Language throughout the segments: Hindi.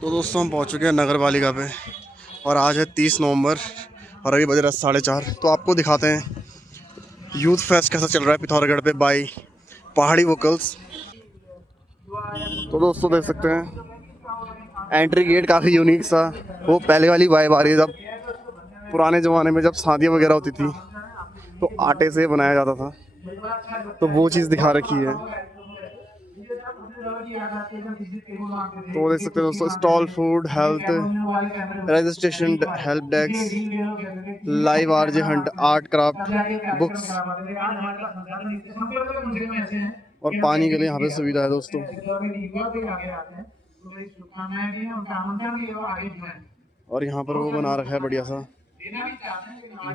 तो दोस्तों हम पहुंच चुके हैं नगर पालिका पे और आज है 30 नवंबर और अभी बज रहा है 4:30। तो आपको दिखाते हैं यूथ फेस्ट कैसा चल रहा है पिथौरागढ़ पे बाई पहाड़ी वोकल्स। तो दोस्तों देख सकते हैं एंट्री गेट काफ़ी यूनिक सा, वो पहले वाली वाइब आ रही है जब पुराने ज़माने में जब शादियाँ वगैरह होती थी तो आटे से बनाया जाता था, तो वो चीज़ दिखा रखी है। तो देख सकते हो दोस्तों stall food health registration help desk live RJ Hunt art craft books और पानी के लिए यहाँ पे सुविधा है दोस्तों। और यहाँ पर वो बना रखा है बढ़िया सा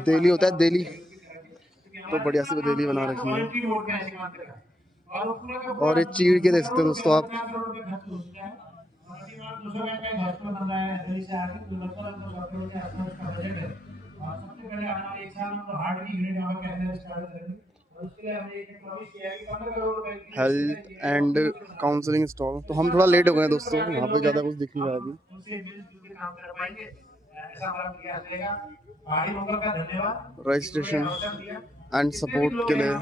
देली होता है देली, तो बढ़िया सी देली बना रखी है। और ये चीड़ के देख सकते हो दोस्तों आप। Health and counselling stall. तो हम थोड़ा लेट हो गए दोस्तों, यहाँ पे ज़्यादा कुछ दिख नहीं रहा अभी। रजिस्ट्रेशन एंड सपोर्ट के लिए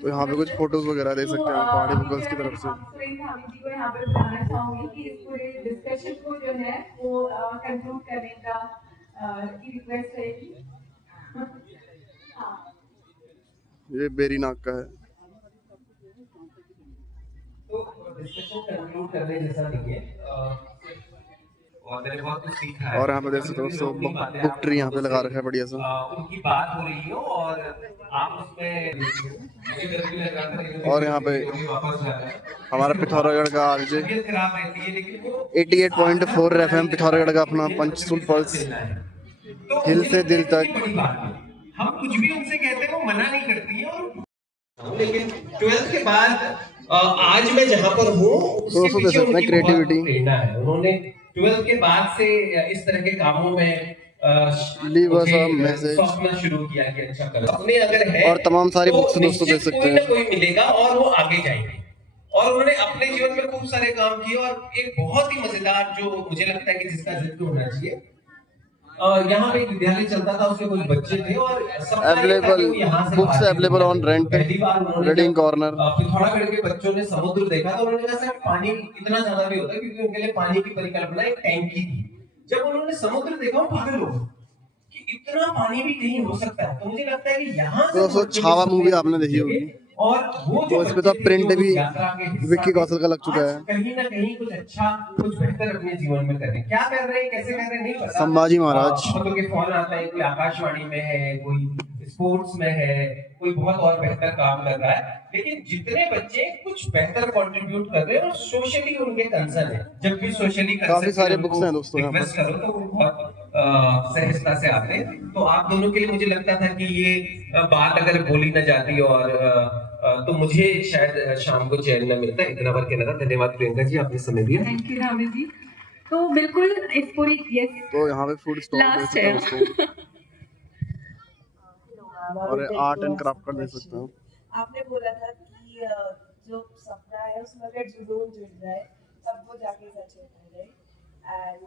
तो यहाँ पे कुछ फोटोज वगैरह दे सकते हैं पहाड़ी वोकल्स की तरफ से। यहाँ पर बताना चाहूंगी कि इस पूरे डिस्कशन को जो है वो कंक्लूड करने का की रिक्वेस्ट रहेगी। ये बेरीनाग का है। तो डिस्कशन कंक्लूड करने जैसा नहीं है और मैंने बहुत कुछ सीखा है। और यहाँ पे देख सकते हो दोस्तों बुक ट्री यहाँ पे लगा रखा है बढ़िया सा। उनकी बात हो रही हो और आप उसमें और यहाँ पे हमारा पिथौरागढ़ का आरजे 88.4 FM पिथौरागढ़ का अपना पंचसूल पल्स हिल से दिल तक। हम कुछ भी उनसे कहते हैं वो मना नहीं करती है। और लेकिन 12th के बाद आज मैं जहाँ पर हूँ उसके पीछे उनकी क्रिएटिविटी प्रेरणा है। उन्होंने 12th के बाद से इस तरह के कामों में सोचना शुरू किया कि अच्छा करो अपने अगर है और तमाम सारी तो बुक्स दोस्तों देख सकते हैं। कोई मिलेगा और वो आगे जाएंगे। और उन्होंने अपने जीवन में खूब सारे काम किए और एक बहुत ही मजेदार जो मुझे लगता है कि जिसका जिक्र होना चाहिए, यहाँ पे एक विद्यालय चलता था, उसके कुछ बच्चे थे और available books available on rent reading corner. Pithoragarh के बच्चों ने समुद्र देखा तो उन्होंने कहा सर पानी इतना ज्यादा भी होता है, क्योंकि उनके लिए पानी की परिकल्पना एक टैंकी थी। जब उन्होंने समुद्र देखा वो पागल हो गए कि इतना पानी भी कहीं हो सकता है। तो मुझे लगता है कि यहाँ तो छावा मूवी आपने देखी होगी और वो तो इस पे तो प्रिंट भी विक्की कौशल का लग चुका है। कहीं ना कहीं कुछ अच्छा कुछ बेहतर अपने जीवन में करें। क्या कर रहे हैं कैसे कर रहे हैं नहीं पता। संभाजी महाराज के फोन आता है, कोई आकाशवाणी में है, कोई स्पोर्ट्स में है, कोई बहुत और बेहतर काम कर रहा है। लेकिन जितने बच्चे कुछ बेहतर कंट्रीब्यूट कर रहे हैं और सोशली उनके कंसर्न है, जब भी सोशली काफी सारे बुक्स हैं दोस्तों यहाँ रिक्वेस्ट करो तो वो बहुत सहजता से आते हैं। तो आप दोनों के लिए मुझे लगता था कि ये बात अगर बोली न जाती और तो मुझे शायद शाम को चैन न मिलता। इतना बार कहना था। धन्यवाद प्रियंका जी, आपने समय दिया। थैंक यू रामी जी। तो बिल्कुल इस पूरी तो यहाँ पे फूड स्टॉल लास्ट है और आर्ट एंड क्राफ्ट कर देख सकते हो। आपने बोला था कि जो सपना है उसमें अगर जुनून जुड़ जाए तब वो जाके सच होता है। And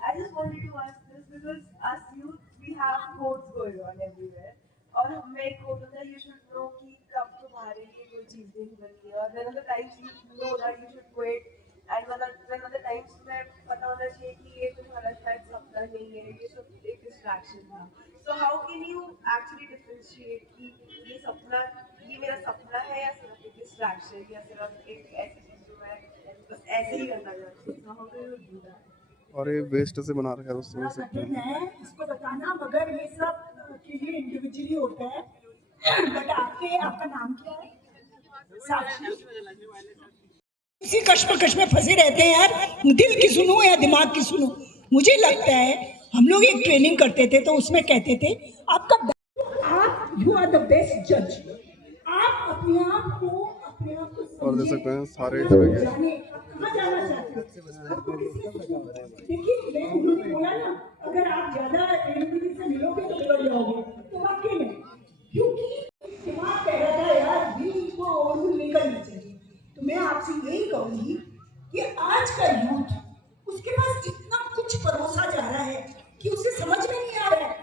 I just wanted to ask this because us youth we have quotes going on everywhere और हमें एक quote होता है you should know कि कब तुम्हारे लिए कोई चीज़ नहीं बनती है और when other times you know that you should quit and when other times में पता होना चाहिए कि ये तुम्हारा शायद सपना नहीं है, ये सब एक distraction था। So how can you actually differentiate कि ये सपना ये मेरा सपना है या सिर्फ एक distraction या सिर्फ एक ऐसी चीज़ जो मैं बस ऐसे ही करना चाहती हूँ। So how do you do that? और ये वेस्ट से बना रखा है दोस्तों देख सकते हैं। इसको बताना मगर ये सब के लिए इंडिविजुअली होता है। बट आपका नाम क्या है? साक्षी। इसी कश्मकश में फंसे रहते हैं यार, दिल की सुनो या दिमाग की सुनो। मुझे लगता है हम लोग एक ट्रेनिंग करते थे तो उसमें कहते थे आप यू आर द बेस्ट जज। आप अपने आप को और देख सकते हैं सारे तरह के कहाँ जाना चाहते हो। देखिए मैं उन्होंने बोला ना अगर आप ज्यादा एनर्जी से मिलोगे तो बिगड़ जाओगे, तो वाकई में क्योंकि दिमाग कह रहा था यार दिल को और नहीं करना चाहिए। तो मैं आपसे यही कहूँगी कि आज का यूथ उसके पास इतना कुछ परोसा जा रहा है कि उसे समझ में नहीं आ रहा है।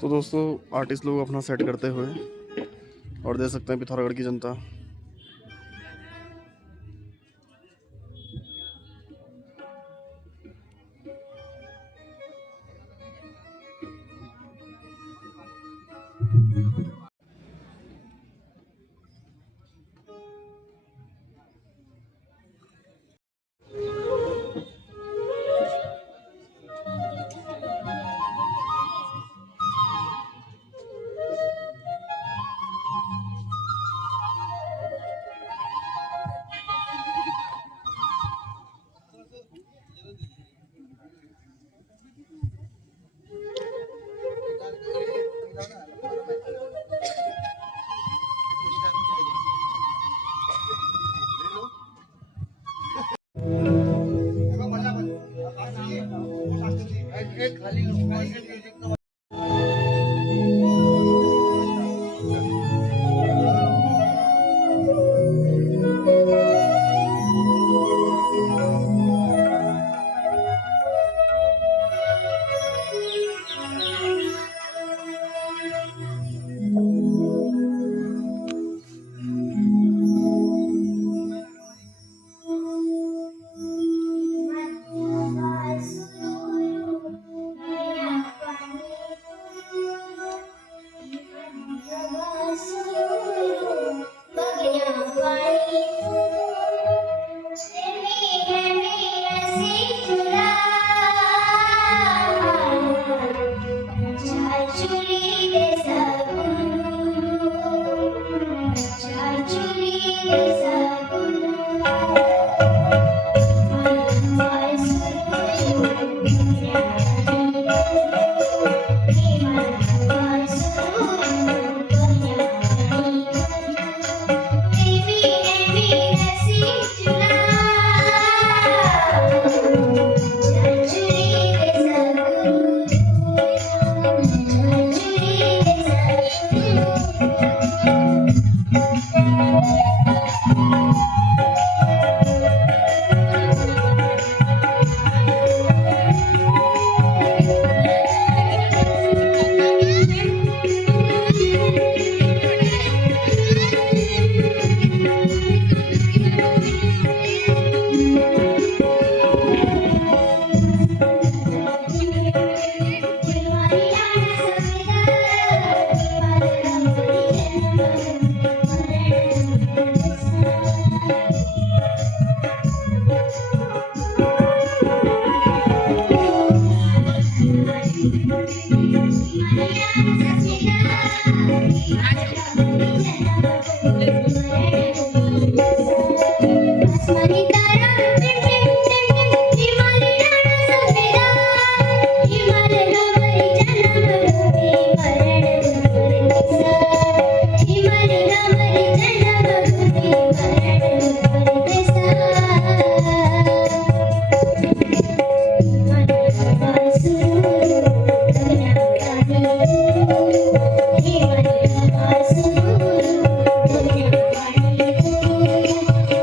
तो दोस्तों आर्टिस्ट लोग अपना सेट करते हुए और देख सकते हैं पिथौरागढ़ की जनता।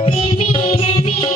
Baby,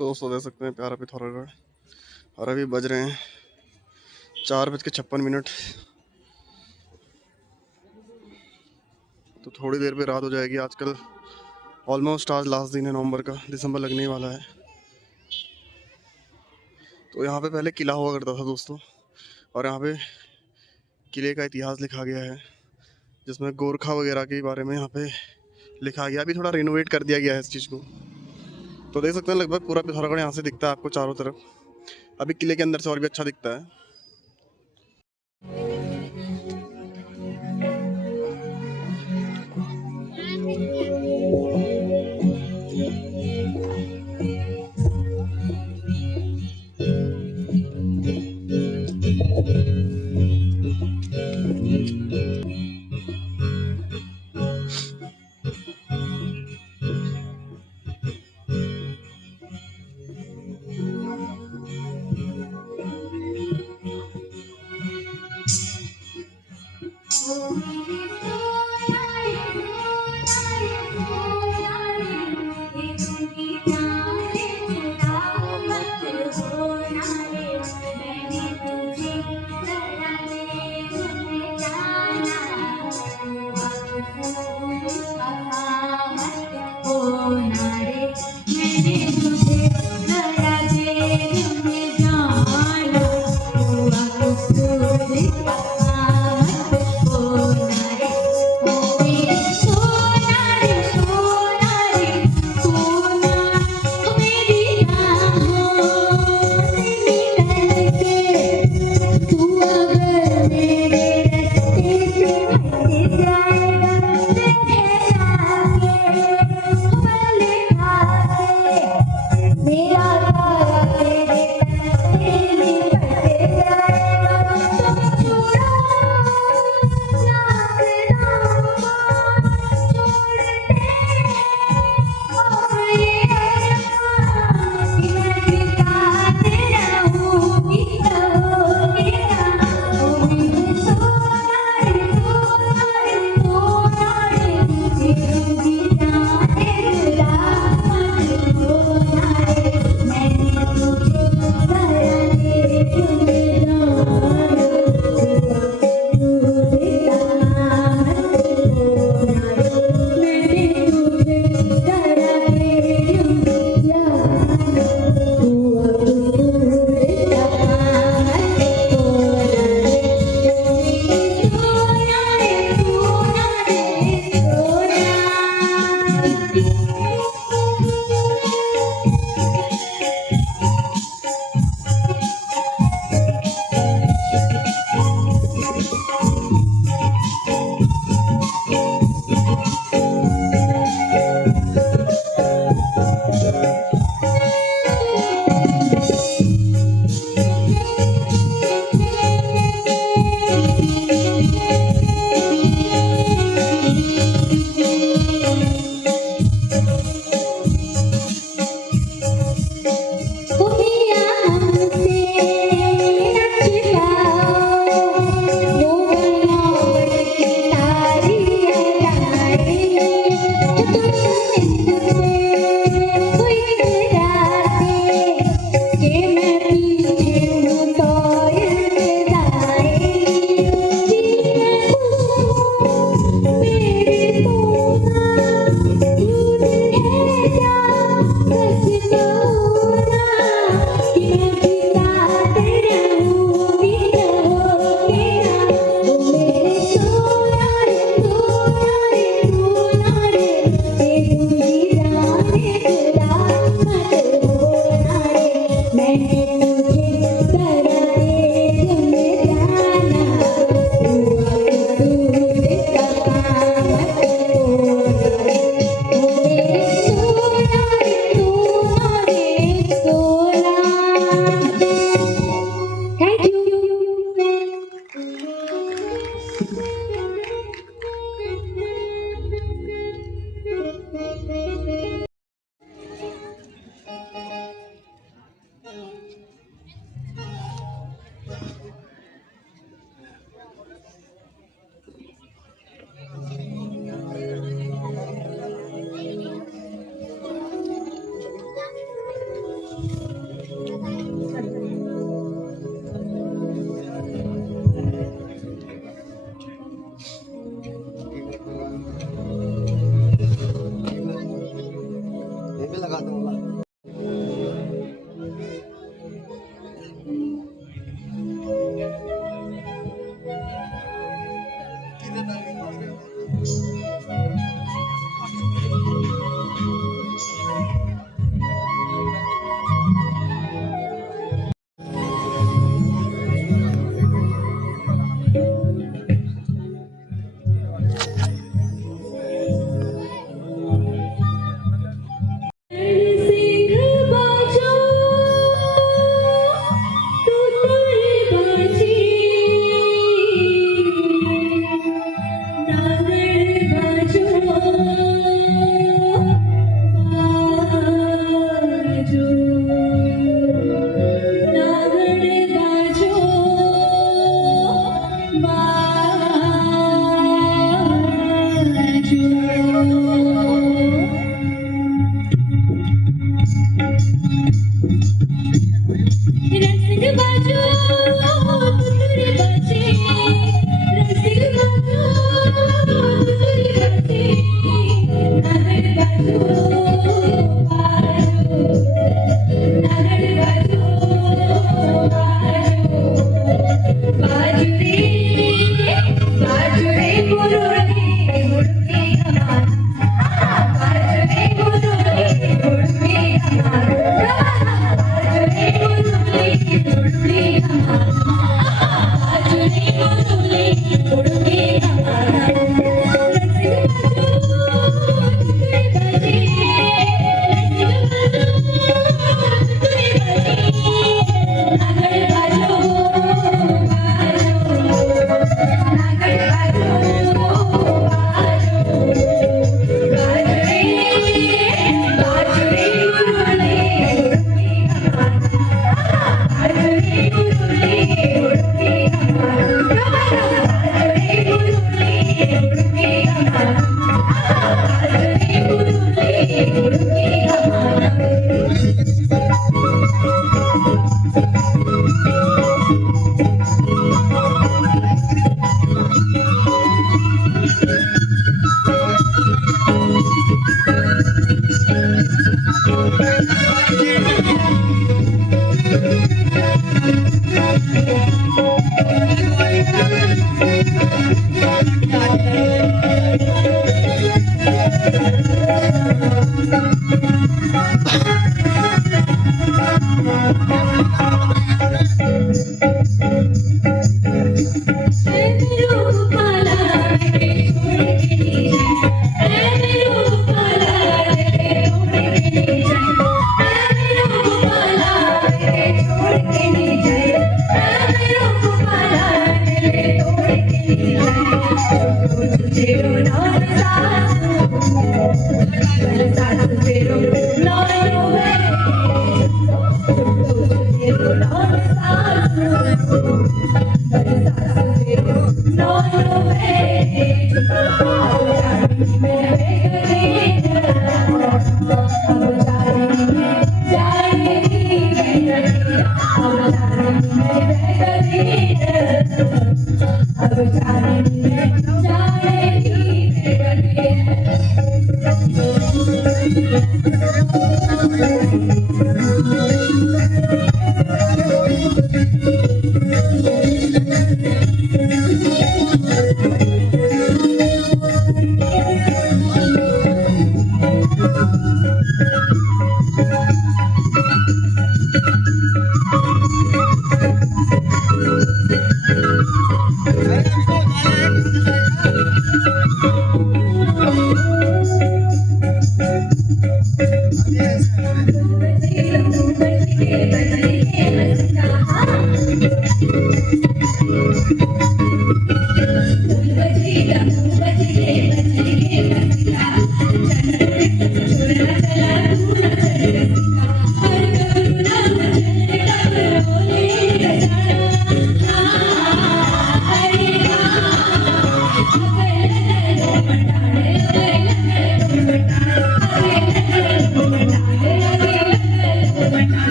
तो दोस्तों देख सकते हैं प्यारा पिथौरागढ़, और अभी बज रहे हैं 4:56। तो थोड़ी देर पे रात हो जाएगी। आजकल ऑलमोस्ट आज लास्ट दिन है नवंबर का, दिसंबर लगने ही वाला है। तो यहाँ पे पहले किला हुआ करता था दोस्तों, और यहाँ पे किले का इतिहास लिखा गया है, जिसमें गोरखा वगैरह के बारे में यहाँ पे लिखा गया। अभी थोड़ा रिनोवेट कर दिया गया है इस चीज़ को। तो देख सकते हैं लगभग पूरा पिथौरागढ़ यहाँ से दिखता है आपको चारों तरफ। अभी किले के अंदर से और भी अच्छा दिखता है।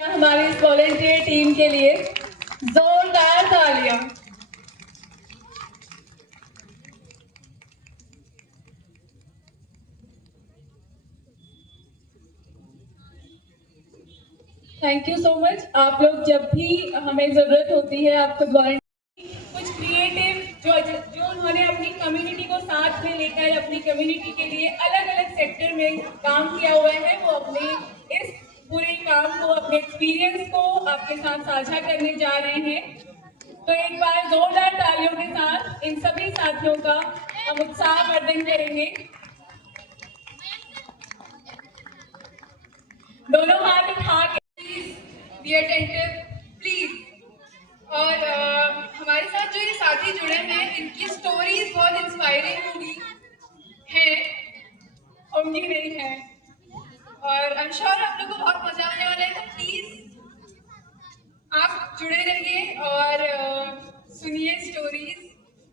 हमारी इस वॉलेंटियर टीम के लिए जोरदार तालियां। Thank you so much. आप लोग जब भी हमें ज़रूरत होती है, आप खुद वॉलंटियर कुछ क्रिएटिव जो उन्होंने अपनी कम्युनिटी को साथ में लेकर अपनी कम्युनिटी के लिए अलग अलग सेक्टर में काम किया हुआ है, वो अपने इस पूरे काम को, अपने एक्सपीरियंस को आपके साथ साझा करने जा रहे हैं। तो एक बार जोरदार तालियों के साथ इन सभी साथियों का हम उत्साहवर्धन करेंगे। दोनों हाथ उठा के बी अटेंटिव प्लीज। और हमारे साथ जो ये साथी जुड़े हैं, इनकी स्टोरीज बहुत इंस्पायरिंग होंगी नहीं है, और आई एम श्योर आप लोग को बहुत मजा आने वाला है। तो प्लीज आप जुड़े रहिए और सुनिए स्टोरीज।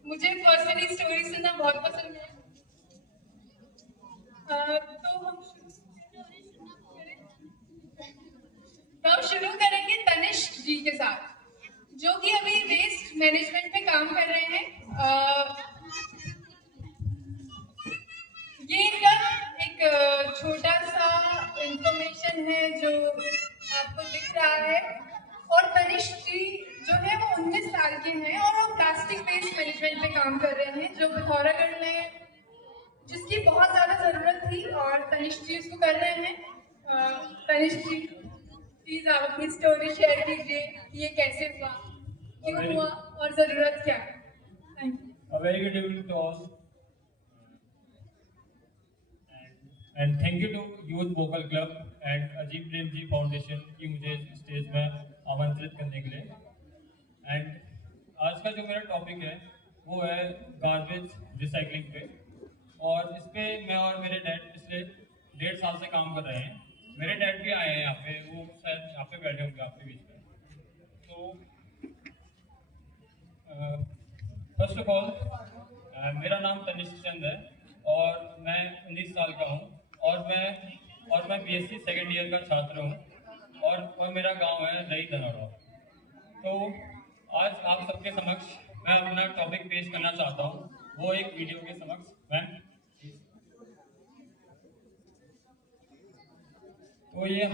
मुझे पर्सनली स्टोरी सुनना बहुत पसंद है। तो हम शुरू करेंगे तनिष्क जी के साथ, जो कि अभी वेस्ट मैनेजमेंट पे काम कर रहे हैं। ये इनका एक छोटा सा इंफॉर्मेशन है जो आपको दिख रहा है। और तनिष्क जी जो है वो 19 साल के हैं और वो प्लास्टिक वेस्ट मैनेजमेंट पे काम कर रहे हैं, जो पिथौरागढ़ में जिसकी बहुत ज़्यादा ज़रूरत थी, और तनिष्क जी उसको कर रहे हैं। तनिष्क जी प्लीज आप अपनी स्टोरी शेयर कीजिए, ये कैसे हुआ, क्यों हुआ और ज़रूरत क्या है। Thank you. A very good evening to all, and thank you to Youth Vocal Club and अजीब प्रेम जी फाउंडेशन की मुझे स्टेज में आमंत्रित करने के लिए। एंड आज का जो मेरा टॉपिक है वो है गार्बेज रिसाइकलिंग पे, और इस पे मैं और मेरे डैड पिछले 1.5 साल से काम कर रहे हैं। मेरे डैड भी आए हैं यहाँ पे, वो शायद यहाँ पे बैठे होंगे आपके बीच में। तो फर्स्ट ऑफ ऑल मेरा नाम तनिष्क चंद है और मैं 19 साल का हूँ, और मैं बीएससी सेकेंड ईयर का छात्र हूँ, और मेरा गांव है रई धनौरा। तो आज आप सबके समक्ष मैं अपना टॉपिक पेश करना चाहता हूँ, वो एक वीडियो के समक्ष। मैं तो ये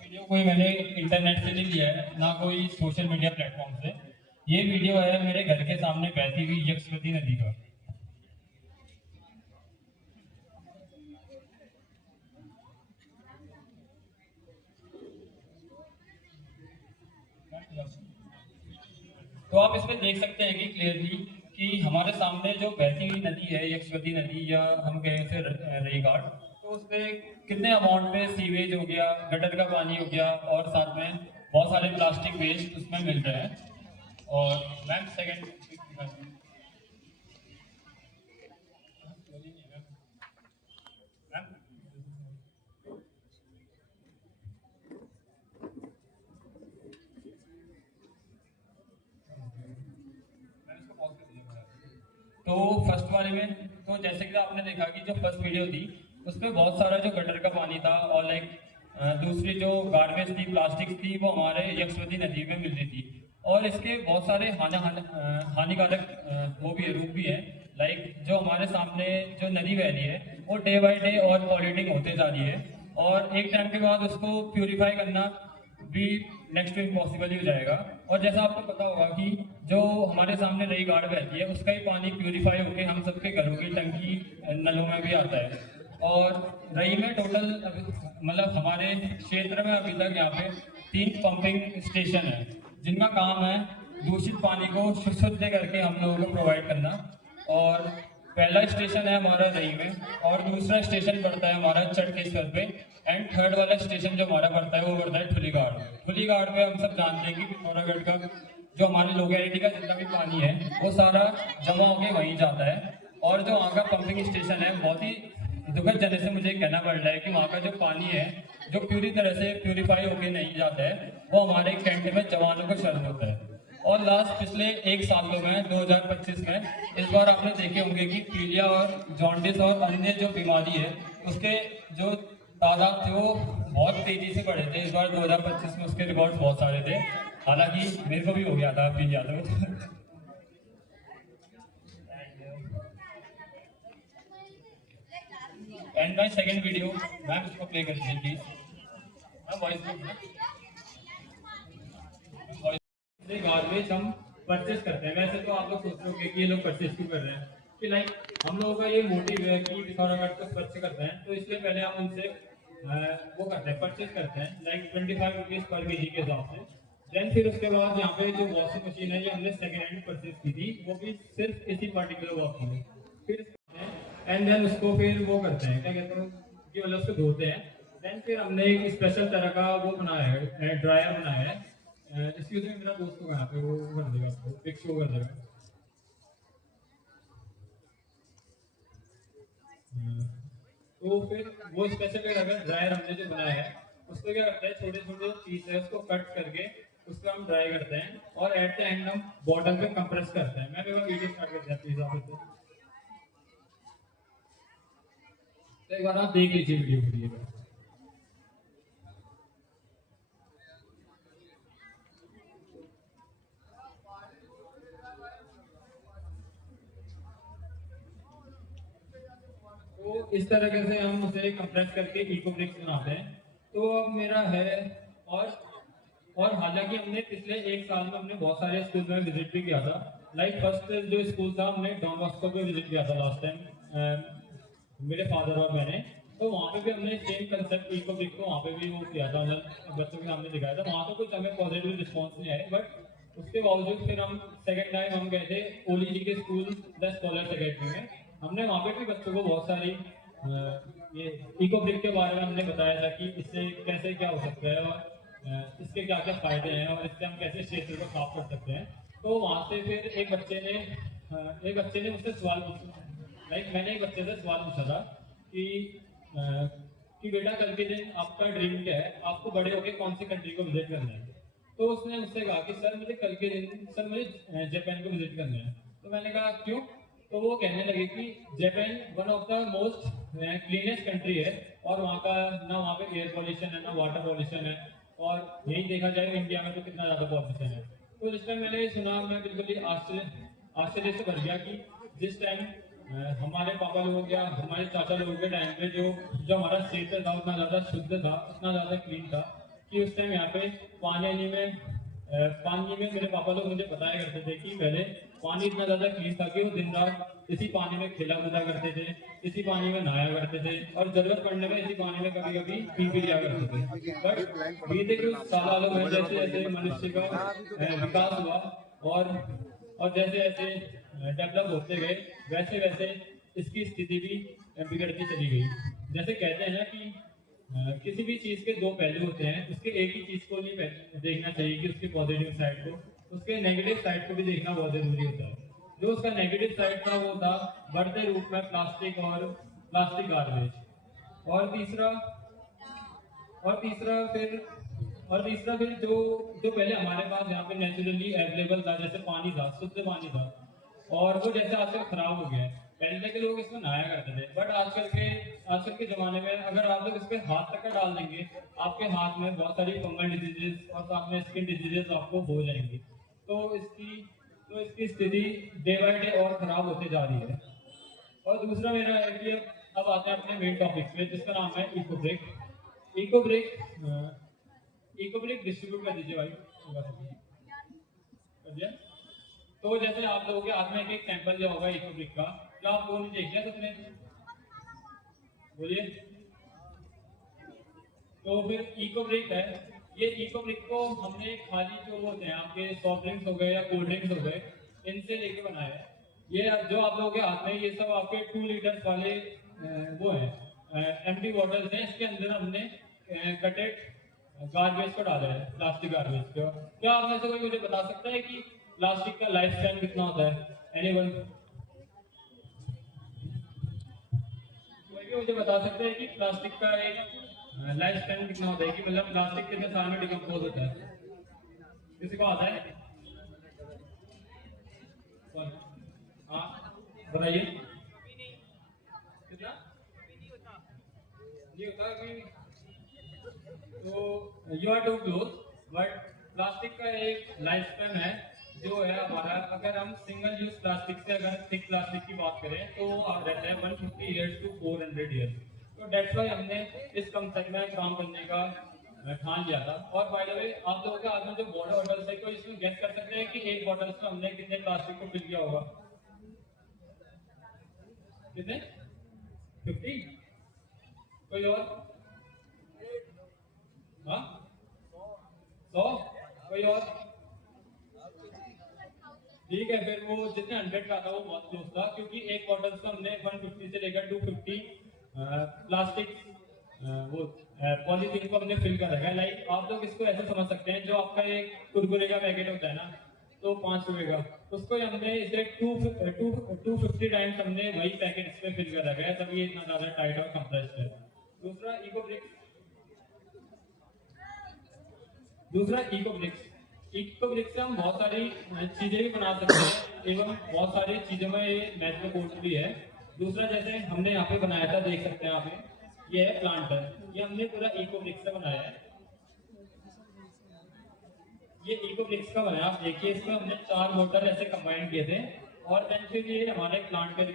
वीडियो कोई मैंने इंटरनेट से नहीं लिया है, ना कोई सोशल मीडिया प्लेटफॉर्म से। ये वीडियो है मेरे घर के सामने बहती हुई यक्षवती नदी का। तो आप इसमें देख सकते हैं कि क्लियरली कि हमारे सामने जो बहती हुई नदी है यक्षवती नदी, या हम कहें उसे रई घाट, तो उसमें कितने अमाउंट में सीवेज हो गया, गटर का पानी हो गया, और साथ में बहुत सारे प्लास्टिक वेस्ट उसमें मिल रहे हैं। और मैम सेकेंड तो फर्स्ट वाले में, तो जैसे कि आपने देखा कि जो फर्स्ट वीडियो थी उसमें बहुत सारा जो गटर का पानी था और लाइक दूसरी जो गार्बेज थी, प्लास्टिक थी, वो हमारे यक्षवती नदी में मिल रही थी। और इसके बहुत सारे हानिकारक वो भी है, रूप भी है। लाइक जो हमारे सामने जो नदी बह रही है वो डे बाय डे और पॉल्यूटिंग होते जा रही है, और एक टाइम के बाद उसको प्यूरिफाई करना भी नेक्स्ट टू इम्पॉसिबल ही हो जाएगा। और जैसा आपको पता होगा कि जो हमारे सामने रही गाड़ बहती है उसका ही पानी प्यूरिफाई होकर हम सबके घरों की टंकी नलों में भी आता है। और रही में टोटल मतलब हमारे क्षेत्र में अभी तक यहाँ पे 3 पंपिंग स्टेशन है जिनका काम है दूषित पानी को शुद्ध करके हम लोगों को प्रोवाइड करना। और पहला स्टेशन है हमारा रही में, और दूसरा स्टेशन पड़ता है हमारा चटकेश्वर पे, एंड थर्ड वाला स्टेशन जो हमारा पड़ता है वो पड़ता है ठुलीगाड़ में। ठुलीगाड़ में हम सब जानते हैं कि पिथौरागढ़ का जो हमारी लोकेलिटी का जितना भी पानी है वो सारा जमा होके वहीं जाता है। और जो वहाँ का पंपिंग स्टेशन है, बहुत ही दुखद जगह से मुझे कहना पड़ रहा है कि वहाँ का जो पानी है जो पूरी तरह से प्यूरिफाई होके नहीं जाता है, वो हमारे कैंट में जवानों को शर्म होता है। और लास्ट पिछले 1 सालों में 2025 में इस बार आपने देखे होंगे कि पीलिया और जॉन्डिस और अन्य जो बीमारी है उसके जो तादाद थे वो बहुत तेजी से बढ़े थे। इस बार 2025 में उसके रिकॉर्ड बहुत सारे थे, हालांकि मेरे को भी हो गया था पीलिया तो and my second video, ma'am इसको प्ले कर दीजिए प्लीज। मैम वॉइस गार्बेज हम परचेस करते हैं। वैसे तो आप लोग सोच रहे हो कि ये लोग परचेस क्यों कर रहे हैं, कि लाइक हम लोगों का ये मोटिव है कि पिथौरागढ़ को स्वच्छ करते हैं, तो इसलिए पहले हम उनसे वो करते हैं, परचेस करते हैं लाइक 25 रुपीज़ पर केजी के हिसाब से। देन फिर उसके बाद यहाँ पे जो वॉशिंग मशीन है ये हमने सेकेंड हैंड परचेस की थी, वो भी सिर्फ इसी पर्टिकुलर वॉश में। फिर एंड देन उसको फिर वो करते हैं, क्या कहते हैं कि मतलब उसको धोते हैं। देन फिर हमने एक स्पेशल तरह का वो बनाया है, ड्रायर बनाया है। एक्सक्यूज मी, मेरा दोस्त को यहाँ पे वो कर देगा, आपको पिक शो कर देगा। तो फिर वो स्पेशल अगर ड्रायर हमने जो बनाया है उसको क्या करते हैं, छोटे छोटे पीस है उसको कट करके उसको हम ड्राई करते हैं और एट द एंड हम बॉटल पे कंप्रेस करते हैं। मैं मेरा वीडियो स्टार्ट करते हैं प्लीज आप। तो एक बार आप देख लीजिए वीडियो के लिए। तो इस तरीके से हम उसे कंप्रेस करके इको ब्रिक्स बनाते हैं। तो अब मेरा है और हालांकि हमने पिछले 1 साल में हमने बहुत सारे स्कूल में विजिट भी किया था। लाइक फर्स्ट जो स्कूल था हमने डॉन बॉस्को पे विजिट किया था लास्ट टाइम, मेरे फादर और मैंने। तो वहाँ पे भी हमने सेम कंसेप्ट इको ब्रिक को वहाँ पे भी वो किया था, मतलब बच्चों के सामने दिखाया था। वहाँ तो कुछ हमें पॉजिटिव रिस्पॉन्स नहीं आए, बट उसके बावजूद फिर हम सेकेंड टाइम हम गए थे ओली जी के स्कूल द स्कॉलर्स अकेडमी में। हमने वहाँ पे भी बच्चों को बहुत सारी ये इको ब्रिक के बारे में हमने बताया था कि इससे कैसे क्या हो सकता है और इसके क्या क्या फायदे हैं और इससे हम कैसे क्षेत्र को साफ कर सकते हैं। तो वहाँ से फिर एक बच्चे ने मुझसे सवाल पूछा, लाइक मैंने एक बच्चे से सवाल पूछा था कि बेटा कल के दिन आपका ड्रीम क्या है, आपको बड़े होकर कौन सी कंट्री को विजिट करना है। तो उसने मुझसे कहा कि सर मुझे कल के दिन सर मुझे जापान को विजिट करना है। तो मैंने कहा क्यों? तो वो कहने लगे कि Japan one of the most cleanest country है और वहाँ का ना वहाँ पे एयर पॉल्यूशन है ना वाटर पॉल्यूशन है, और यही देखा जाए इंडिया में तो कितना ज़्यादा पॉल्यूशन है। तो जिस टाइम मैंने सुना मैं बिल्कुल ही आश्चर्य से भर गया कि जिस टाइम हमारे पापा लोगों या हमारे चाचा लोगों के टाइम पे जो हमारा क्षेत्र था उतना ज़्यादा शुद्ध था, उतना ज़्यादा क्लीन था कि उस टाइम यहाँ पे पानी में मेरे पापा लोग मुझे बताया करते थे कि पहले पानी इतना ज़्यादा क्लीन था कि वो दिन रात इसी पानी में खेला कूदा करते थे, इसी पानी में नहाया करते थे और जरूरत पड़ने में इसी पानी में कभी कभी पी भी लिया करते थे। बट बीते कुछ सालों में जैसे जैसे मनुष्य का विकास हुआ और जैसे जैसे डेवलप होते गए वैसे वैसे इसकी स्थिति भी बिगड़ती चली गई। जैसे कहते हैं ना कि किसी भी चीज़ के 2 पहलू होते हैं, उसके एक ही चीज़ को नहीं देखना चाहिए कि उसके पॉजिटिव साइड को, उसके नेगेटिव साइड को भी देखना बहुत जरूरी होता है। जो उसका नेगेटिव साइड था वो था बढ़ते रूप में प्लास्टिक गार्बेज। और तीसरा फिर जो पहले हमारे पास यहाँ पे नेचुरली अवेलेबल था, जैसे पानी था, शुद्ध पानी था, और वो जैसे आजकल खराब हो गया है। पहले के लोग इसमें नहाया करते थे, बट आजकल के ज़माने में अगर आप लोग इस पर हाथ तक डाल देंगे, आपके हाथ में बहुत सारी फंगल डिजीजेस और साथ में स्किन डिजीजेस आपको हो जाएंगी। तो इसकी स्थिति डे बाय डे और ख़राब होते जा रही है। और दूसरा मेरा है कि अब आते हैं अपने मेन टॉपिक पे, जिसका नाम है इकोब्रिक। इकोब्रिक डिस्ट्रीब्यूट कर दीजिए भाई, कर दिया। तो जैसे आप लोगों के हाथ में एक सैंपल जो होगा इकोब्रिक का, क्या आप लोगों ने देख लिया सपने? बोलिए। तो फिर इकोब्रिक है, ये इकोब्रिक को हमने खाली जो होते हैं आपके सॉफ्ट ड्रिंक्स हो गए या कोल्ड ड्रिंक्स हो गए, इनसे लेके बनाया है। ये जो आप लोगों के हाथ में, ये सब आपके 2 लीटर्स वाले वो है एम्प्टी बॉटल्स हैं। इसके अंदर हमने कटेड गार्बेज को डाला है, प्लास्टिक गार्बेज को। क्या आप में से कोई मुझे बता सकता है कि प्लास्टिक का लाइफ स्पैन कितना होता है? एनीवन? कोई भी मुझे बता सकता है कि प्लास्टिक का एक लाइफ स्पैन कितना होता है, कि मतलब प्लास्टिक कितने साल में डिकम्पोज होता है? किसी को आता है? हाँ बताइए। कितना? नहीं होता कभी। तो you are too close, but plastic का एक लाइफ स्पैन है जो है हमारा, अगर हम सिंगल यूज प्लास्टिक से अगर थिक प्लास्टिक की बात करें तो आप रहते हैं 150 ईयर्स टू 400 ईयर्स। तो डेट्स वाई हमने इस कंसेप्ट में काम करने का ठान लिया था। और बाय द वे, आप लोगों के हाथ में जो वाटर बॉटल्स है, कोई इसमें गेस कर सकते हैं कि एक बॉटल से हमने कितने प्लास्टिक को फिल किया होगा? कितने? 50? कोई और? हाँ 100? कोई और? ठीक है, फिर वो जितने 100 का था वो बहुत क्लोज था, क्योंकि एक बॉटल से हमने 150 से लेकर 250 प्लास्टिक वो पॉलीथीन को हमने फिल कर रखा है। लाइक आप लोग इसको ऐसे समझ सकते हैं, जो आपका एक कुरकुरे का पैकेट होता है ना, तो 5 रुपए का, उसको हमने इसे 250 टाइम्स हमने वही पैकेट इस पे फिल कर रखा है, तभी ये इतना ज़्यादा टाइट और कंप्रेस्ड है। दूसरा इकोब्रिक्स से हम बहुत सारी चीज़ें भी बना सकते हैं, एवं बहुत सारी चीज़ों में ये महत्वपूर्ण भी है। दूसरा, जैसे हमने यहाँ पे बनाया था, देख सकते हैं यहाँ पे, ये है प्लांटर। ये हमने पूरा इकोब्रिक्स से बनाया है। ये इकोब्रिक्स का बनाया, आप देखिए, इसमें हमने 4 मोटर ऐसे कंबाइन किए थे, और देन फिर ये हमारे प्लांट के लिए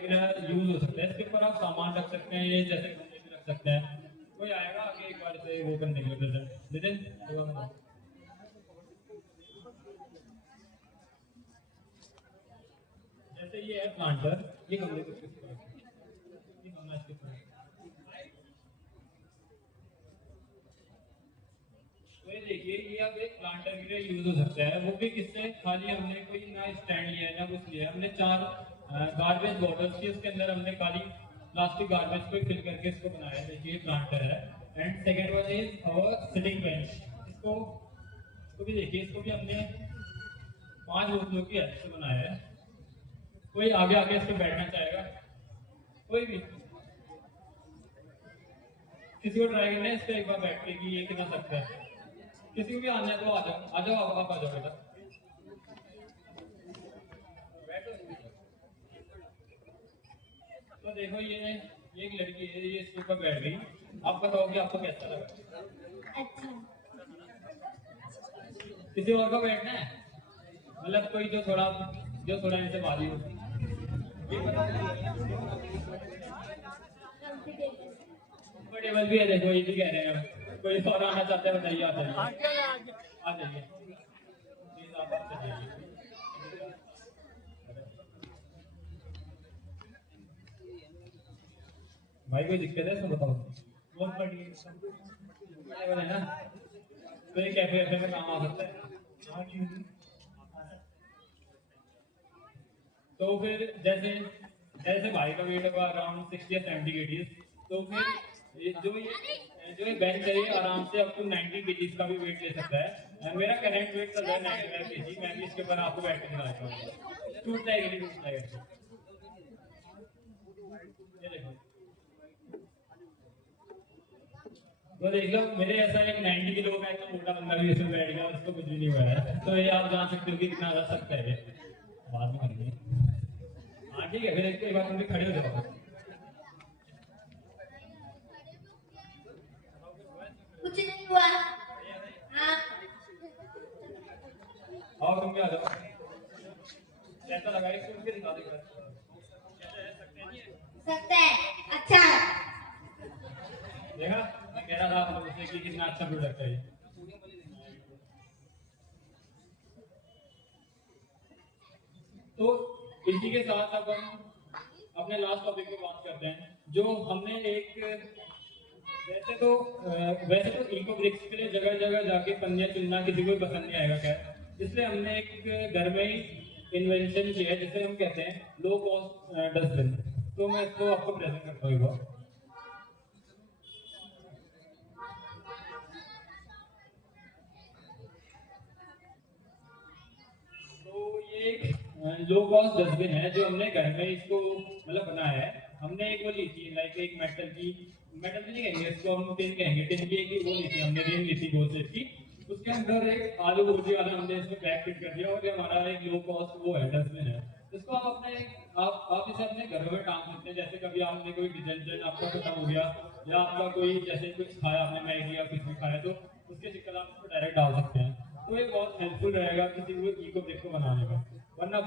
यूज हो सकता है। इसके ऊपर आप सामान रख सकते हैं, ये जैसे गमले भी रख सकते हैं। कोई आएगा आगे एक बार से वो करने के लिए? नितिन, जैसे ये है प्लांटर, ये गमले को किस तरह, ये गमला किस तरह, तो ये देखिए, ये अब एक प्लांटर के लिए यूज हो सकता है। वो भी किससे? खाली हमने कोई ना स्टैंड लिया है ना कुछ लिया है, हमने 4 गार्बेज बॉटल्स की, उसके अंदर हमने खाली प्लास्टिक गार्बेज को फिल करके इसको बनाया है। देखिए, ये प्लांटर है। And second one is our sitting bench. इसको भी देखिए, इसको भी हमने 5 बोतलों की हेल्प से बनाया है। कोई आगे इस पे बैठना चाहेगा? कोई भी? किसी को ट्राई करना है इस पे एक बार बैठ के कि ये कितना सकता है? किसी को भी आना है तो आ जाओ आप आ जाओ बेटा, बैठो। तो देखो, ये एक लड़की है, ये इसके ऊपर बैठ गई। आप बताओ कि आपको कैसा लगा? अच्छा। किसी और को बैठना है? मतलब कोई जो थोड़ा इनसे भारी हो। कंफर्टेबल भी है, देखो ये भी कह रहे हैं। कोई और आना चाहता है बताइए, आ जाइए प्लीज, आप आ जाइए। भाई कोई दिक्कत है तो बताओ। बहुत कंफर्टेबल है ना, तो ये कैफे में काम आ सकता है। तो फिर जैसे भाई का वेट होगा अराउंड 60 या 70 kgs, तो फिर जो ये बेंच है, ये आराम से अप टू 90 kgs का भी वेट ले सकता है। मेरा करंट वेट चल रहा है 95 kg। मैं भी इसके ऊपर आपको बैठ के दिखा देता हूँ। टूट जाएगा। ये देखो, तो देख लो, मेरे ऐसा एक 90 किलो का एक मोटा बंदा भी इसमें बैठ गया, उसको कुछ भी नहीं हुआ है। तो ये आप जान सकते हो कि कितना ज्यादा सख्त है। बाद में करेंगे। हाँ ठीक है, फिर एक बार तुम भी खड़े हो जाओ। कुछ नहीं हुआ। हाँ आओ तुम भी आ जाओ। कैसा लगा एक सुन के दिखा दो। सकता है, अच्छा है। देखा, मैं कह रहा था आप लोगों से कि कितना अच्छा प्रोडक्ट है ये। तो इसी के साथ अब हम अपने लास्ट टॉपिक पे बात करते हैं, जो हमने एक वैसे तो इको ब्रिक्स के लिए जगह जगह जाके पन्नियाँ चुनना किसी को पसंद नहीं आएगा, खैर इसलिए हमने एक घर में ही इन्वेंशन किया है जिसे हम कहते हैं लो कॉस्ट डस्टबिन। तो मैं इसको आपको प्रेजेंट करता हूँ एक बार। तो ये एक लो कॉस्ट डस्टबिन है जो हमने घर में इसको मतलब बनाया है। हमने एक वो ली थी, लाइक एक मेटल तो नहीं कहेंगे इसको, हम टिन कहेंगे। टिन की एक वो ली थी हमने, रिंग ली थी गोल शेप की। उसके अंदर एक आलू भुर्जी वाला हमने इसमें पैक फिट कर दिया और ये हमारा एक लो कॉस्ट वो है डस्टबिन है। इसको आप अपने आप इसे अपने घरों में टांग सकते हैं। जैसे कभी आपने कोई डिटर्जेंट आपका खत्म हो गया या आपका कोई जैसे कुछ खाया आपने मैगी या कुछ भी खाया तो उसके चिक्कर आप उसको डायरेक्ट डाल सकते हैं। तो ये बहुत हेल्पफुल रहेगा किसी को इको ब्रिक को बनाने में। वरना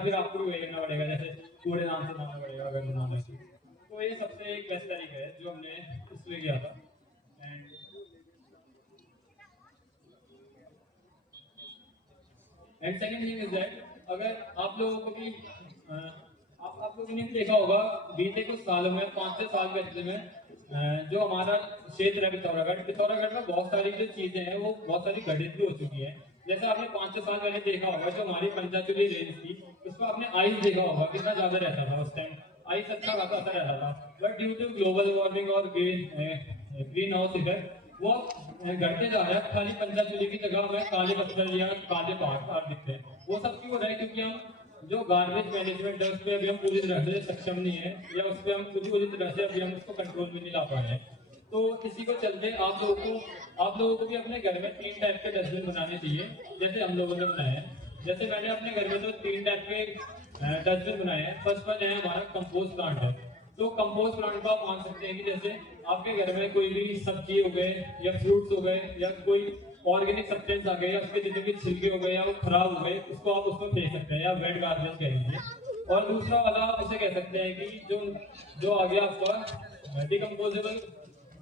फिर आपको वही करना पड़ेगा, जैसे कूड़ेदान से लाना पड़ेगा अगर बनाना है। तो ये सबसे एक बेस्ट तरीका है जो हमने इसलिए किया था। And second thing is that अगर आप लोगों को भी आप लोगों ने भी देखा होगा बीते कुछ सालों में 5-6 साल पहले में जो हमारा क्षेत्र है पिथौरागढ़ में बहुत सारी जो चीजें हैं वो बहुत सारी घटित भी हो चुकी हैं। जैसे आपने 5-6 साल पहले देखा होगा जो हमारी पंचाचूली रेंज थी उसको आपने आइस देखा होगा कितना ज्यादा रहता था उस टाइम, आइस अच्छा खासा असर रहता था। But due to global warming और ग्रीन हाउस इफेक्ट वो घटते जा रहा है। खाली पंचाचूली की जगह में काले पत्थर या काले पहाड़ दिखते हैं। वो सब क्यों हो रहा है? क्योंकि हम जो गार्बेज मैनेजमेंट है उस पर अभी हम पूरी तरह से सक्षम नहीं है या उस पर हम पूरी तरह से अभी हम उसको कंट्रोल में नहीं ला पा रहे हैं। तो इसी को चलते आप लोगों को भी अपने घर में 3 टाइप के डस्टबिन बनाने चाहिए जैसे हम लोगों ने बनाए हैं। जैसे मैंने अपने घर में तो 3 टाइप के डस्टबिन बनाए हैं। फर्स्ट वन है हमारा कंपोस्ट प्लांट है। तो कंपोस्ट प्लांट को आप मान सकते हैं कि जैसे आपके घर में कोई भी सब्जी हो गए या फ्रूट्स हो गए या कोई ऑर्गेनिक सब्सटेंस आ गए या उसके जितने भी छिलके हो गए या वो खराब हो गए उसको आप उसमें फेंक सकते हैं या वेट गार्बेज कह लीजिए। और दूसरा वाला उसे कह सकते हैं कि जो आ गया आपका डिकम्पोजेबल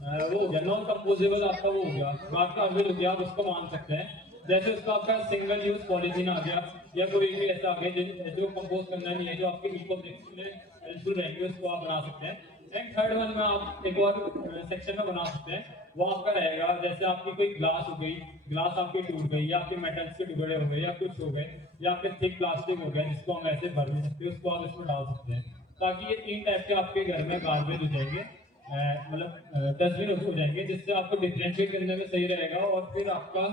वो हो गया, नॉन कंपोजेबल आपका वो हो गया, गार्बेज हो गया, आप उसको मान सकते हैं। जैसे उसका आपका सिंगल यूज पॉलीथीन आ गया या कोई भी ऐसा आ गया जो कंपोज करना नहीं है जो आपके इको ब्रिक्स में हेल्पफुल रहेंगे उसको आप बना सकते हैं। एंड थर्ड वन में आप एक और सेक्शन में बना सकते हैं। वो आपका रहेगा जैसे आपकी कोई ग्लास हो गई, ग्लास आपकी टूट गई या आपके मेटल्स के टुकड़े हो गए या कुछ हो गए या आपके थिक प्लास्टिक हो गया जिसको हम ऐसे भर नहीं सकते उसको आप इसमें डाल सकते हैं। ताकि ये 3 टाइप के आपके घर में गार्बेज हो जाएंगे, मतलब डस्टबिन हो जाएंगे जिससे आपको डिफ्रेंशिएट करने में सही रहेगा और फिर आपका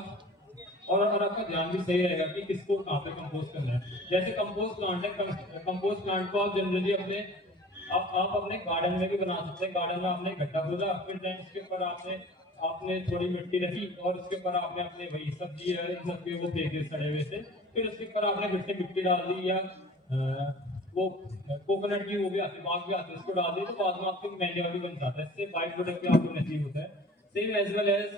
ध्यान भी सही रहेगा कि किसको कहाँ पे कंपोस्ट करना है। जैसे कंपोस्ट प्लांट है, कंपोस्ट प्लांट को आप जनरली आप अपने गार्डन में भी बना सकते हैं। गार्डन में आपने गड्ढा खोदा, फिर देन उसके ऊपर आपने थोड़ी मिट्टी रखी और उसके ऊपर आपने अपने वही सब्जी है इन सब के वो फेंके सड़े हुए से, फिर उसके ऊपर आपने फिर से मिट्टी डाल दी या वो कोकोनट की वो भी आती है, बाग भी आती है, उसको डाल दी तो बाद में आपको मैन्योर भी बन जाता है। इससे बाई प्रोडक्ट भी आपको नसीब होता है। सेम एज वेल एज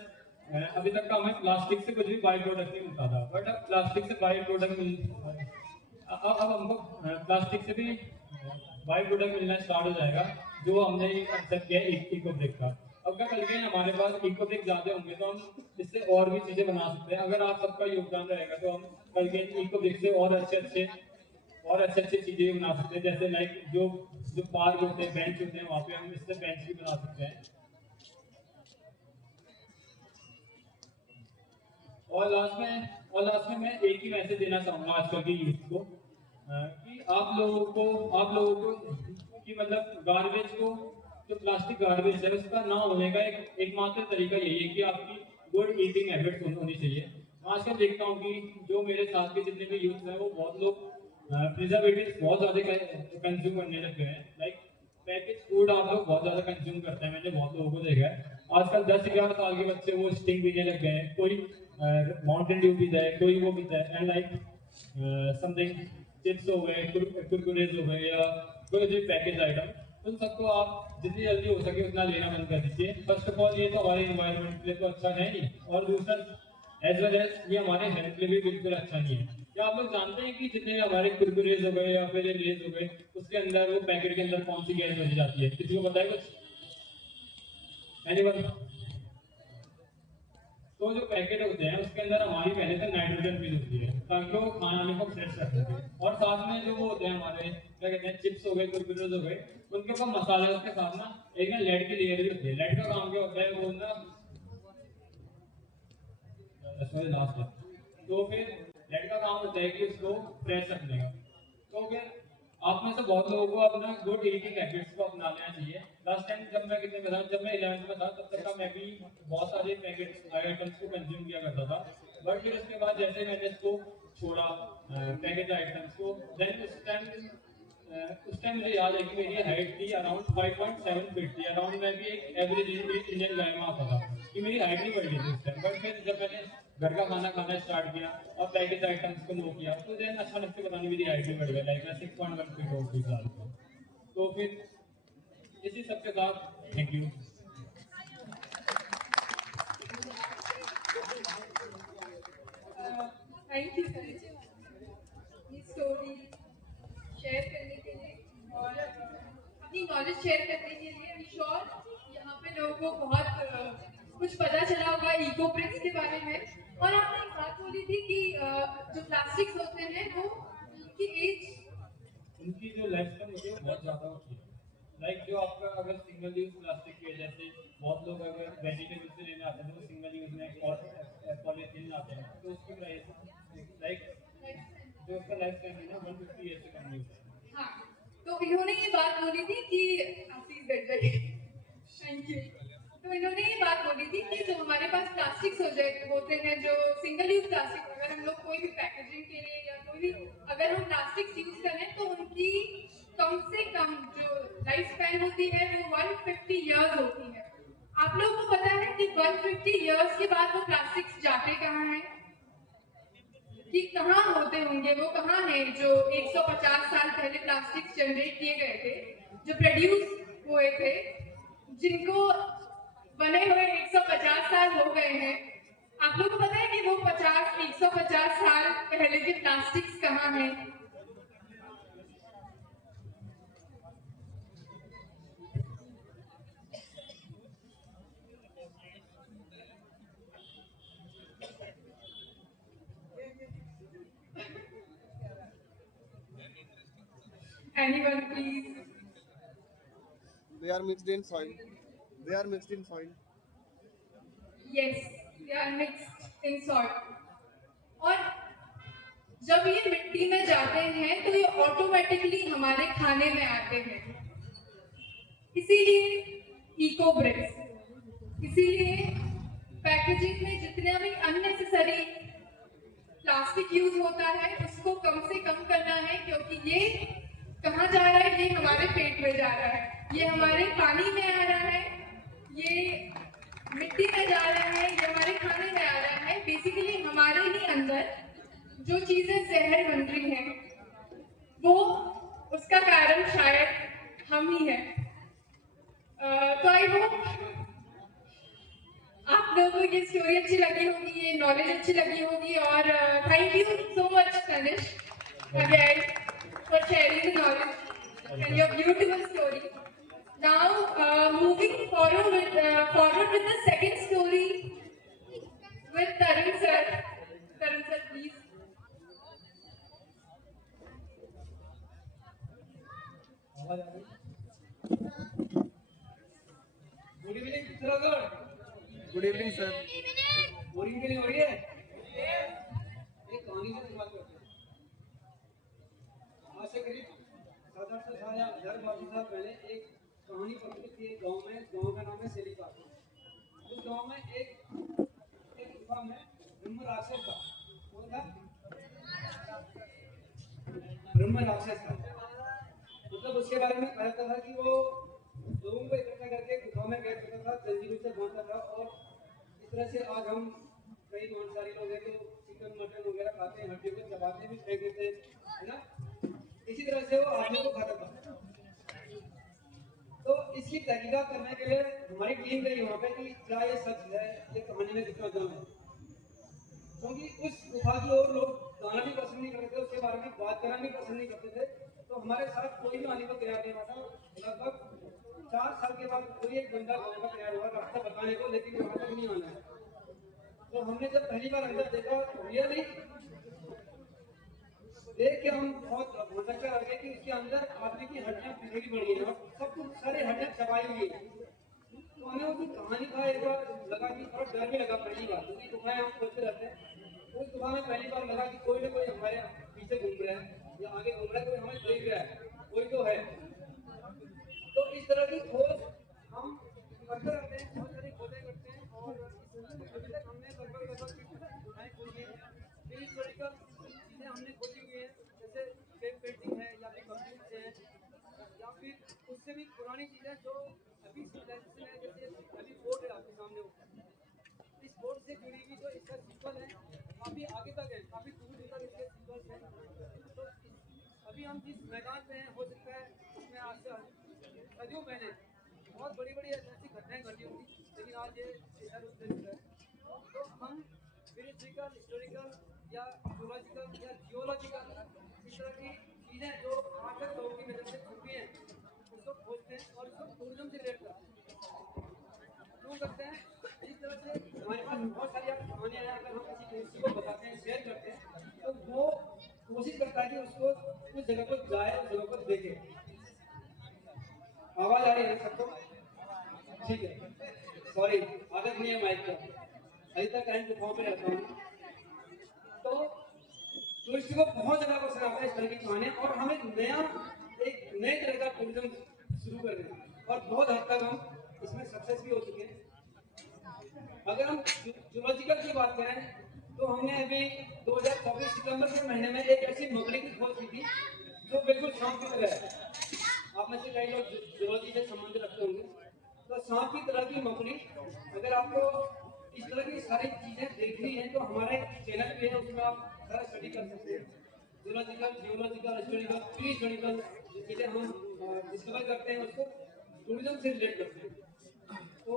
अभी तक का हमें प्लास्टिक से कुछ भी बाई प्रोडक्ट नहीं मिलता था, बट अब प्लास्टिक से बाई प्रोडक्ट अब हमको प्लास्टिक से भी बाई प्रोडक्ट मिलना स्टार्ट हो जाएगा जो हमने एक्सेप्ट किया इको ब्रिक का। अगर कल के हमारे पास इको ब्रिक ज्यादा होंगे तो हम इससे और भी चीजें बना सकते हैं। अगर आप सबका योगदान रहेगा तो हम कल के इको ब्रिक से और अच्छे चीजें बना सकते हैं। जैसे लाइक जो पार्क होते हैं, बेंच होते हैं, वहाँ पे हम इससे बेंच भी बना सकते हैं। और लास्ट में मैं एक ही मैसेज देना चाहूंगा आजकल के यूथ को कि आप लोगों को कि मतलब गार्बेज को जो प्लास्टिक गार्बेज है उसका ना होने का एकमात्र तरीका यही है कि आपकी गुड ईटिंग हैबिट्स होनी चाहिए। मैं आजकल देखता हूँ कि जो मेरे साथ के जितने भी यूथ हैं वो बहुत लोग प्रिजर्वेटिव्स बहुत ज्यादा कंज्यूम करने लग गए हैं। लाइक पैकेज फूड आप लोग बहुत ज्यादा कंज्यूम करते हैं, मैंने बहुत लोगों को देखा है। आजकल 10-11 साल के बच्चे वो स्टिंग पीने लग गए हैं, कोई माउंटेन ड्यू पीता है, कोई वो पीता है एंड लाइक समथिंग चिप्स हो गए, कुरकुरेज हो गए या कोई भी पैकेज आइटम, उन सबको आप जितनी जल्दी हो सके उतना लेना बंद कर दीजिए। फर्स्ट ऑफ ऑल ये तो हमारे इन्वायरमेंट के लिए तो अच्छा है नहीं, और दूसरा एज वेल एज ये हमारे हेल्थ के लिए भी बिल्कुल अच्छा नहीं है। क्या आप लोग जानते हैं कि जितने हमारे कुरकुरेज हो गए या फिर ये लेज हो गए, उसके अंदर वो पैकेट के अंदर कौन सी गैस भरी जाती है? किसी को पता है कुछ? एनीवन? तो जो पैकेट होते हैं उसके अंदर हमारी पहले से नाइट्रोजन फिल होती है ताकि वो खाने को फ्रेश रख सके, और साथ में जो वो होते हैं हमारे क्या कहते हैं चिप्स हो गए, कुरकुरेज हो गए, उनके ऊपर मसाला उसके साथ ना एक ना लेड की लेयर भी होती है। लेड का काम क्या होता है, वो ना लास्ट है, तो फिर लेड का काम होता है कि उसको फ्रेश रखने का। तो फिर आप में से बहुत लोगों को अपना गुड ईटिंग हैबिट्स को अपना लेना चाहिए। लास्ट टाइम जब मैं कितने में था, जब मैं 11th में था, तब तक का मैं भी बहुत सारे पैकेट आइटम्स को कंज्यूम किया करता था, बट फिर उसके बाद जैसे मैंने इसको छोड़ा पैकेज आइटम्स को, देन उस टाइम मुझे याद है कि मेरी हाइट थी अराउंड 5.7 फीट थी, अराउंड मैं भी एक एवरेज इंडियन गाय में आता था कि मेरी हाइट नहीं बढ़ रही थी उस टाइम। बट फिर जब मैंने घर का खाना खाना स्टार्ट किया और पैकेज आइटम्स को नो किया, तो देन अचानक से पता नहीं मेरी हाइट भी बढ़ गई, लाइक मैं 6.1 फीट हो गई साल को। तो फिर इसी सब के साथ thank you. Thank you sir ये स्टोरी शेयर करने के लिए और अपनी नॉलेज शेयर करने के लिए। आई श्योर यहाँ पे लोगों को बहुत कुछ पता चला होगा इको ब्रिक्स के बारे में। और आपने एक बात बोली थी कि जो प्लास्टिक्स होते हैं वो उनकी एज, उनकी जो लाइफ टाइम होती है वो बहुत ज़्यादा होती है। लाइक जो आपका अगर सिंगल यूज प्लास्टिक के, जैसे बहुत लोग अगर वेजिटेबल से लेने आते हैं तो सिंगल यूज में और पॉलीथीन लाते हैं, तो उसकी प्राइस लाइक जो उसका लाइफ टाइम है ना 150 ईयर से कम यूज है। हाँ तो इन्होंने ये बात बोली थी कि आप प्लीज बैठ जाइए, थैंक यू। तो इन्होंने ये बात बोली थी कि जो हमारे पास प्लास्टिक्स होते हैं, जो सिंगल यूज प्लास्टिक, अगर हम लोग कोई भी पैकेजिंग के लिए या कोई भी अगर हम प्लास्टिक्स यूज करें तो उनकी कम से कम जो लाइफ स्पैन होती है वो 150 ईयर्स होती है। आप लोगों को पता है कि 150 ईयर्स के बाद वो प्लास्टिक्स जाते कहाँ हैं, कि कहाँ होते होंगे, वो कहाँ हैं जो 150 साल पहले प्लास्टिक्स जनरेट किए गए थे, जो प्रोड्यूस हुए थे, जिनको बने हुए 150 साल हो गए हैं। आप लोगों को पता है कि वो 150 साल पहले के प्लास्टिक्स कहाँ हैं? Anyone please? They are mixed in soil. They are mixed in soil. Yes, they are mixed in soil. और जब ये मिट्टी में जाते हैं तो ये ऑटोमेटिकली हमारे खाने में आते हैं, इसीलिए इको ब्रिक्स, इसीलिए पैकेजिंग में जितने भी अननेसेसरी प्लास्टिक यूज होता है उसको कम से कम करना है, क्योंकि ये कहाँ जा रहा है, ये हमारे पेट में जा रहा है, ये हमारे पानी में आ रहा है, ये मिट्टी में जा रहा है, ये हमारे खाने में आ रहा है। बेसिकली हमारे ही अंदर जो चीजें जहर बन रही हैं वो उसका कारण शायद हम ही हैं। तो आई होप आप लोगों को ये स्टोरी अच्छी लगी होगी, ये नॉलेज अच्छी लगी होगी, और thank you so much Tanish again for sharing the knowledge and your beautiful story. Now moving forward with the second story with Tarun sir. Tarun sir, please. Good evening Chitragarh. Good evening, sir. Boring के लिए हो रही है? एक कहानी से शुरुआत करते हैं। आज से करीब 700 साल या 1000 साल पहले एक कहानी प्रचलित थी एक गांव में। गांव का नाम है सेलिकापुर। उस गांव में एक गुफा में ब्रह्म राक्षस था। कौन था? ब्रह्म राक्षस था। मतलब उसके बारे में कहा जाता था कि वो लोगों को इकट्ठा करके गुफा में कैद करता था, जंजीरों से बांधता था, और इस तरह से आज हम कई मांसाहारी लोग हैं तो चिकन मटन वगैरह खाते हैं, हड्डियों को चबाते भी फेंक देते हैं, है ना? इसी तरह से वो आदमी को खाता था। तो इसकी तहकीकात करने के लिए हमारी टीम गई वहाँ पे कि क्या ये सच है, ये कहानी में कितना दम है, क्योंकि उस गुफा की ओर लोग जाना भी पसंद नहीं करते थे, उसके बारे में बात करना भी पसंद नहीं करते थे। तो हमारे साथ कोई भी आने को तैयार नहीं हुआ था। लगभग 4 साल के बाद कोई एक बंदा गाँव का तैयार हुआ रास्ता बताने को, लेकिन वहाँ तक नहीं आना है। तो हमने जब पहली बार अंदर देखा रियली देख के हम बहुत भटक कर आ गए कि उसके अंदर आदमी की हड्डियां पिघली पड़ी हैं और सब कुछ सारी हड्डियां चबाई हुई है। तो हमें उसकी कहानी का एक बार लगा कि थोड़ा डर भी लगा पहली बार, क्योंकि गुफाएं हम खोलते रहते हैं। उस गुफा में पहली बार लगा कि कोई ना कोई हमारे पीछे घूम रहा है या आगे घूम रहा है, कोई हमें देख रहा है, कोई तो है। तो इस तरह की खोज हम करते रहते हैं, बहुत सारी खोजें करते हैं और अभी तक हमने लगभग गुफाएं खोजी हैं। हिस्टोरिकल चीज़ें हमने खोजी हुई हैं, जैसे केव पेंटिंग है या फिर कंप्यूटर है या फिर उससे भी पुरानी चीज़ें जो अभी सिविलाइजेशन है, जैसे अभी बोर्ड है आपके सामने ऊपर, इस बोर्ड से जुड़ी हुई जो इसका सिंबल है काफ़ी आगे तक है, काफ़ी दूर तक इसके सिंबल्स हैं। तो अभी हम जिस मैदान में हैं, हो सकता है उसमें आज से सदियों पहले बहुत बड़ी बड़ी ऐसी घटनाएं घटी होंगी, लेकिन आज ये इधर उधर है। तो हम फिजिकल, हिस्टोरिकल या जूलॉजिकल या जियोलॉजिकल इस तरह की चीज़ें जो आज तक लोगों की नज़र से छुपी हैं, उसको खोजते हैं और उसको टूरिज्म से रिलेट करते हैं। क्यों करते हैं? इस तरह से हमारे पास बहुत सारी कहानियाँ हैं, अगर हम किसी दोस्ती को बताते हैं, शेयर करते हैं, तो वो कोशिश करता है कि उसको उस जगह पर जाए, उस जगह पर देखे। आवाज़ आ रही है सबको? ठीक है, सॉरी आदत नहीं है माइक का, अभी तक टाइम पे फॉर्म में रहता हूँ। तो टूरिस्ट को बहुत ज़्यादा पसंद आता है इस तरह की कहानियाँ और हम एक नए तरह का टूरिज्म शुरू कर रहे हैं और बहुत हद तक हम इसमें सक्सेस भी हो चुके हैं। अगर हम जूलॉजिकल की बात करें तो हमने अभी 2024 सितंबर के महीने में एक ऐसी मकड़ी की खोज की थी जो बिल्कुल सांप की तरह है। आप में से कई लोग जूलॉजी से संबंध रखते होंगे। तो सांप की तरह की मकड़ी, अगर आपको इस तरह की सारी चीजें देखनी है तो हमारे चैनल पे है, उसमें आप सारा स्टडी कर सकते हैं। Zoological, geological, historical, pre historical जो चीजें हम डिस्कवर करते हैं उसको टूरिज्म से रिलेट करते हैं। तो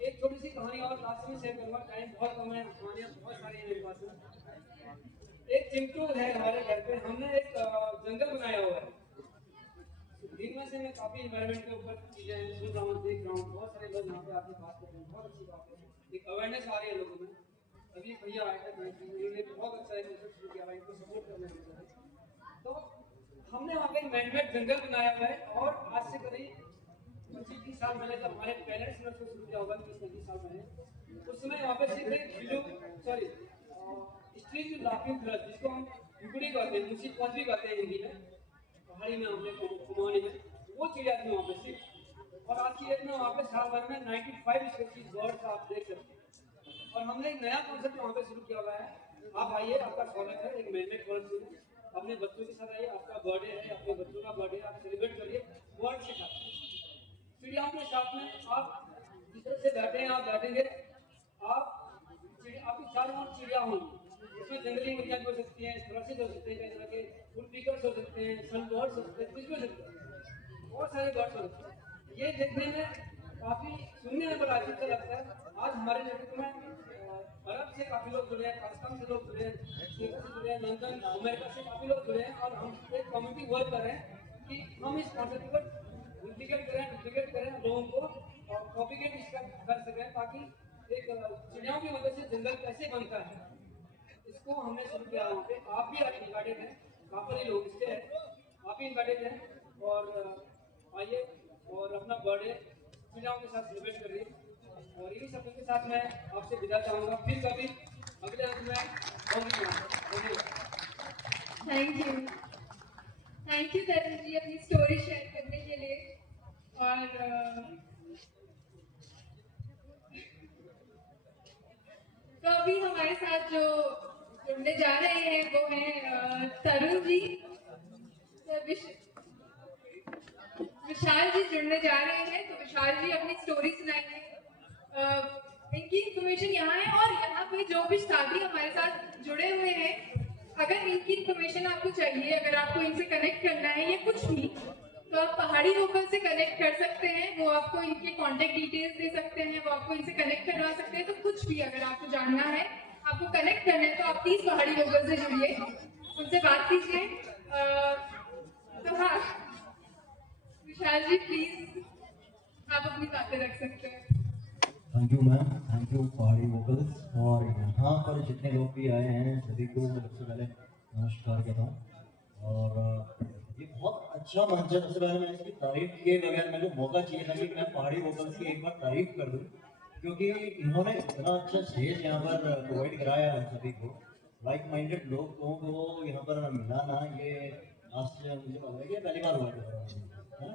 एक छोटी सी कहानी और लास्ट में शेयर करूँगा, टाइम बहुत कम है, कहानियाँ बहुत सारी हैं मेरे पास में। एक चिंटू है हमारे घर पे, हमने एक जंगल बनाया हुआ है। दिन में से मैं काफी एनवायरनमेंट के ऊपर चीजें सुन रहा हूँ, देख रहा हूँ, बहुत सारे लोग यहाँ पे आके बात कर रहे हैं, बहुत अच्छी बात है, एक अवेयरनेस आ रही है लोगों में। अभी भैया आए थे, उन्होंने बहुत अच्छा एक मैसेज शुरू किया भाई, इनको सपोर्ट करने के लिए। तो हमने वहाँ पे मैनमेड जंगल बनाया हुआ है और आज से करीब 25-30 साल पहले जब हमारे पेरेंट्स ने उसको शुरू किया होगा, 20-25 साल पहले, उस समय वहाँ पे सिर्फ एक स्ट्रीट लाफिंग फ्लड, जिसको हम युगड़ी कहते हैं, मुंशी भी कहते हैं हिंदी में, पहाड़ी में हमने कुमाऊनी में, वो चिड़िया थी वहाँ पे सिर्फ। और आज की डेट में वहाँ पे साल भर में 95 स्पीशीज बर्ड्स आप देख सकते हैं। और हमने एक नया कॉन्सेप्ट वहाँ पे शुरू किया हुआ है। आप आइए, आपका स्वागत है एक मैनमेड वर्ल्ड से। अपने बच्चों के साथ आइए, आपका बर्थडे है, अपने बच्चों का बर्थडे आप सेलिब्रेट करिए वर्ल्ड के साथ, चिड़ियाओं के साथ में। आप जिस तरह से बैठे हैं, आप बैठेंगे, आपकी चारों ओर चिड़िया होंगी, इसमें जंगली मुर्गियां हो सकती हैं, थ्रशिज हो सकते हैं, कई तरह के फूड पीकर्स हो सकते हैं, सन बर्ड्स हो सकते हैं, कुछ भी हो सकते हैं, बहुत सारे बर्ड्स हो सकते हैं। ये देखने में काफी, सुनने में बड़ा अजीब सा लगता है। आज हमारे नेतृत्व में अरब से काफी लोग जुड़े हैं, पाकिस्तान से लोग जुड़े हैं, श्रीलंका से जुड़े हैं, लंदन, अमेरिका से काफी लोग जुड़े हैं और हम एक कम्युनिटी वर्क कर रहे हैं कि हम इस कॉन्सेप्ट को डुप्लीकेट करें, लोगों को कॉपीकेट कर सकें, ताकि एक चिड़ियाओं की मदद से जंगल कैसे बनता है इसको हमने शुरू किया। वहाँ पे आप भी इन्वाइटेड हैं, काफी लोग इसके हैं, आप भी इन्वाइटेड हैं और आइए और अपना बर्थडे चिड़ियाओं के साथ सेलिब्रेट करिए। और इन्हीं सब के साथ मैं आपसे विदा चाहूँगा, फिर कभी अगले अंक में धन्यवाद। थैंक यू तरुण जी अपनी स्टोरी शेयर करने के लिए। और तो अभी हमारे साथ जो जुड़ने जा रहे हैं वो है तरुण जी, विशाल जी जुड़ने जा रहे हैं। तो विशाल जी अपनी स्टोरी सुनाएंगे। इनकी इंफॉर्मेशन यहाँ है और यहाँ पे जो भी साथी हमारे साथ जुड़े हुए हैं अगर इनकी इन्फॉर्मेशन आपको चाहिए, अगर आपको इनसे कनेक्ट करना है या कुछ भी, तो आप पहाड़ी वोकल से कनेक्ट कर सकते हैं। वो आपको इनके कॉन्टेक्ट डिटेल्स दे सकते हैं, वो आपको इनसे कनेक्ट करवा सकते हैं। तो कुछ भी अगर आपको जानना है, आपको कनेक्ट करना है, तो आप प्लीज पहाड़ी वोकल से जुड़िए, उनसे बात कीजिए। तो हाँ, विशाल जी प्लीज आप अपनी बातें रख सकते हैं। Thank you ma'am, thank you पहाड़ी वोकल्स। और यहाँ पर जितने लोग भी आए हैं सभी को सबसे पहले नमस्कार कहता हूँ। और ये बहुत अच्छा मंच है। सबसे पहले मैं इसकी तारीफ किए बगैर मेरे को मौका चाहिए था कि मैं पहाड़ी वोकल्स की एक बार तारीफ कर दूँ, क्योंकि इन्होंने इतना अच्छा स्टेज यहाँ पर प्रोवाइड कराया है सभी को। लाइक माइंडेड लोगों को यहाँ पर मिलाना, ये आज से मुझे पता है कि पहली बार हुआ है ना,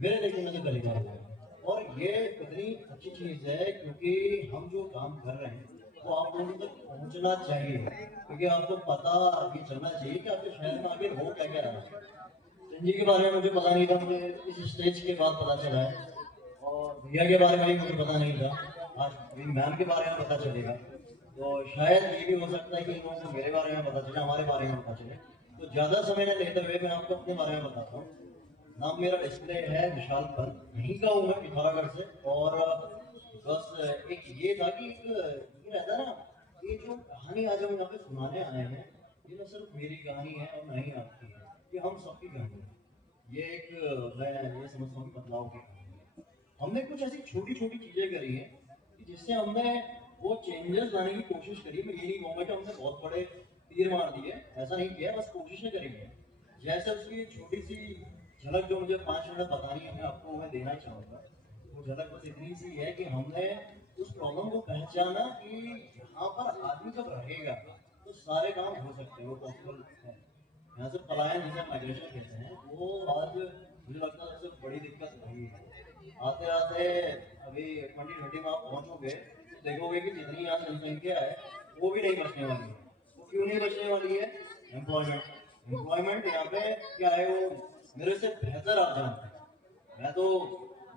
मेरे देखने में तो पहली बार हुआ है। और ये इतनी अच्छी चीज़ है क्योंकि हम जो काम कर रहे हैं वो आप लोगों तक पहुंचना चाहिए, क्योंकि आपको पता ये चलना चाहिए कि आपके शहर में आगे हो क्या क्या रहा है। संजय के बारे में मुझे पता नहीं था, मुझे इस स्टेज के बाद पता चला है। और भैया के बारे में भी मुझे पता नहीं था, आज मेरी मैम के बारे में पता चलेगा। तो शायद ये भी हो सकता है कि इन लोगों को मेरे बारे में पता चले, हमारे बारे में पता चले। तो ज़्यादा समय न लेते हुए मैं आपको अपने बारे में बताता हूँ। नाम मेरा डिस्प्ले है विशाल पर, यहीं का हूँ मैं, पिथौरागढ़ से। और बस एक ये था कि एक ये रहता है ना, ये जो कहानी आज हम यहाँ पे सुनाने आए हैं, ये न सिर्फ मेरी कहानी है और न ही आपकी है, ये हम सबकी कहानी है। ये एक मैं ये समझता हूँ बदलाव की कहानी है। हमने कुछ ऐसी छोटी छोटी चीज़ें करी हैं कि जिससे हमने वो चेंजेस लाने की कोशिश करी। मैं ये नहीं कहूँगा कि हमने बहुत बड़े तीर मार दिए, ऐसा नहीं किया, बस कोशिशें करी हैं। जैसे उसकी छोटी सी झलक जो मुझे 5 मिनट बतानी है, मैं आपको मैं देना चाहूँगा। वो झलक बस इतनी सी है कि हमने उस प्रॉब्लम को पहचाना कि यहाँ पर आदमी जब रहेगा तो सारे काम हो सकते हैं, वो पॉसिबल है। यहाँ से पलायन जिसे माइग्रेशन कहते हैं, वो आज मुझे लगता है सबसे बड़ी दिक्कत वही है। आते आते अभी 2030 में आप पहुँचोगे तो देखोगे कि जितनी यहाँ जनसंख्या है वो भी नहीं बचने वाली है। वो क्यों नहीं बचने वाली है? एम्प्लॉयमेंट यहाँ पे क्या है, वो मेरे से बेहतर आप जानते हैं। मैं तो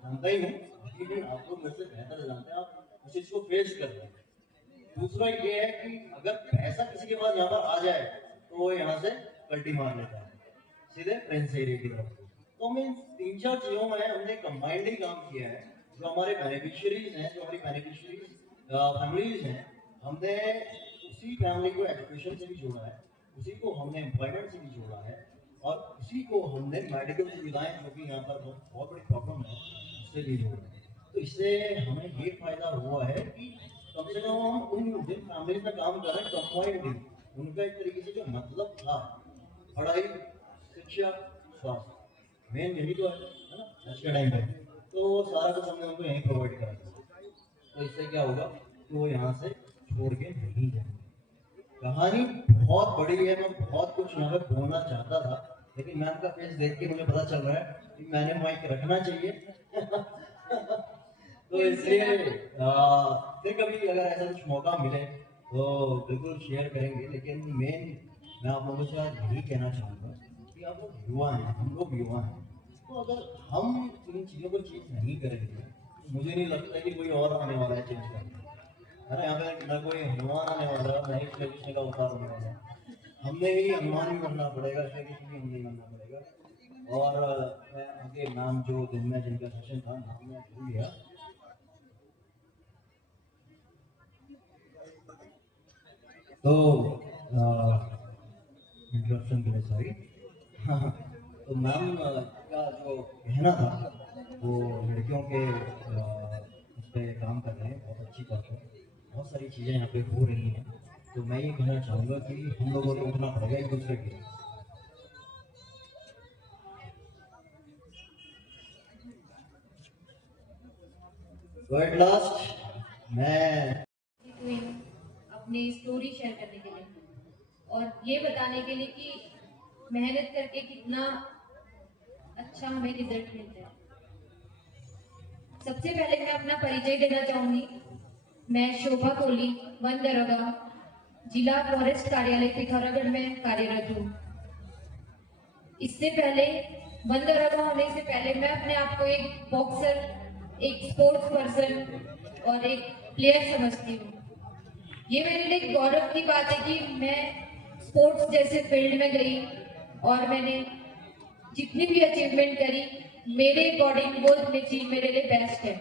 जानता ही हूँ, लेकिन आप लोग मेरे से बेहतर जानते हैं, आप उस चीज़ को फेस कर रहे हैं। दूसरा ये है कि अगर पैसा किसी के पास यहाँ पर आ जाए तो वो यहाँ से पलटी मार लेता है सीधे प्रिंस एरिया की तरफ। तो हम इन 3-4 चीज़ों में हमने कंबाइंडली काम किया है। जो हमारे बेनिफिशियरीज हैं, जो हमारी बेनिफिशियरीज फैमिलीज हैं, हमने उसी फैमिली को एजुकेशन से भी जोड़ा है, उसी को हमने एम्प्लॉयमेंट से भी जोड़ा है, और उसी को हमने मेडिकल सुविधाएं जो कि यहाँ पर बहुत बड़ी प्रॉब्लम है उससे भी जोड़ा है। तो इससे हमें ये फायदा हुआ है कि कम से कम हम उन जिन फैमिलीज में काम कर रहे हैं कंबाइंडली, उनका एक तरीके से जो मतलब था पढ़ाई, शिक्षा, स्वास्थ्य, मेन यही तो है ना आज के टाइम पे। तो सारा कुछ हमने उनको यहीं प्रोवाइड करा। तो इससे क्या होगा कि वो यहाँ से छोड़ के नहीं जाएंगे। कहानी बहुत बड़ी है, मैं बहुत कुछ यहाँ पे बोलना चाहता था, लेकिन मैम का फेस देख के मुझे पता चल रहा है कि मैंने माइक रखना चाहिए। तो इसलिए फिर कभी अगर ऐसा कुछ मौका मिले तो बिल्कुल शेयर करेंगे। लेकिन मेन मैं आप लोगों से आज यही कहना चाहूँगा कि आप लोग युवा हैं, हम लोग युवा हैं, तो अगर हम इन चीज़ों को चेंज नहीं करेंगे तो मुझे नहीं लगता कि कोई और आने वाला है चेंज करने, है ना। यहाँ पे ना कोई हनुमान आने वाला है, ना ही श्री कृष्ण का अवतार होने वाला है। हमने ही हनुमान भी बनना पड़ेगा, श्री कृष्ण भी हमने बनना पड़ेगा। और मैं आगे नाम जो दिन में जिनका सेशन था नाम मैं भूल गया, तो इंटरप्शन के लिए सॉरी। हाँ, तो मैम का जो कहना था वो लड़कियों के उस पर काम कर रहे हैं, बहुत अच्छी बात है। बहुत सारी चीज़ें यहाँ पे हो रही हैं, तो मैं ये कहना चाहूँगा कि हम लोगों को उठना पड़ेगा एक दूसरे के। तो एट लास्ट मैं अपनी स्टोरी शेयर करने के लिए और ये बताने के लिए कि मेहनत करके कितना अच्छा हमें रिजल्ट मिलता है। सबसे पहले मैं अपना परिचय देना चाहूंगी। मैं शोभा कोहली, वन दरोगा, जिला फॉरेस्ट कार्यालय पिथौरागढ़ में कार्यरत हूँ। इससे पहले वन दरोगा होने से पहले मैं अपने आप को एक बॉक्सर, एक स्पोर्ट्स पर्सन और एक प्लेयर समझती हूँ। ये मेरे लिए गौरव की बात है कि मैं स्पोर्ट्स जैसे फील्ड में गई और मैंने जितनी भी अचीवमेंट करी, मेरे अकॉर्डिंग वो इतनी चीज मेरे लिए बेस्ट है।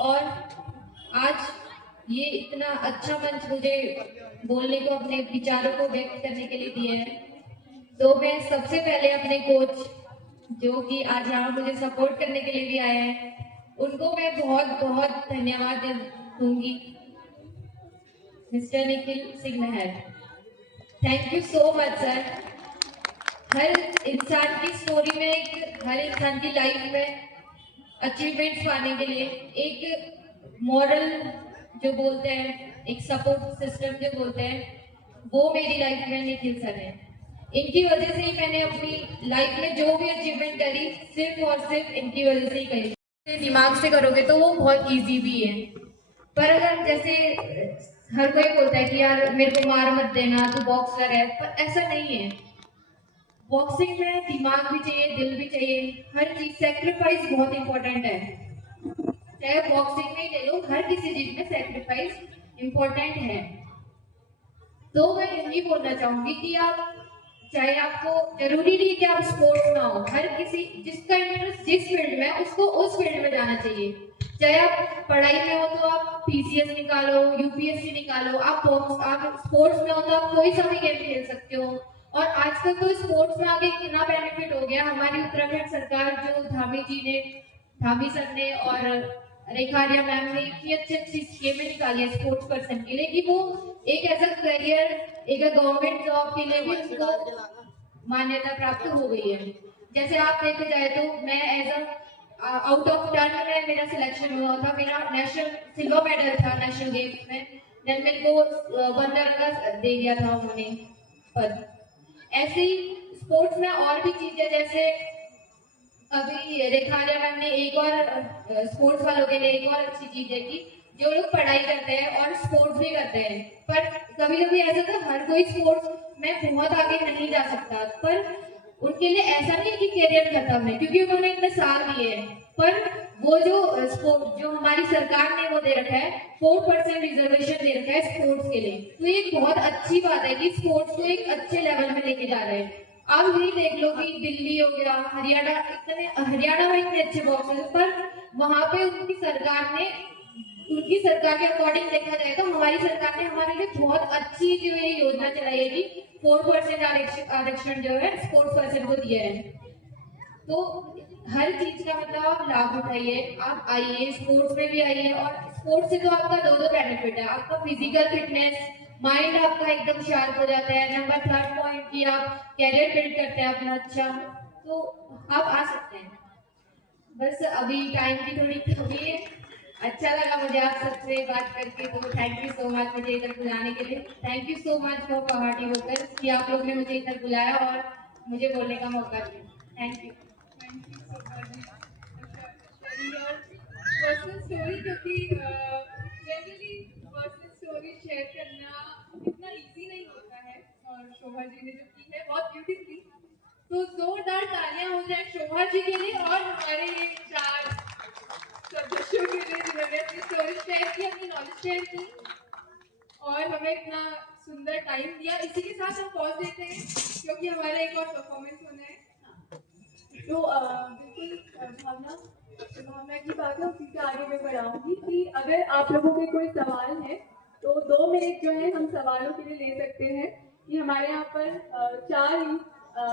और आज ये इतना अच्छा मंच मुझे बोलने को, अपने विचारों को व्यक्त करने के लिए दिया है, तो मैं सबसे पहले अपने कोच जो कि आज यहाँ मुझे सपोर्ट करने के लिए भी आए हैं, उनको मैं बहुत बहुत धन्यवाद दूंगी। Mister Nikhil Singh Mehar, thank you so much sir. हर इंसान की स्टोरी में, हर इंसान की लाइफ में अचीवमेंट्स पाने के लिए एक मॉरल जो बोलते हैं, एक सपोर्ट सिस्टम जो बोलते हैं, वो मेरी लाइफ में निखिल सर है। इनकी वजह से ही मैंने अपनी लाइफ में जो भी अचीवमेंट करी, सिर्फ और सिर्फ इनकी वजह से ही करी। दिमाग से करोगे तो वो बहुत इजी भी है, पर अगर जैसे हर कोई बोलता है कि यार मेरे को मार मत देना, तू बॉक्सर है, पर ऐसा नहीं है। बॉक्सिंग में दिमाग भी चाहिए, दिल भी चाहिए, हर चीज, सेक्रीफाइस बहुत इंपॉर्टेंट है। चाहे बॉक्सिंग में ही ले लो, हर किसी चीज में सेक्रीफाइस इंपॉर्टेंट है। तो मैं यही बोलना चाहूंगी कि आप, चाहे आपको जरूरी नहीं कि आप स्पोर्ट्स में हो, हर किसी जिसका इंटरेस्ट जिस फील्ड में है उसको उस फील्ड में जाना चाहिए। चाहे आप पढ़ाई में हो तो आप पीसीएस निकालो, यूपीएससी निकालो, आप स्पोर्ट्स में हो तो आप कोई सा भी गेम खेल सकते हो। और आजकल तो स्पोर्ट्स में आगे इतना बेनिफिट हो गया, हमारी उत्तराखंड सरकार जो धामी सर ने और रेखारिया मैम ने इतनी अच्छी स्कीमें निकाली है स्पोर्ट्स पर्सन के लिए कि वो एक एज अ करियर, एक गवर्नमेंट जॉब के लिए भी उनको मान्यता प्राप्त हो गई है। जैसे आप देखे जाए तो मैं एज अ आउट ऑफ 10 में मेरा सिलेक्शन हुआ था, मेरा नेशनल सिल्वर मेडल था नेशनल गेम्स में, देन मेरे को वंदर का दे दिया था उन्होंने पद। ऐसे ही स्पोर्ट्स में और भी चीजें, जैसे अभी रेखारिया मैम ने एक और स्पोर्ट्स वालों के लिए एक और अच्छी चीज है कि जो लोग पढ़ाई करते हैं और स्पोर्ट्स भी करते हैं, पर कभी कभी ऐसा तो हर कोई स्पोर्ट्स में बहुत आगे नहीं जा सकता, पर उनके लिए ऐसा नहीं कि करियर खत्म है, क्योंकि उन्होंने इतने साल दिए हैं। पर वो जो हमारी सरकार ने वो दे रखा है, 4% रिजर्वेशन दे रखा है स्पोर्ट्स के लिए, तो ये एक बहुत अच्छी बात है कि स्पोर्ट्स को एक अच्छे लेवल में लेके जा रहे हैं। आप यही देख लो कि दिल्ली हो गया, हरियाणा में इतने अच्छे बॉक्सर्स, पर वहां पे उनकी सरकार के अकॉर्डिंग देखा जाए तो हमारी सरकार ने हमारे लिए बहुत अच्छी जो ये योजना चलाई है कि 4% आरक्षण जो है स्पोर्ट्स पर्सन को दिया है। तो हर चीज का मतलब आप लाभ उठाइए, आप आइए, स्पोर्ट्स में भी आइए। और स्पोर्ट्स से तो आपका दो बेनिफिट है, आपका फिजिकल फिटनेस, माइंड आपका एकदम शार्प हो जाता है। नंबर 3 पॉइंट की आप कैरियर बिल्ड करते हैं अपना अच्छा, तो आप आ सकते हैं। बस अभी टाइम की थोड़ी कमी है। अच्छा लगा मुझे आप सबसे बात करके, तो थैंक यू सो मच मुझे इधर बुलाने के लिए। Thank you so much for पहाड़ी वोकल्स कि आप लोग ने मुझे इधर बुलाया और मुझे बोलने का मौका दिया। Thank you. पर्सनल स्टोरी, क्योंकि जनरली पर्सनल स्टोरी शेयर करना इतना इजी नहीं होता है, और शोभा जी ने जो की है बहुत ब्यूटीफुली, तो जोरदार तालियां हो जाए शोभा जी के लिए और हमारे ये 4 सदस्यों के लिए जिन्होंने अपनी स्टोरी शेयर की, अपनी नॉलेज शेयर की और हमें इतना सुंदर टाइम दिया। इसी के साथ हम पॉज देते हैं क्योंकि हमारा एक और परफॉर्मेंस होना है। तो बिल्कुल भावना की बात है, उसी से आगे मैं बढ़ाऊंगी कि अगर आप लोगों के कोई सवाल है तो 2 मिनट जो है हम सवालों के लिए ले सकते हैं। कि हमारे यहाँ पर 4 यूथ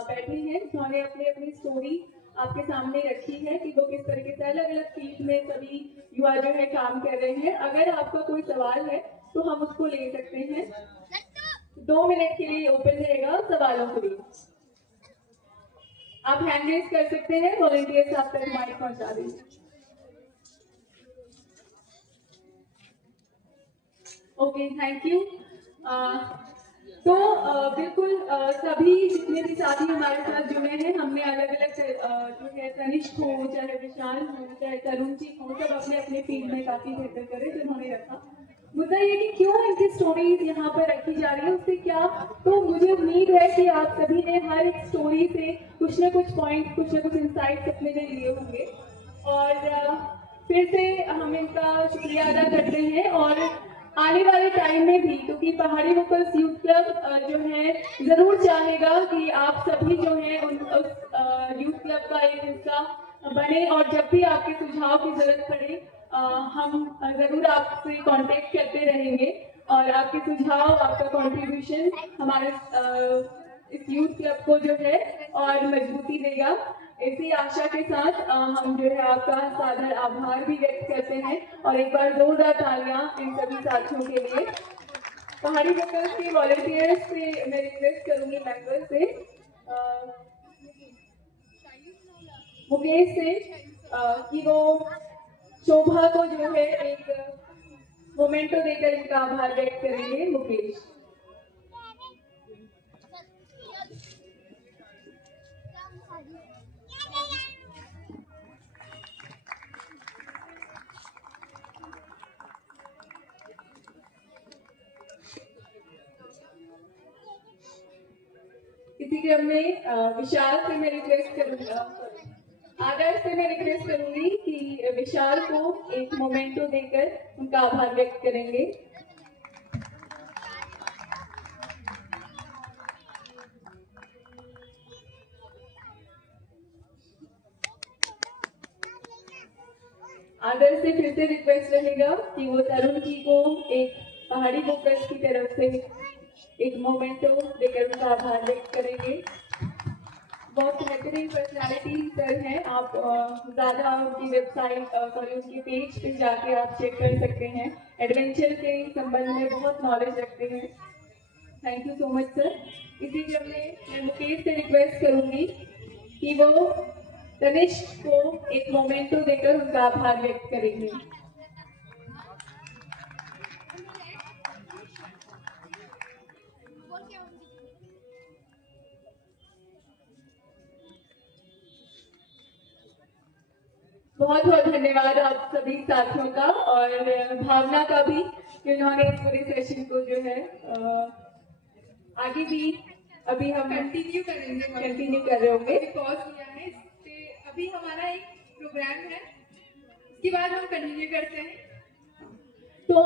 बैठे हैं जिन्होंने अपनी अपनी स्टोरी आपके सामने रखी है कि वो किस तरीके से अलग अलग फील्ड में सभी युवा जो है काम कर रहे हैं। अगर आपका कोई सवाल है तो हम उसको ले सकते हैं। 2 मिनट के लिए ओपन रहेगा सवालों के लिए। आप हैंड रेज कर सकते हैं, वॉलंटियर्स आप तक माइक पहुंचा दीजिए। Okay, thank you. तो बिल्कुल सभी जितने भी साथी हमारे साथ जुड़े हैं, हमने अलग अलग जो है तनिष्क हो, चाहे विशाल हो, चाहे तरुण जी हो, सब अपने अपने फील्ड में काफी बेहतर करे जिन्होंने रखा। मुद्दा ये कि क्यों इनकी स्टोरीज यहाँ पर रखी जा रही है, उससे क्या, तो मुझे उम्मीद है कि आप सभी ने हर एक स्टोरी से कुछ न कुछ पॉइंट, कुछ न कुछ इंसाइट्स अपने लिए लिए होंगे। और फिर से हम इनका शुक्रिया अदा करते हैं और आने वाले टाइम में भी, क्योंकि पहाड़ी वोकल्स यूथ क्लब जो है ज़रूर चाहेगा कि आप सभी जो हैं उस यूथ क्लब का एक हिस्सा बने, और जब भी आपके सुझाव की ज़रूरत पड़े हम ज़रूर आपसे कांटेक्ट करते रहेंगे, और आपके सुझाव, आपका कंट्रीब्यूशन हमारे इस यूथ क्लब को जो है और मजबूती देगा। इसी आशा के साथ हम जो है आपका सादर आभार भी व्यक्त करते हैं, और एक बार जोरदार तालियां इन सभी साथियों के लिए। पहाड़ी वोकल्स के वॉलंटियर्स से मैं रिक्वेस्ट करूंगी, मेंबर से, मुकेश से, कि वो शोभा को जो है एक मोमेंटो देकर इनका आभार व्यक्त करेंगे। मुकेश। इसी क्रम में विशाल से मैं रिक्वेस्ट करूंगा, आदर्श से मैं रिक्वेस्ट करूंगी कि विशाल को एक मोमेंटो देकर उनका आभार व्यक्त करेंगे। आदर्श से फिर से रिक्वेस्ट रहेगा कि वो तरुण जी को एक पहाड़ी वोकल्स की तरफ से एक मोमेंटो देकर उनका आभार व्यक्त करेंगे। बहुत बेहतरीन पर्सनालिटी सर हैं, आप ज़्यादा उनकी वेबसाइट सॉरी उनके पेज पे जाके आप चेक कर सकते हैं, एडवेंचर के संबंध में बहुत नॉलेज रखते हैं। Thank you so much sir. इसी क्रम में मैं मुकेश से रिक्वेस्ट करूंगी कि वो तनिष्क को एक मोमेंटो देकर उनका आभार व्यक्त करेंगे। बहुत बहुत धन्यवाद आप सभी साथियों का, और भावना का भी, कि उन्होंने इस पूरे सेशन को जो है आगे भी अभी हम कंटिन्यू कर रहे होंगे। पॉज किया है इससे, अभी हमारा एक प्रोग्राम है, उसके बाद हम कंटिन्यू करते हैं। तो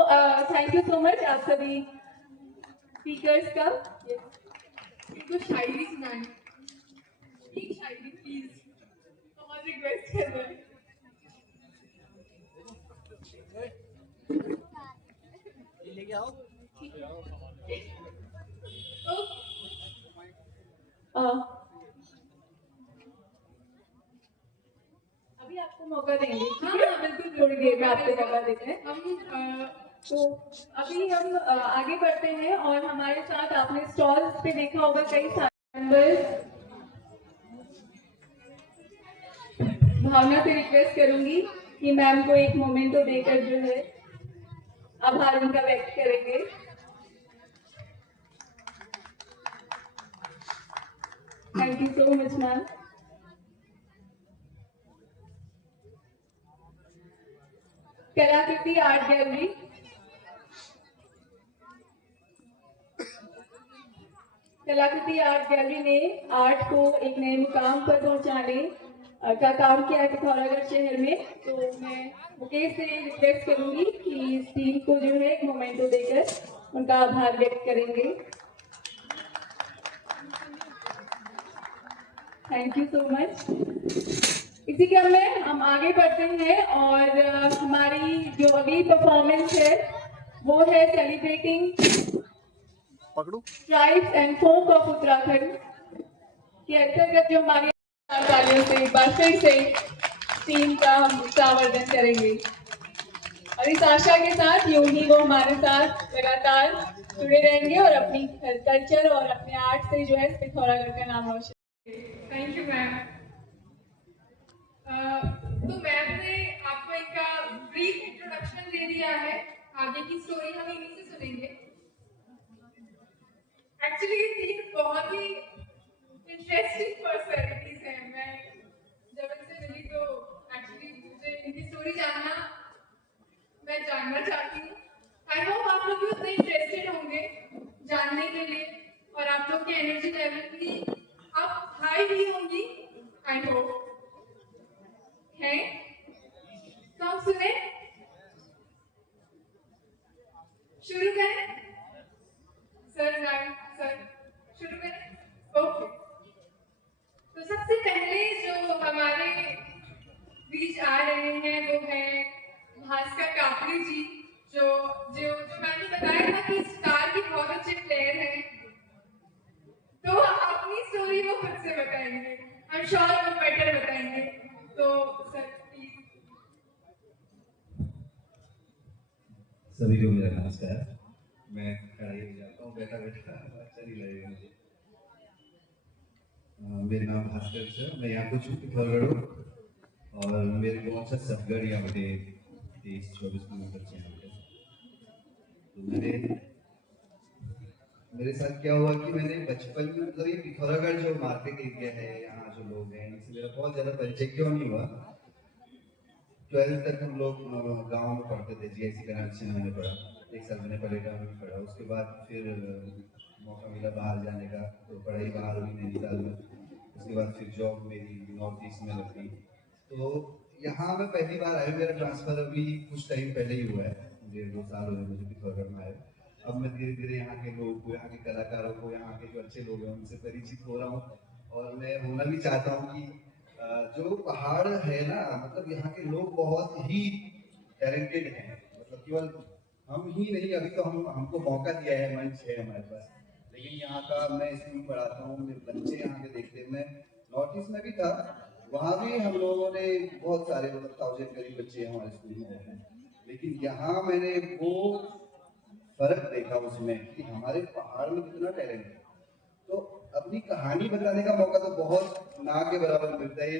थैंक यू सो मच आप सभी स्पीकर्स का। इनको शायरी सुनाएं, एक शायरी प्लीज, बहुत रिक्वेस्ट कर रहे हैं। लेके आओ। अभी आपको मौका देंगे। हाँ बिल्कुल, थोड़ी देर में आपको मौका देते हैं। तो अभी हम आगे बढ़ते हैं, और हमारे साथ आपने स्टॉल्स पे देखा होगा कई सारे मेंबर्स। भावना से रिक्वेस्ट करूंगी कि मैम को एक मोमेंटो देकर जो है आभार उनका व्यक्त करेंगे। Thank you so much ma'am. कलाकृति आर्ट गैलरी, कलाकृति आर्ट गैलरी ने आर्ट को एक नए मुकाम पर पहुंचाने का काम किया है पिथौरागढ़ शहर में। तो मैं मुकेश से रिक्वेस्ट करूंगी कि इस टीम को जो है एक मोमेंटो देकर उनका आभार व्यक्त करेंगे। Thank you so much. इसी क्रम में हम आगे बढ़ते हैं, और हमारी जो अगली परफॉर्मेंस है वो है सेलिब्रेटिंग पकड़ू tribes and folk of Uttarakhand के अंतर्गत जो हमारी तालियों से एक बार फिर से टीम का हम उत्साहवर्धन करेंगे, और इस आशा के साथ यूं ही वो हमारे साथ लगातार जुड़े रहेंगे और अपनी कल्चर और अपने आर्ट से जो है पिथौरागढ़ का नाम रोशन। Thank you ma'am. तो मैम ने आपको इनका ब्रीफ इंट्रोडक्शन दे दिया है, आगे की स्टोरी हम इन्हीं से सुनेंगे। एक्चुअली ये तीन बहुत ही इंटरेस्टिंग पर्सनैलिटीज हैं। मैं जब इनसे मिली तो एक्चुअली मुझे इनकी स्टोरी मैं जानना चाहती हूँ। आई होप आप लोग भी उतने इंटरेस्टेड होंगे जानने के लिए, और आप लोग की एनर्जी लेवल भी अब हाई ही होंगी, आई होप है। तो हम सुने शुरू करें सर? मैम सर शुरू करें? ओके। तो सबसे पहले जो हमारे बीच आ रहे हैं वो है भास्कर काकड़ी जी, जो जो जो मैंने बताया था कि स्टार की बहुत अच्छे प्लेयर हैं। तो अपनी स्टोरी वो खुद से बताएंगे, आई एम श्योर वो बेटर बताएंगे। तो सर प्लीज। सभी को मेरा नमस्कार। मैं खड़ा ही हो जाता हूँ, बैठा बैठा अच्छा नहीं लगेगा मुझे। मेरा नाम भास्कर है, मैं यहाँ कुछ पिथौरागढ़ हूँ और मेरे गाँव से सतगढ़ यहाँ पे 23-24 किलोमीटर से यहाँ पे। तो मेरे साथ क्या हुआ कि मैंने बचपन में मतलब ये पिथौरागढ़ जो मार्केट एरिया है, यहाँ जो लोग हैं, इनसे मेरा बहुत ज़्यादा परिचय क्यों नहीं हुआ। 12th तक हम लोग गांव में पढ़ते थे, GIC कनेक्शन मैंने पढ़ा, 1 साल मैंने पलेटा में पढ़ा। उसके बाद फिर मौका मिला बाहर जाने का, तो पढ़ाई बाहर हुई नैनीताल में। उसके बाद फिर जॉब मेरी नॉर्थ ईस्ट में लगी। तो यहाँ मैं पहली बार आया, मेरा ट्रांसफ़र अभी कुछ टाइम पहले ही हुआ है, 1.5-2 साल हुए मुझे पिथौरागढ़ में आए। अब मैं धीरे धीरे यहाँ के लोगों को, यहाँ के कलाकारों को, यहाँ के जो अच्छे लोग हैं उनसे परिचित हो रहा हूँ। और मैं होना भी चाहता हूँ कि जो पहाड़ है ना, मतलब यहाँ के लोग बहुत ही टैलेंटेड हैं। मतलब केवल हम ही नहीं, अभी तो हमको मौका दिया है, मंच है हमारे पास, लेकिन यहाँ का मैं स्कूल पढ़ाता हूँ, मेरे बच्चे यहाँ के देखते हैं। मैं नॉर्थ ईस्ट में भी था, वहाँ भी हम लोगों ने बहुत सारे मतलब 1000 करीब बच्चे हमारे स्कूल में हैं, लेकिन यहाँ मैंने वो फर्क देखा उसमें कि हमारे पहाड़ में कितना टैलेंट है। तो अपनी कहानी बताने का मौका तो बहुत ना के बराबर मिलता है।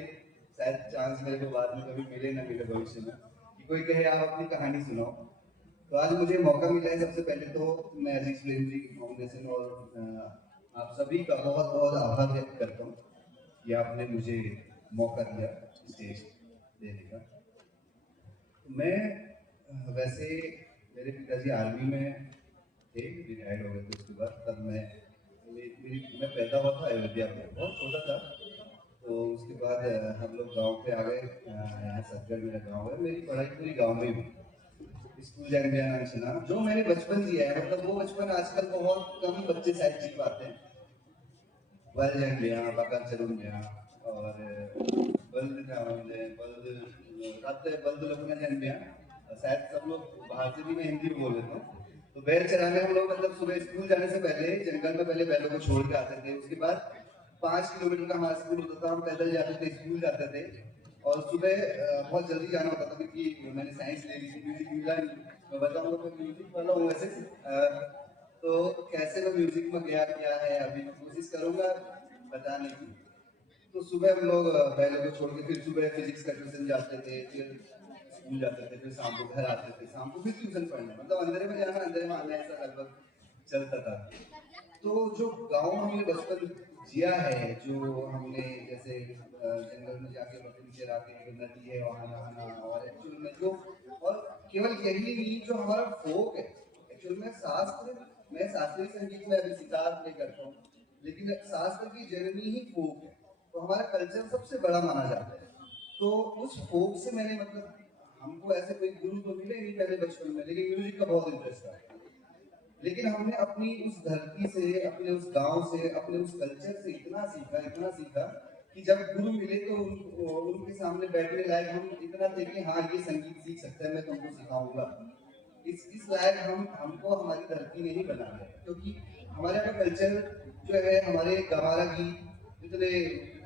शायद चांस मेरे को बाद में कभी मिले ना मिले भविष्य में कि कोई कहे आप अपनी कहानी सुनाओ। तो आज मुझे मौका मिला है। सबसे पहले तो मैं अजीज प्रेमजी फाउंडेशन और आप सभी का बहुत बहुत आभार व्यक्त करता हूँ कि आपने मुझे मौका दिया स्टेज देने का। मैं वैसे मेरे पिताजी आर्मी में थे, रिटायर्ड हो गए थे। उसके बाद तब मैं पैदा हुआ था अयोध्या में, बहुत छोटा था। तो उसके बाद हम लोग गांव पे आ गए, यहाँ सतगढ़ मेरा गांव है। मेरी पढ़ाई पूरी गांव में हुई, स्कूल जाने गया नाम सुना। जो मैंने बचपन जिया है, मतलब वो बचपन आजकल बहुत कम बच्चे शायद जी पाते हैं। बल जन गया, बाका चलून गया और बल्द लगना जन गया। शायद सब लोग बाहर से भी, मैं हिंदी में बोल लेता हूँ। तो बैल चराने हम लोग मतलब सुबह स्कूल जाने से पहले जंगल में पहले बैलों को छोड़ के आते थे। उसके बाद 5 किलोमीटर का हमारा स्कूल होता था, हम पैदल जाते थे, स्कूल जाते थे। और सुबह बहुत जल्दी जाना होता था क्योंकि मैंने साइंस ले ली थी, म्यूजिक मिला नहीं। मैं बताऊँगा मैं म्यूजिक वाला हूँ वैसे। तो कैसे मैं म्यूजिक में गया क्या है अभी मैं कोशिश करूँगा बताने की। तो सुबह हम लोग बैलों को छोड़ के फिर सुबह फिजिक्स का ट्यूशन जाते थे, फिर स्कूल जाते थे, फिर शाम को घर आते थे, शाम को फिर ट्यूशन पढ़ने, मतलब अंधेरे में जाना अंधेरे में आना, ऐसा लगभग चलता था। तो जो गांव में हमने बचपन जिया है, जो हमने जैसे जंगल में जाके बकरी चरा के, नदी है वहाँ नहाना, और एक्चुअल में जो, और केवल यही नहीं जो हमारा फोक है एक्चुअल में शास्त्र, मैं शास्त्रीय संगीत में अभी सितार प्ले करता हूँ, लेकिन शास्त्र की जननी ही फोक है। तो हमारा कल्चर सबसे बड़ा माना जाता है। तो उस फोक से मैंने मतलब, हमको ऐसे कोई गुरु तो मिले नहीं पहले बचपन में, लेकिन म्यूजिक का बहुत इंटरेस्ट था। लेकिन हमने अपनी उस धरती से, अपने उस गांव से, अपने उस कल्चर से इतना सीखा कि जब गुरु मिले तो उनके सामने बैठने लायक हम इतना थे कि हाँ ये संगीत सीख सकते हैं, मैं तुमको सिखाऊंगा। इस लायक हमको हमारी धरती ने ही बना है, क्योंकि हमारे यहाँ का कल्चर जो है, हमारे गवारा गीत, जितने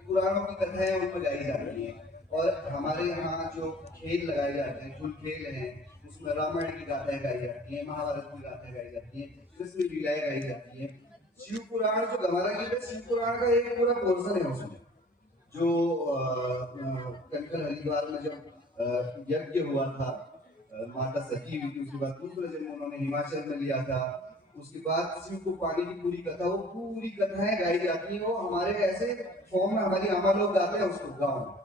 पुराणों की कथाएं उनमें गाई जाती हैं, और हमारे यहाँ जो खेल लगाए जाते हैं, कुल खेल हैं, उसमें रामायण की गाथाएं गाई जाती हैं, महाभारत की गाथाएं गाई जाती हैं, कृष्ण लीलाएं गाई जाती हैं। शिव पुराण जो गवारा गीत है, शिव पुराण का एक पूरा पोर्शन है उसमें, जो कनकल हरिद्वार में जब यज्ञ हुआ था, माता सती हुई थी, उसके बाद दूसरा जन्म उन्होंने हिमाचल में लिया था। उसके बाद शिव को पाने की पूरी कथा, वो पूरी कथाएं गाई जाती हैं, वो हमारे ऐसे फॉर्म में हमारी आमा लोग गाते हैं उसको गाँव में।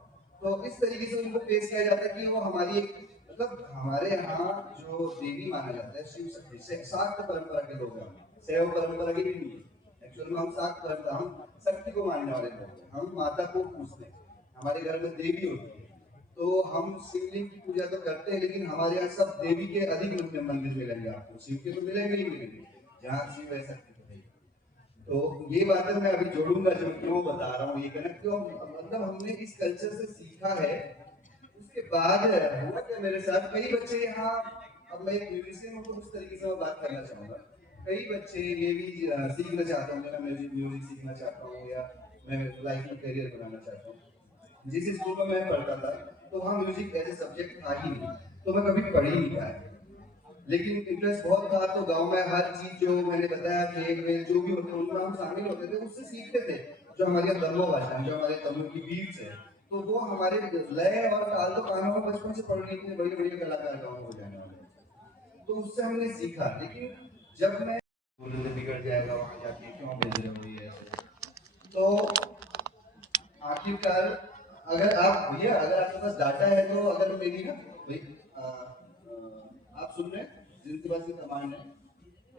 तो इस तरीके से उनको पेश किया जाता है कि वो हमारी एक, मतलब हमारे यहाँ जो देवी माना जाता है शिव शक्ति, शाक्त परंपरा के लोग हैं, शैव परंपरा के भी नहीं है। एक्चुअल में हम शाक्त परंपरा, हम शक्ति को मानने वाले लोग हैं, हम माता को पूजते हैं, हमारे घर में देवी होती है। तो हम शिवलिंग की पूजा तो करते हैं, लेकिन हमारे यहाँ सब देवी के अधिक रूप में मंदिर मिलेंगे आपको, शिव के तो मिलेंगे ही मिलेंगे, जहाँ शिव है शक्ति तो है। तो ये बातें मैं अभी जोड़ूंगा, जो क्यों बता रहा हूँ ये कहना, क्यों मतलब हमने इस कल्चर से सीखा है। उसके बाद हुआ क्या मेरे साथ, कई बच्चे यहाँ, अब मैं एक म्यूजिशियन हूँ तो उस तरीके से मैं बात करना चाहूँगा, कई बच्चे ये भी सीखना चाहता हूँ, मैं म्यूजिक सीखना चाहता हूँ या मैं लाइफ में करियर बनाना चाहता हूँ। जिस स्कूल में मैं पढ़ता था तो वहाँ म्यूजिक एज ए सब्जेक्ट था ही नहीं, तो मैं कभी पढ़ ही नहीं पाया। लेकिन इंटरेस्ट बहुत था, तो गांव में हर चीज जो मैंने बताया, खेल में जो भी होते उनमें हम शामिल होते थे, उससे सीखते थे। जो हमारे दमो भाषा, जो हमारे तमिल की बीट्स है, तो वो हमारे लय और ताल तो कानों में बचपन से पढ़ रही थी, बड़े बड़े कलाकार गाँव में हो जाने वाले, तो उससे हमने सीखा। लेकिन जब मैं बोले तो बिगड़ जाएगा वहाँ जाके, क्यों भेज रहे हो ये ऐसे, तो आखिरकार अगर आप भैया, अगर आपके पास डाटा है तो अगर मेरी ना भाई आप सुन रहे हैं, जिनके पास ये कमांड है,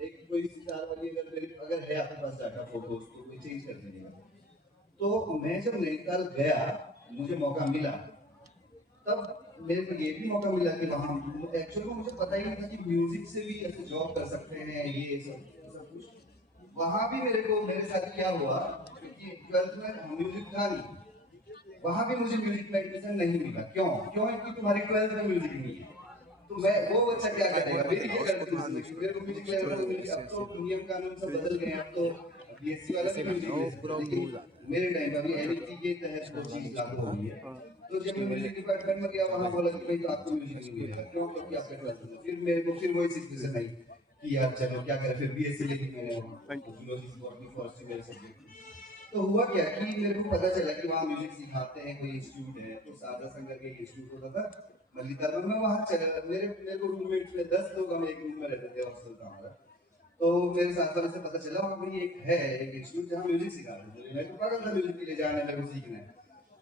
एक कोई सितार वाली अगर है आपके पास डाटा फोटोज तो कोई चेंज कर दीजिएगा। तो मैं जब नैनीताल गया, मुझे मौका मिला, तब मेरे को ये भी मौका मिला कि वहाँ एक्चुअली में मुझे पता ही नहीं था कि म्यूजिक से भी ऐसे जॉब कर सकते हैं, ये सब कुछ। वहाँ भी मेरे साथ क्या हुआ, क्योंकि 12th में म्यूजिक था नहीं, वहां भी मुझे म्यूजिक में एडमिशन नहीं मिला। क्यों? क्योंकि तुम्हारी 12th में म्यूजिक नहीं है, तो मैं वो बच्चा क्या करेगा, मेरी क्या करती है, मेरे को म्यूजिक लेना तो म्यूजिक, अब तो नियम कानून सब बदल गए, अब तो बीएससी वाला भी म्यूजिक ले सकता है, लेकिन मेरे टाइम पे अभी एनईटी के तहत वो चीज लागू हो गई है। तो जब मैं म्यूजिक डिपार्टमेंट में गया, वहां बोला कि भाई तो आपको म्यूजिक नहीं मिलेगा, क्यों? क्योंकि आपका 12th में। फिर मेरे को फिर वही सिचुएशन आई कि यार चलो क्या करें, फिर बीएससी लेके मैंने zoology botany first year subject. तो हुआ क्या कि मेरे को पता चला कि वहाँ म्यूजिक सिखाते हैं, कोई इंस्टीट्यूट है, तो सादा संगर के इंस्टीट्यूट होता था मल्लिका में, मैं वहाँ चला। मेरे को रूममेट में 10 लोग, हम एक रूम में रहते थे, हॉस्टल था हमारा। तो मेरे साथ वाले से पता चला वहाँ पर एक इंस्टीट्यूट जहाँ म्यूजिक सिखाते थे। मैं तो पागल था म्यूजिक के लिए, जाना है मेरे को सीखना है।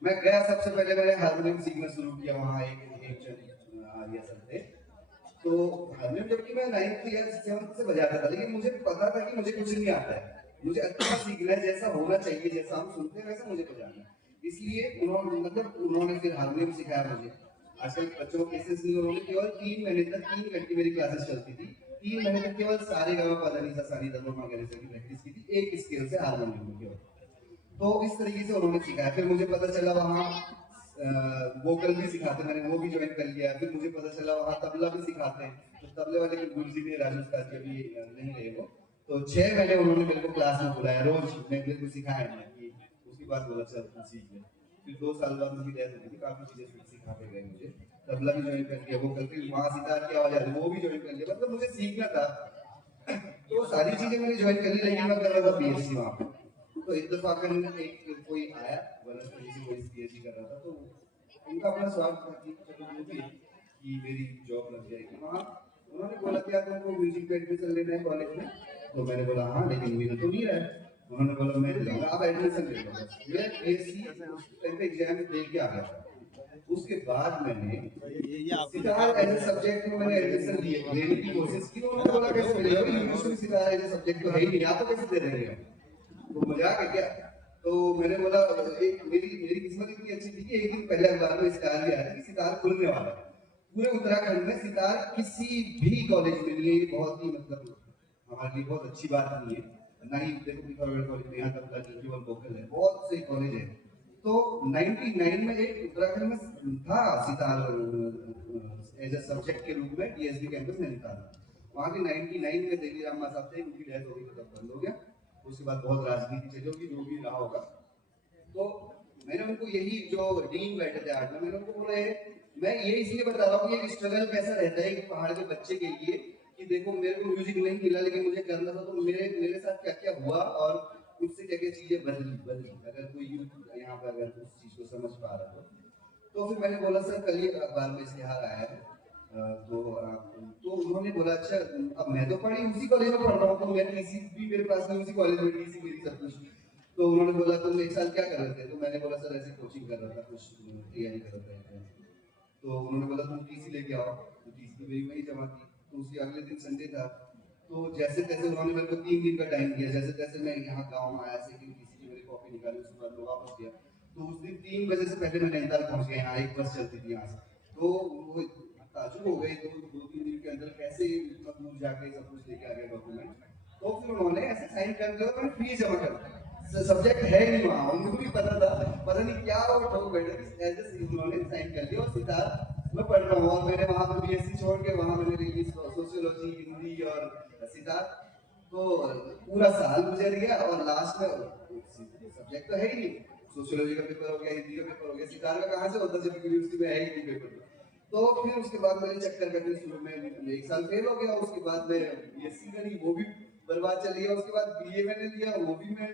मैं गया, सबसे पहले मैंने हारमोनियम सीखना शुरू किया, वहाँ एक आर्या सर थे। तो हारमोनियम जबकि मैं 9th या 7th से बजाता था, लेकिन मुझे पता था कि मुझे कुछ नहीं आता है, मुझे अच्छा सीखना है, जैसा होना चाहिए, जैसा हम सुनते हैं वैसा मुझे बजाना है। इसलिए उन्होंने फिर हारमोनियम सिखाया मुझे। आजकल बच्चों को केसेस नहीं, उन्होंने केवल 3 महीने तक, 3 घंटे मेरी क्लासेस चलती थी, 3 महीने तक केवल सारे गाँव पा नी सा सानी दबो वगैरह की प्रैक्टिस की थी, एक स्केल से हारमोनियम में केवल। तो इस तरीके से उन्होंने सिखाया। फिर मुझे पता चला वहाँ वोकल भी सिखाते, मैंने वो भी ज्वाइन कर लिया। फिर मुझे पता चला वहाँ तबला भी सिखाते हैं, तो तबले वाले के गुरु जी ने, राजू उस्ताद जी अभी नहीं रहे वो, तो 6 महीने उन्होंने मेरे को क्लास में बुलाया, रोज मेरे को सिखाया ना कि, उसके बाद बोला चल तू सीख ले। फिर 2 साल बाद उनकी डेथ हो गई, काफी चीजें सिखा के गए मुझे। तबला भी ज्वाइन कर लिया, वो करके वहाँ सितार की आवाज आ रही वो भी ज्वाइन कर लिया, मतलब मुझे सीखना था। तो सारी चीजें मैंने ज्वाइन कर ली, लेकिन मैं कर रहा था बीएससी वहाँ पे। तो इत्तेफाकन एक कोई आया वनस्पति से, कोई पीएचडी कर रहा था, तो उनका अपना स्वार्थ था कि चलो वो भी कि मेरी जॉब लग जाएगी वहाँ। उन्होंने बोला कि यार तुमको म्यूजिक पे एडमिशन लेना है कॉलेज में, तो मैंने बोला हाँ, लेकिन मेरा तो नहीं रहा है। उन्होंने बोला मैं दिलाऊंगा, आप एडमिशन ले लो। मैं बीएससी टाइम पे एग्जाम दे के आ गया था। उसके बाद मैंने सितार एज ए सब्जेक्ट में मैंने एडमिशन लेने की कोशिश की। उन्होंने बोला कैसे मिलेगा, यूनिवर्सिटी में सितार एज ए सब्जेक्ट तो है ही नहीं, आप तो कैसे दे रहे हैं, तो मजाक है क्या? तो मैंने बोला, मेरी किस्मत इतनी अच्छी थी कि एक दिन पहले अखबार में स्टार भी आया था कि सितार खुलने वाला है। पूरे उत्तराखंड में सितार किसी भी कॉलेज में नहीं है, ये बहुत ही मतलब हमारे लिए बहुत अच्छी बात नहीं है। ना ही देखो पिथौरागढ़ कॉलेज में, यहाँ तबला केवल वोकल है, बहुत से कॉलेज है। तो 99 में एक उत्तराखंड में था सितार एज ए सब्जेक्ट के रूप में, डीएसबी कैंपस नैनीताल। वहाँ के 99 में देवी रामा साहब थे, उनकी डेथ हो गई तो तब बंद हो गया। उसके बाद बहुत राजनीति चली होगी, जो भी रहा होगा। तो मैंने उनको यही, जो डीन बैठे थे आर्ट में, मैंने उनको बोला मैं ये इसलिए बता रहा हूँ कि एक स्ट्रगल कैसा रहता है एक पहाड़ के बच्चे के लिए, कि देखो मेरे को म्यूजिक नहीं मिला लेकिन मुझे करना था, तो मेरे साथ क्या क्या हुआ और उससे क्या क्या चीजें बदली। अगर कोई यूथ यहाँ पे अगर उस चीज को समझ पा रहा हो तो फिर मैंने बोला सर कल ही अखबार में इश्तेहार आया है, तो उन्होंने बोला अच्छा, अब मैं तो पढ़ी उसी कॉलेज में पढ़ रहा हूँ, तो मैं टीसी भी मेरे पास नहीं, उसी कॉलेज में टीसी मेरी सब कुछ। तो उन्होंने बोला तुम एक साल क्या कर रहे थे, तो मैंने बोला सर ऐसे कोचिंग कर रहा था, कुछ तैयारी कर रहा था। तो उन्होंने बोला तुम टीसी लेके आओ, तो टीसी मेरी वही जमा की। तो उसके अगले दिन संडे था, तो जैसे तैसे उन्होंने मेरे को 3 दिन का टाइम दिया, जैसे तैसे मैं यहाँ गाँव में आया, सेकंड टीसी की मेरी कॉपी निकाली, उसके बाद मैं वापस गया। तो उस दिन 3 बजे से पहले मैं नैनीताल पहुंच गया, यहाँ एक बस चलती थी यहाँ से, तो वो ताजुब हो गई, तो 2-3 दिन के अंदर कैसे इतना दूर जाके सब कुछ लेके आ गए डॉक्यूमेंट। तो फिर उन्होंने ऐसे साइन कर दिया, मैंने फीस जमा कर दी, सब्जेक्ट है नहीं वहाँ, उनको भी पता था, पता नहीं क्या और ठोक बैठे, ऐसे उन्होंने साइन कर दिया। और सितार मैं पढ़ रहा हूँ, और मैंने वहाँ पर BSc छोड़ के वहाँ मैंने ली सोशियोलॉजी, हिंदी और सितार, तो पूरा साल गुजर गया और लास्ट में सब्जेक्ट तो है ही नहीं, सोशियोलॉजी का पेपर हो गया, हिंदी का पेपर हो गया, सितार का कहाँ से होता जब यूनिवर्सिटी में है ही नहीं पेपर। तो फिर उसके बाद मैंने चक्कर करके शुरू में 1 साल फेल हो गया, उसके बाद में BSc करी, वो भी बर्बाद चल गया, उसके बाद BA मैंने लिया, वो भी मैं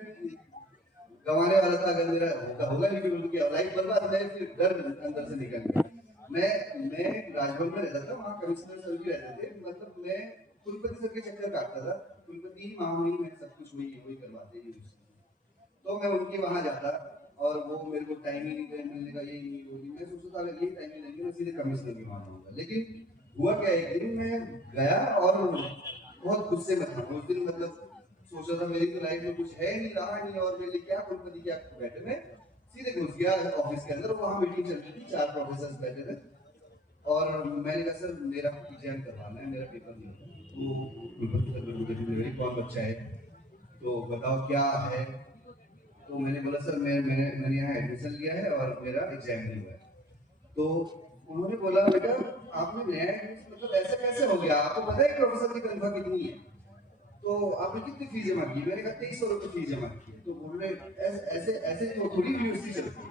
गंवाने वाला था, अगर मेरा होगा नहीं बिल्कुल क्या लाइफ बर्बाद। मैं फिर डर अंदर से निकल गया। मैं राजभवन में रहता था, वहाँ कमिश्नर सर भी रहते थे, मतलब मैं कुलपति सर के चक्कर काटता था, कुलपति मामूली में सब कुछ वही करवाते हैं। तो मैं उनके वहाँ जाता और वो मेरे को टाइम ही नहीं मिलने का, यही नहीं वो नहीं, मैं सोचता था अगर ये टाइम ही नहीं मैं सीधे कमिश्नर के वहाँ जाऊँगा। लेकिन हुआ क्या, एक दिन मैं गया और बहुत गुस्से में था उस दिन, मतलब सोचा था मेरी तो लाइफ में कुछ है नहीं, रहा नहीं, और मेरे लिए क्या कुलपति क्या बैठे, में सीधे घुस गया ऑफिस के अंदर। वहाँ मीटिंग चल रही थी, 4 प्रोफेसर बैठे थे और मैंने कहा सर मेरा एग्जाम करवाना है, मेरा पेपर नहीं होता। तो कुलपति सर मेरे कौन बच्चा है तो बताओ क्या है। तो मैंने बोला सर मैंने यहाँ एडमिशन लिया है और मेरा एग्जाम नहीं हुआ है। तो उन्होंने बोला बेटा आपने नया मतलब ऐसे कैसे हो गया, आपको पता है प्रोफेसर की तनख्वाह कितनी है, तो आपने कितनी फीस जमा की। मैंने कहा 2300 रुपये फीस जमा की। तो उन्होंने ऐसे तो थोड़ी यूनिवर्सिटी चलती है।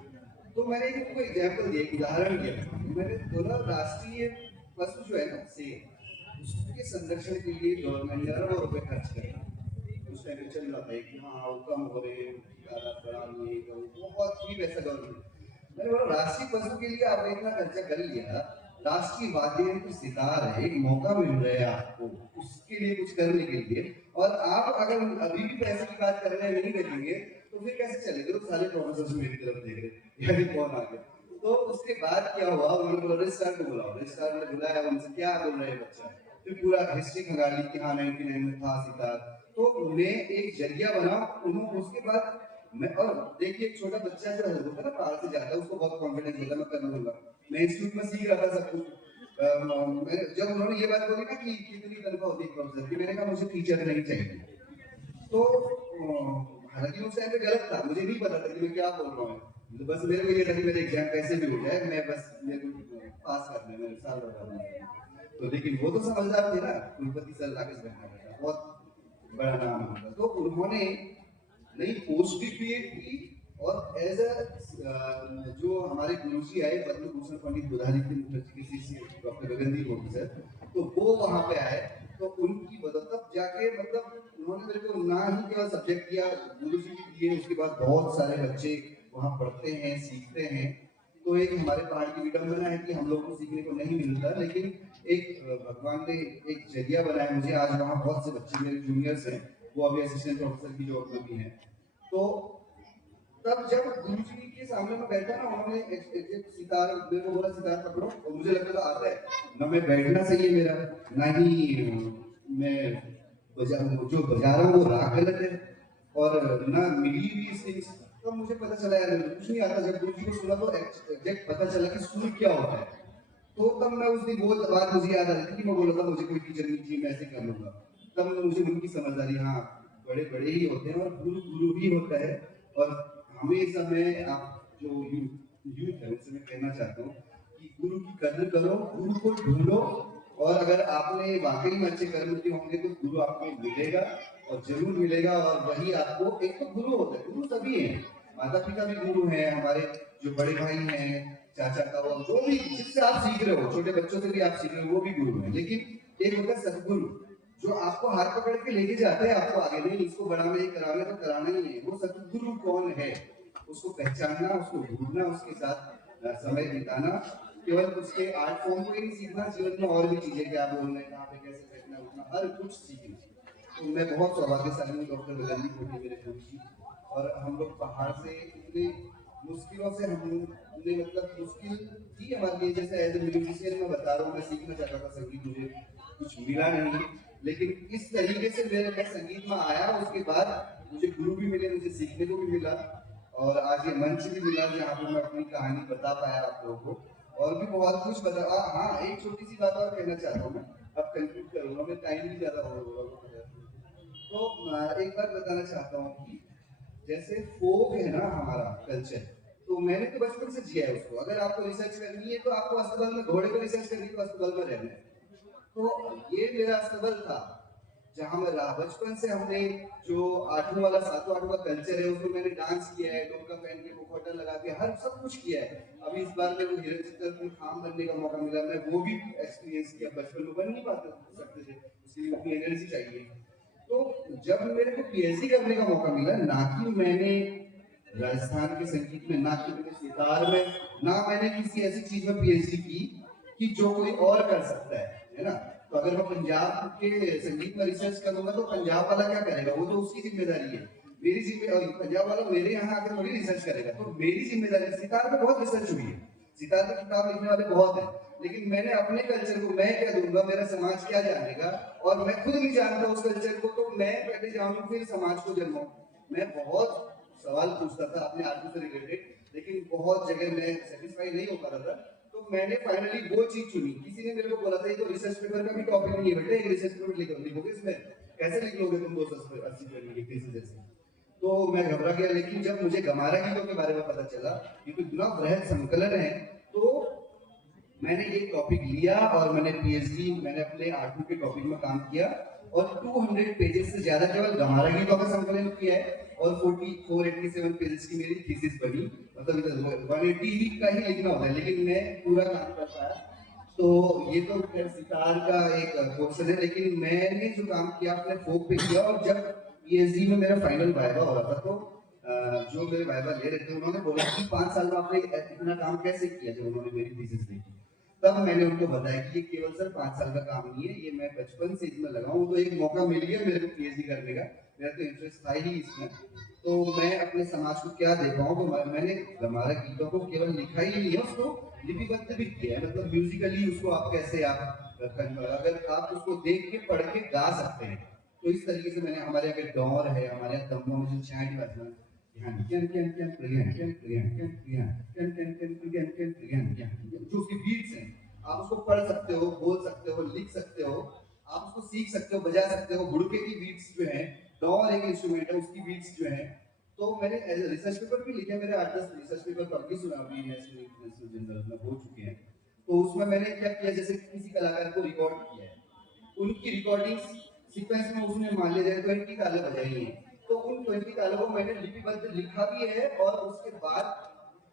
तो मैंने इनको एग्जाम्पल दिया, उदाहरण दिया, मैंने बोला राष्ट्रीय वस्तु जो है ना सेब, उसके संरक्षण के लिए गवर्नमेंट ने अरबों रुपए खर्च करे। उस टाइम चल रहा था कि हाँ कम हो रहे बहुत ही वैसा गवर्नमेंट। मैंने बोला राष्ट्रीय वस्तु के लिए आपने इतना खर्चा कर लिया, राष्ट्रीय वाद्य यंत्र सितार है, एक मौका मिल रहा है आपको उसके लिए कुछ करने के लिए, और आप अगर अभी भी पैसे की बात करने नहीं लगेंगे तो फिर कैसे चलेगा। तो सारे प्रोफेसर मेरी तरफ देख रहे यानी कौन आ गया। तो उसके बाद क्या हुआ, उन्होंने बोला रजिस्ट्रार को बुलाओ, रजिस्ट्रार ने बुलाया, उनसे क्या बोल रहे हैं बच्चा, फिर पूरा हिस्ट्री खंगाली कि हाँ 99 में था सितार। तो उन्हें एक जरिया बना उन्होंने। उसके बाद मैं, और देखिए एक छोटा बच्चा जो होता है ना बाहर से जाता है, उसको बहुत कॉन्फिडेंस होता है मैं कर लूंगा। मैं इंस्टीट्यूट में सीख रहा था सब कुछ, जब उन्होंने ये बात बोली ना कि कितनी तनख्वाह होती है प्रोफेसर की, मैंने कहा मुझे टीचर नहीं चाहिए। तो हालांकि उस टाइम पे गलत था, मुझे नहीं पता था कि मैं क्या बोल रहा हूँ, बस मेरे को ये था कि मेरे एग्जाम कैसे भी हो जाए, मैं बस मेरे को पास करना है, मेरे साल भर। तो लेकिन वो तो समझदार थे ना, कुलपति सर राकेश भाई बहुत बड़ा नाम होगा। तो उन्होंने नई पोस्ट भी क्रिएट की और एज अ जो हमारे गुरुजी आए पद्म भूषण पंडित बुधादित्य मुखर्जी के शिष्य डॉक्टर गगनदीप मोदी सर, तो वो वहाँ पे आए। तो उनकी बदौलत तब जाके मतलब उन्होंने मेरे को ना ही केवल सब्जेक्ट दिया, गुरुजी भी दिए, उसके बाद बहुत सारे बच्चे वहाँ पढ़ते हैं सीखते हैं। तो एक हमारे पहाड़ की विडंबना है कि हम लोग को सीखने को नहीं मिलता, लेकिन एक भगवान ने एक जरिया बनाया मुझे। आज वहाँ बहुत से बच्चे मेरे जूनियर्स हैं, वो अभी असिस्टेंट प्रोफेसर की जॉब में भी हैं। तो तब जब गुरुजी के सामने में बैठा ना, उन्होंने एक सितार मेरे को बोला सितार पकड़ो, और मुझे लगता था आता है ना, मैं बैठना सही है मेरा, ना ही मैं जो बजा रहा हूँ वो राग गलत है, और ना मिली हुई स्ट्रिंग्स। तो मुझे पता चला यार कुछ नहीं आता। जब गुरुजी को सुना तो एग्जैक्ट पता चला कि सुर क्या होता है। तो तब मैं उस दिन वो बात मुझे याद आ रही थी कि मैं बोला था मुझे कोई टीचर नहीं चाहिए, मैं ऐसे कर लूंगा। तब मुझे उनकी समझदारी, हाँ बड़े बड़े ही होते हैं और गुरु गुरु ही होता है। और हमेशा मैं आप जो यूथ है उनसे मैं कहना चाहता हूँ कि गुरु की कदर करो, गुरु को ढूंढो, और अगर आपने वाकई में अच्छे कर्म किए होंगे तो गुरु आपको मिलेगा और जरूर मिलेगा। और वही आपको, एक तो गुरु होता है, गुरु सभी हैं, माता पिता भी गुरु हैं, हमारे जो बड़े भाई हैं, चाचा का वो जो भी जिससे आप सीख रहे हो, छोटे बच्चों से भी आप सीख रहे हो, वो भी गुरु है। लेकिन एक होता है सदगुरु, जो आपको हाथ पकड़ के लेके जाते हैं आपको आगे, नहीं इसको बढ़ाना नहीं कराना तो कराना ही है। वो सदगुरु कौन है उसको पहचानना, उसको ढूंढना, उसके साथ समय बिताना। केवल उसके आर्ट फॉर्म को ही नहीं सीखना, जीवन में और भी चीजें क्या बोलना है, कहाँ पे कैसे बैठना उठना, हर कुछ सीखना। तो मैं बहुत सौभाग्यशाली हूँ, डॉक्टर गगनदीप मोदी मेरे गुरुजी, और हम लोग पहाड़ से इतने मुश्किलों से हमने मतलब मुश्किल थी हमारे लिए। जैसे एज ए म्यूजिशियन मैं बता रहा हूँ, मैं सीखना चाहता था संगीत, मुझे कुछ मिला नहीं, लेकिन इस तरीके से मैं संगीत में आया। उसके बाद मुझे गुरु भी मिले, मुझे सीखने को भी मिला, और आज ये मंच भी मिला जहाँ पे मैं अपनी कहानी बता पाया आप लोगों को और भी बहुत कुछ बता। हाँ, एक छोटी सी बात और कहना चाहता हूँ मैं, अब कंक्लूड करूँगा, मैं टाइम भी ज़्यादा होगा। तो एक बात बताना चाहता हूँ कि जैसे फोक है ना हमारा कल्चर, तो मैंने तो बचपन से जिया है उसको। अगर आपको रिसर्च करनी है तो आपको अस्तबल में घोड़े को रिसर्च करनी है तो अस्तबल में रहना है। तो ये मेरा अस्तबल था जहाँ मैं रहा बचपन से। हमने जो 8वीं वाला 7वां 8वां कल्चर है उसमें मैंने डांस किया है, डोका पहन के, मुखौटा लगा के, हर सब कुछ किया है। अभी इस बार मेरे को हिरन चित्तर में खाम बनने का मौका मिला, मैं वो भी एक्सपीरियंस किया। बचपन में बन नहीं सकते थे, उसके लिए उतनी एनर्जी चाहिए। तो जब मेरे को पीएचडी करने का मौका मिला, ना कि मैंने राजस्थान के संगीत में, ना कि मैंने सितार में, ना मैंने किसी ऐसी चीज में पीएचडी की कि जो कोई और कर सकता है ना। तो अगर मैं पंजाब के संगीत में रिसर्च करूंगा तो पंजाब वाला क्या करेगा, वो तो उसकी जिम्मेदारी है। मेरी जिम्मेदारी, पंजाब वाला मेरे यहाँ आकर थोड़ी रिसर्च करेगा, तो मेरी जिम्मेदारी। सितार पे बहुत रिसर्च हुई है, सितार पे किताब लिखने वाले बहुत हैं, लेकिन मैंने अपने कल्चर को मैं क्या दूंगा, मेरा समाज क्या जानेगा, और मैं खुद नहीं जानता उस कल्चर को, तो मैं पहले जानूं फिर समाज को जन्माऊं। मैं बहुत सवाल पूछता था अपने आर्ट से रिलेटेड, लेकिन बहुत जगह मैं सेटिस्फाई नहीं हो पा रहा था। तो मैंने फाइनली वो चीज चुनी। किसी ने मेरे को बोला था ये तो रिसर्च पेपर का भी टॉपिक नहीं है बेटे, एक रिसर्च पेपर लिखोगे इसमें कैसे लिख लोगे तुम 280 पेज की थीसिस जैसे। तो मैं घबरा गया, लेकिन जब मुझे गमारा गीतों के बारे में पता चला ये तो इतना बृहद संकलन है, तो मैंने ये टॉपिक लिया और मैंने पीएचडी, मैंने अपने 8वीं के टॉपिक में काम किया और 200 पेजेस से ज्यादा केवल गमारा गीतों का संकलन किया है और 487 पेजेस की मेरी थीसिस बनी। मतलब 180 का ही लिखना होता है, लेकिन मैं पूरा काम कर पाया। तो ये तो सितार का एक क्वेश्चन है, लेकिन मैंने जो काम किया अपने फोक पे किया। और जब पीएचडी में मेरा फाइनल वाइवा हो रहा था, तो जो मेरे वाइवा ले रहे थे उन्होंने बोला कि 5 साल में आपने इतना काम कैसे किया। जब उन्होंने मेरी थीसिस देखी तब मैंने उनको बताया कि ये केवल सर 5 साल का काम नहीं है, ये मैं बचपन से इसमें लगा हूँ। तो एक मौका मिल गया मेरे को पीएचडी करने का, मेरा तो इंटरेस्ट था ही इसमें। तो मैं अपने समाज को क्या दे पाऊँ, तो मैंने गमारा गीतों को केवल लिखा ही नहीं है, उसको लिपिबद्ध भी किया है। मतलब म्यूजिकली उसको आप कैसे अगर आप उसको देख के पढ़ के गा सकते हैं, तो इस तरीके से मैंने, हमारे यहाँ डौर है, हमारे यहाँ दमों में जो छांट बजना, जो उसके बीट्स हैं, आप उसको पढ़ सकते हो, बोल सकते हो, लिख सकते हो, आप उसको सीख सकते हो, बजा सकते हो। गुड़के की बीट्स जो है, डौर एक इंस्ट्रूमेंट है, उसकी बीट्स जो है। तो मैंने एज ए रिसर्च पेपर भी लिखे, मेरे 8-10 रिसर्च पेपर पब्लिश हुए अभी नेशनल इंटरनेशनल जर्नल में हो चुके हैं। तो उसमें मैंने क्या किया, जैसे किसी कलाकार को रिकॉर्ड किया है, उनकी रिकॉर्डिंग्स सीक्वेंस में उसने मान लिया जाए 20 ताले बजाई हैं, तो उन 20 तालों को मैंने लिपिबद्ध लिखा भी है और उसके बाद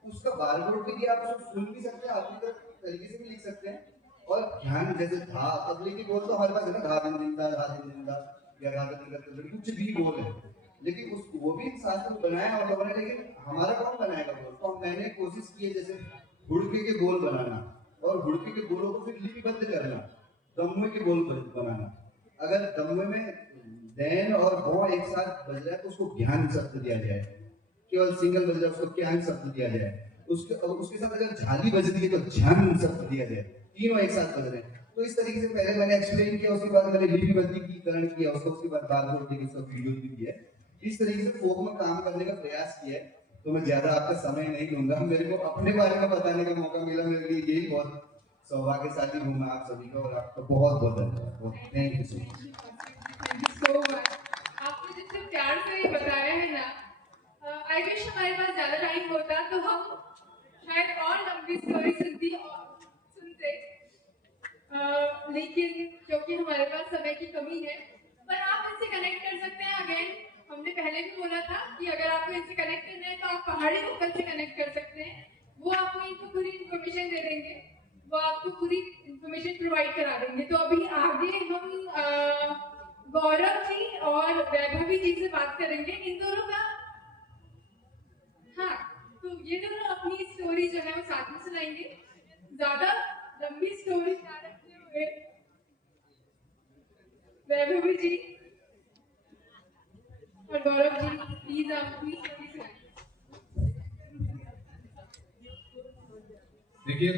उसका बारकोड भी दिया। आप उसको सुन भी सकते हैं, आपकी तरीके से भी लिख सकते हैं। और ध्यान, जैसे धा तबलीगी बोल तो हमारे पास है ना, धा दिन जिंदा, धा दिन जिंदा, या धा दिन कुछ भी बोल है, लेकिन उसको वो भी साथ में बनाया और लोगों ने, लेकिन हमारा कौन बनाएगा बोल। तो मैंने कोशिश की है जैसे हुड़के के बोल बनाना और हुड़के के बोलों को फिर लिपिबद्ध करना, दम्मे के बोल बनाना। अगर दम्मे में दैन और भौ एक साथ बज रहा है तो उसको ज्ञान शब्द दिया जाए, केवल सिंगल बज रहा है उसको ज्ञान शब्द दिया जाए, उसके साथ अगर झाली बज रही है तो ज्ञान शब्द दिया जाए, तीनों एक साथ बज रहे हैं। तो इस तरीके से पहले मैंने एक्सप्लेन किया, उसके बाद मैंने लिपिबद्धीकरण किया उसको, उसके बाद बारकोड के सब वीडियो भी दिया। इस तरीके से फोक में काम करने का प्रयास किया है। तो मैं ज्यादा आपका समय नहीं लूंगा, मेरे को अपने बारे में बताने का मौका मिला, मेरे लिए यही बहुत सौभाग्यशाली हूँ मैं आप सभी का, और आपका बहुत बहुत धन्यवाद। Thank you so much. आपने जितने प्यार से ये बताया है ना, आई विश हमारे पास ज्यादा टाइम होता तो हम शायद और लंबी स्टोरी सुनते, लेकिन क्योंकि हमारे पास समय की कमी है। पर आप इनसे कनेक्ट कर सकते हैं। अगेन हमने पहले भी बोला था कि अगर आपको इनसे कनेक्ट करना है तो आप पहाड़ी वोकल से कनेक्ट कर सकते हैं। वो आपको इनको पूरी इन्फॉर्मेशन दे देंगे, वो आपको पूरी इन्फॉर्मेशन प्रोवाइड करा देंगे। तो अभी आगे हम गौरव जी और वैभवी जी से बात करेंगे। इन दोनों का, हाँ, तो ये दोनों अपनी स्टोरी जो है वो साथ में सुनाएंगे। ज्यादा लंबी स्टोरी ना रखते हुए वैभवी जी और गौरव जी प्लीज आप अपनी स्टोरी सुनाएं। देखिए,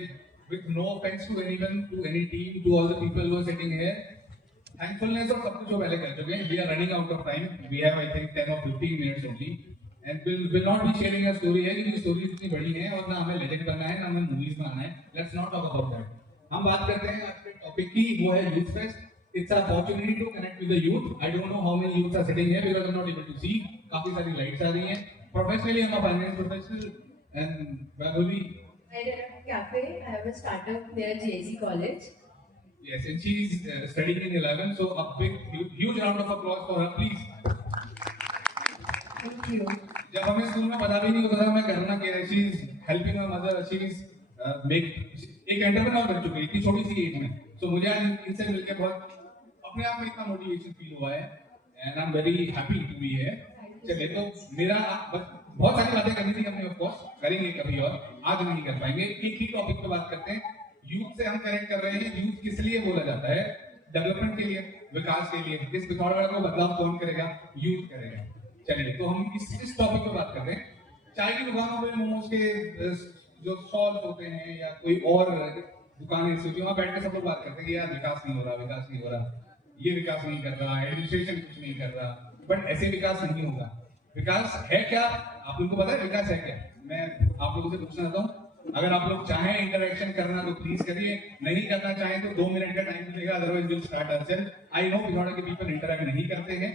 with no offense to anyone, to any team, to all the people who are sitting here, thankfulness और सब कुछ जो पहले कर चुके हैं। We are running out of time. We have I think 10 or 15 minutes only. and will not be sharing a story है क्योंकि स्टोरी इतनी बड़ी है और ना हमें लेजेंड बनना है ना हमें मूवीज में आना है. Let's not talk about that. हम बात करते हैं आज के टॉपिक की, वो है youth fest. It's an opportunity to connect with the youth. I don't know how many youths are sitting here because I'm not able to see. काफी सारी लाइट्स आ रही हैं. Professionally, I'm a finance professional and Vaibhavi. I run a cafe. I have a startup near JC College. Yes, and she's studying in 11. So a big, huge round of applause for her, please. Thank you. जब हमें स्कूल में पता भी नहीं होता था मैं करना क्या है. She's helping my mother. She's एक एंटरप्रेन्योर बन चुकी है इतनी छोटी सी एज में. So मुझे आज इनसे मिलकर बहुत अपने आप में इतना मोटिवेशन फील हुआ है and I am very happy to be here. चलिए तो मेरा बहुत सारी बातें करनी थी हमने, ऑफ कोर्स करेंगे कभी और आज नहीं कर पाएंगे. एक ही टॉपिक पे बात करते हैं. यूथ से हम कनेक्ट कर रहे हैं. यूथ किस लिए बोला जाता है? डेवलपमेंट के लिए, विकास के लिए. इस पिथौरागढ़ को बदलाव कौन करेगा? यूथ करेगा. चलिए तो हम इस टॉपिक पे बात कर रहे हैं. चाय की दुकानों पे मोमोज के जो स्टॉल्स होते हैं या कोई और दुकानें सोचिए, वहाँ बैठ के सब लोग बात करते हैं कि यार विकास नहीं हो रहा, विकास नहीं हो रहा, ये विकास नहीं कर रहा, एडमिनिस्ट्रेशन कुछ नहीं कर रहा. बट ऐसे विकास नहीं होगा. विकास है क्या? आप लोगों को पता है विकास है क्या? मैं आप लोगों से पूछना चाहता हूँ. अगर आप लोग चाहें इंटरेक्शन करना तो प्लीज करिए, नहीं करना चाहें तो 2 मिनट का टाइम मिलेगा, otherwise will start ourselves. I know Pithoragarh के पीपल इंटरेक्ट नहीं करते हैं.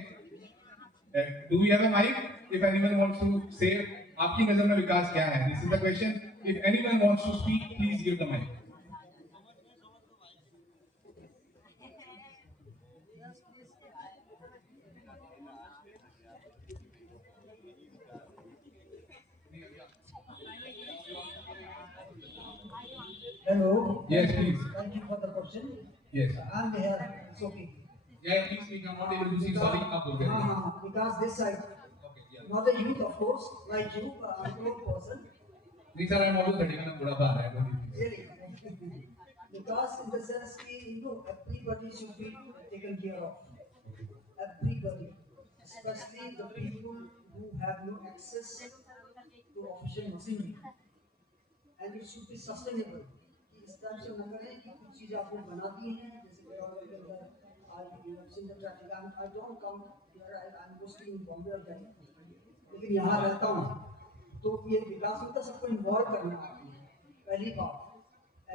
Do we have a mic? If anyone wants to say आपकी नजर में विकास क्या है? This is the question. If anyone wants to speak please give the mic. Hello. Yes, please. Thank you for the question. Yes. I'm here. It's okay. Yeah, please speak. I'm not able to see. Sorry, आप बोल रहे हैं. Because this side, Okay, yeah. not the youth, of course, like you, I'm an old person. नहीं सर, I'm also 30 का बुढ़ापा आ रहा है. Really. Because in the sense कि everybody should be taken care of. Everybody, especially the people who have no access to official machinery, and it should be sustainable. इस तरह से न करें कि कुछ चीज़ आपको बनाती हैं, जैसे पिथौरागढ़ के अंदर I've seen the traffic. I don't come here. I'm mostly in Bombay और Delhi. लेकिन यहाँ रहता हूँ, तो ये विकास में तो सबको इन्वॉल्व करना है. पहली बात,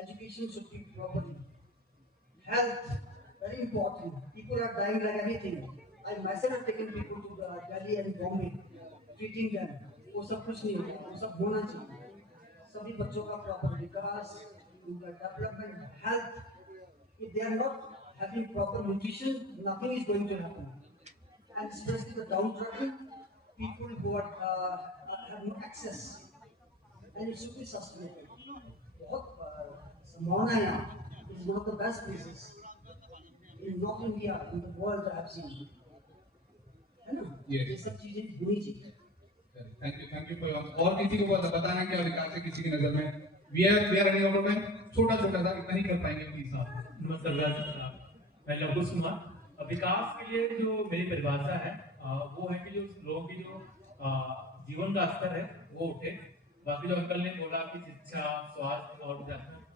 education should be properly. Health, very important. People are dying like anything. I myself have taken people to Delhi and Bombay, treating them. वो सब कुछ नहीं होता, वो सब होना चाहिए. सभी बच्चों का प्रॉपर विकास, उनका development, health. If they are not having proper nutrition, nothing is going to happen. And especially the downtrodden people who have no access, and it should be sustainable. बहुत संभावना है यहाँ. It is one of the best places in North India, in the world I have seen. है ना? Yes. ये सब चीजें होनी चाहिए. Thank you for your. और किसी को बताना क्या विकास है किसी की नजर में? We are running out of time. छोटा सा इतना ही कर पाएंगे प्लीज आप. नमस्कार, मैं लवकुश कुमार. विकास के लिए जो मेरी परिभाषा है वो है कि जो लोगों की जो जीवन का स्तर है वो उठे. बाकी जो अंकल ने बोला कि शिक्षा, स्वास्थ्य और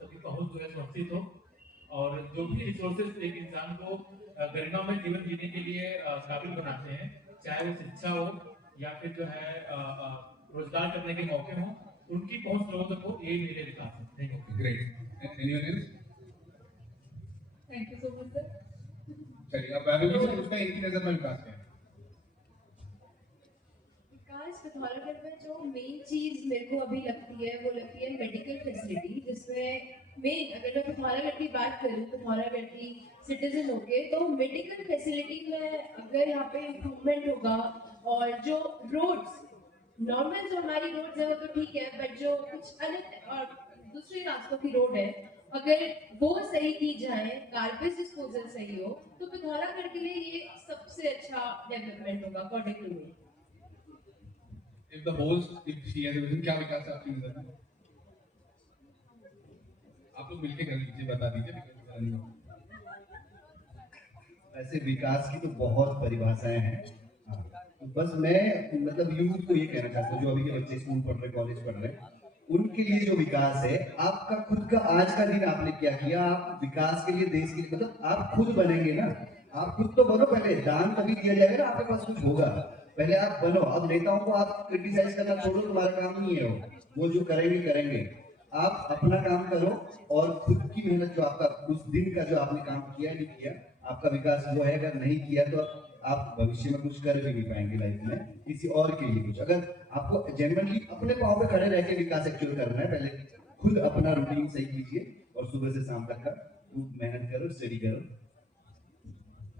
सभी पहुंच जो है सुरक्षित हो, और जो भी रिसोर्सेज एक इंसान को गरिमामय जीवन जीने के लिए काबिल बनाते हैं, चाहे वो शिक्षा हो या फिर जो है रोजगार करने के मौके हों, उनकी पहुंच लोगों तक हो, ये मेरे विकास है. Thank you. Great. Anyone else? Thank you so much sir. चलिए अब वैभवी से पूछते हैं इनकी नजर में विकास क्या है? विकास पिथौरागढ़ में जो मेन चीज मेरे को अभी लगती है वो लगती है मेडिकल फैसिलिटी, जिसमें मेन अगर मैं पिथौरागढ़ की बात करूँ, पिथौरागढ़ की सिटीजन होके, तो मेडिकल फैसिलिटी में अगर यहाँ पे इम्प्रूवमेंट होगा, और जो रोड्स नॉर्मल जो हमारी रोड्स है वो तो ठीक है, बट जो कुछ अन्य और दूसरे रास्तों की रोड है अगर वो सही की जाए, गार्बेज डिस्पोजल सही हो, तो पिथौरागढ़ के लिए ये सबसे अच्छा डेवलपमेंट होगा according to me. If the host, if she has a vision, क्या विकास है आपकी नजर में? आप लोग मिलके कर लीजिए, बता दीजिए. ऐसे विकास की तो बहुत परिभाषाएं हैं. बस मैं मतलब यूथ को ये कहना चाहता हूँ जो अभी के बच्चे स्कूल पढ़ रहे, कॉलेज पढ़ रहे, उनके लिए जो विकास है, आपका खुद का आज का दिन आपने क्या किया, आप विकास के लिए, देश के लिए, मतलब आप खुद बनेंगे ना. आप खुद तो बनो पहले, दान तभी दिया जाएगा ना, आपके पास कुछ होगा. पहले आप बनो। अब नेताओं को आप क्रिटिसाइज करना छोड़ो, तुम्हारा काम नहीं है वो जो करेंगे करेंगे। आप अपना काम करो और खुद की मेहनत, जो आपका उस दिन का जो आपने काम किया नहीं किया, आपका विकास वो है। अगर नहीं किया तो आप भविष्य में कुछ कर भी नहीं पाएंगे लाइफ में, किसी और के लिए कुछ। अगर आपको जेन्युइनली अपने पाँव पे खड़े रह के विकास एक्चुअल करना है, पहले खुद अपना रूटीन सही कीजिए और सुबह से शाम तक का मेहनत करो, स्टडी करो।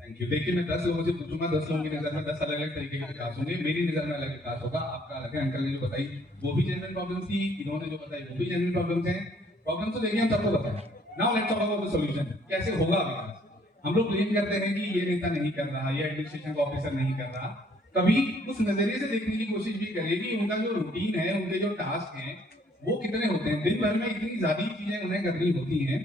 Thank you. देखिए, मैं 10 लोगों से पूछूंगा, 10 लोगों की नजर में 10 अलग अलग तरीके के विकास होंगे। मेरी नजर में अलग विकास होगा, आपका अलग है। अंकल ने जो बताई वो भी जेन्युइन प्रॉब्लम थी, इन्होंने जो बताई वो भी जेन्युइन प्रॉब्लम्स हैं। प्रॉब्लम तो देखिए हम सबको बताएं। Now let's talk about the solution. कैसे होगा विकास? हम लोग ब्लेम करते हैं कि ये नेता नहीं कर रहा, ये एडमिनिस्ट्रेशन का ऑफिसर नहीं कर रहा। कभी उस नजरिए से देखने की कोशिश भी करिए कि उनका जो रूटीन है, उनके जो टास्क हैं वो कितने होते हैं। दिन भर में इतनी ज्यादा चीजें उन्हें करनी होती हैं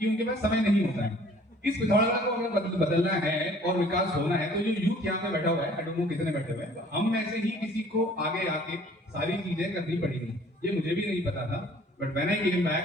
कि उनके पास समय नहीं होता है। इस पिथौरागढ़ को अगर बदलना है और विकास होना है तो जो यूथ यहाँ पे बैठा हुआ है, आई डोंट नो कितने बैठे हुए हैं, तो हम में से ही किसी को आगे आके सारी चीजें करनी पड़ेगी। ये मुझे भी नहीं पता था, but when I came back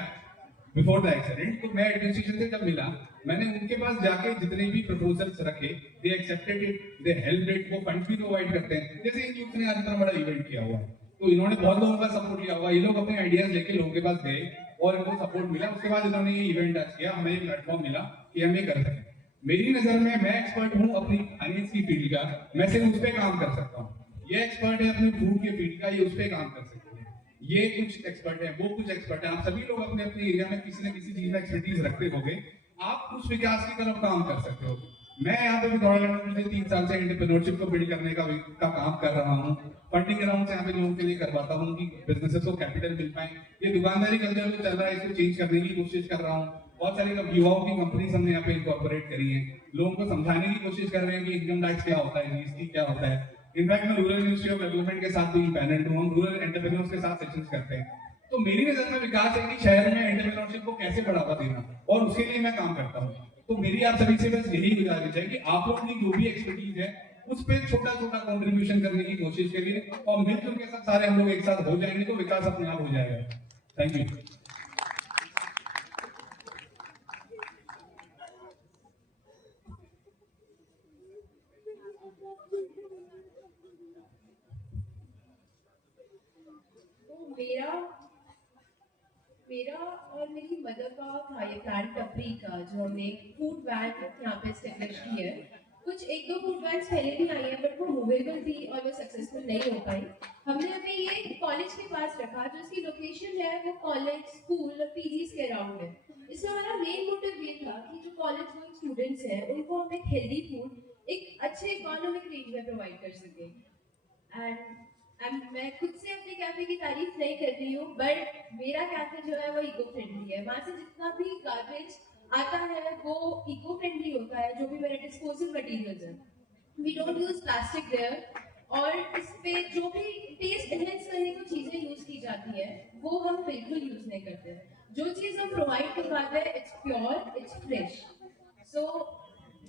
before the accident, तो मैं एडमिनिस्ट्रेशन से जब मिला, मैंने उनके पास जाके जितने भी प्रपोजल्स रखे, they accepted it, they helped it. वो फंड भी प्रोवाइड करते हैं, जैसे इन यूथ ने आज इतना बड़ा इवेंट किया हुआ है, तो इन्होंने बहुत लोगों का सपोर्ट लिया हुआ। ये लोग अपने आइडियाज लेके लोगों के पास गए और इनको सपोर्ट मिला। उसके बाद इन्होंने ये इवेंट आज किया, हमें एक प्लेटफॉर्म मिला कि हम ये कर सकें। मेरी नजर में, मैं एक्सपर्ट हूँ अपनी फाइनेंस की फील्ड का, मैं सिर्फ उस पर काम कर सकता हूँ। ये एक्सपर्ट है अपनी फूड के फील्ड का, ये उस पर काम कर सकते हैं। ये कुछ एक्सपर्ट है, वो कुछ एक्सपर्ट है। आप सभी लोग अपने अपने एरिया में किसी न किसी चीज में एक्सपर्टीज रखते होंगे, आप उस विकास की तरफ काम कर सकते हो। मैं यहाँ पे पिथौरागढ़ में 3 साल से एंटरप्रेन्योरशिप को बिल्ड करने का काम कर रहा हूँ। फंडिंग राउंड यहाँ पे लोगों के लिए करवाता हूँ कि बिजनेसेस को कैपिटल मिल पाए। ये दुकानदारी कल्चर जो चल रहा है, इसको चेंज करने की कोशिश कर रहा हूँ। बहुत सारी युवाओं की कंपनीज हमने यहाँ पे इनकॉर्पोरेट करी है। लोगों को समझाने की कोशिश कर रहे हैं कि इनकम टैक्स क्या होता है, जीएसटी क्या होता है। इनफैक्ट मैं रूरल मिनिस्ट्री ऑफ डेवलपमेंट के साथ भी पैनल हूँ, हम रूरल एंटरप्रेन्योर्स के साथ सेशंस करते हैं। तो मेरी नजर में विकास है कि शहर में एंटरप्रेन्योरशिप को कैसे बढ़ावा देना, और उसके लिए मैं काम करता हूँ। तो मेरी आप सभी से बस यही गुजारिश है कि आप लोग की जो भी एक्सपर्टीज है उस पर छोटा छोटा कंट्रीब्यूशन करने की कोशिश करिए, और मिलजुल के साथ सारे हम लोग एक साथ हो जाएंगे तो विकास अपने आप हो जाएगा। Thank you. मेरा और मेरी मदर का था ये प्लान टपरी का, जो हमने फूड वैन यहाँ पे एस्टेब्लिश की है। कुछ 1-2 फूड वैन्स पहले भी आई है, बट वो मूवेबल थी और वो सक्सेसफुल नहीं हो पाई। हमने अभी ये कॉलेज के पास रखा, जो इसकी लोकेशन है वो कॉलेज, स्कूल और पीजीज के अराउंड है। इसमें हमारा मेन मोटिव ये था कि जो कॉलेज गोइंग स्टूडेंट्स हैं उनको हम एक हेल्दी फूड एक अच्छे इकोनॉमिक रेंज में प्रोवाइड कर सकें। एंड मैं खुद से अपने कैफे की तारीफ नहीं कर रही हूँ, बट मेरा कैफे जो है वो इको फ्रेंडली है। वहाँ से जितना भी गार्बेज आता है वो इको फ्रेंडली होता है, जो भी मेरे डिस्पोजल मटेरियल्स हैं। We don't use plastic there, और इस पे जो भी टेस्ट एनहेंस करने की चीजें यूज की जाती है वो हम बिल्कुल यूज नहीं करते। जो चीज हम प्रोवाइड करवाते हैं इट्स प्योर, इट्स फ्रेश। सो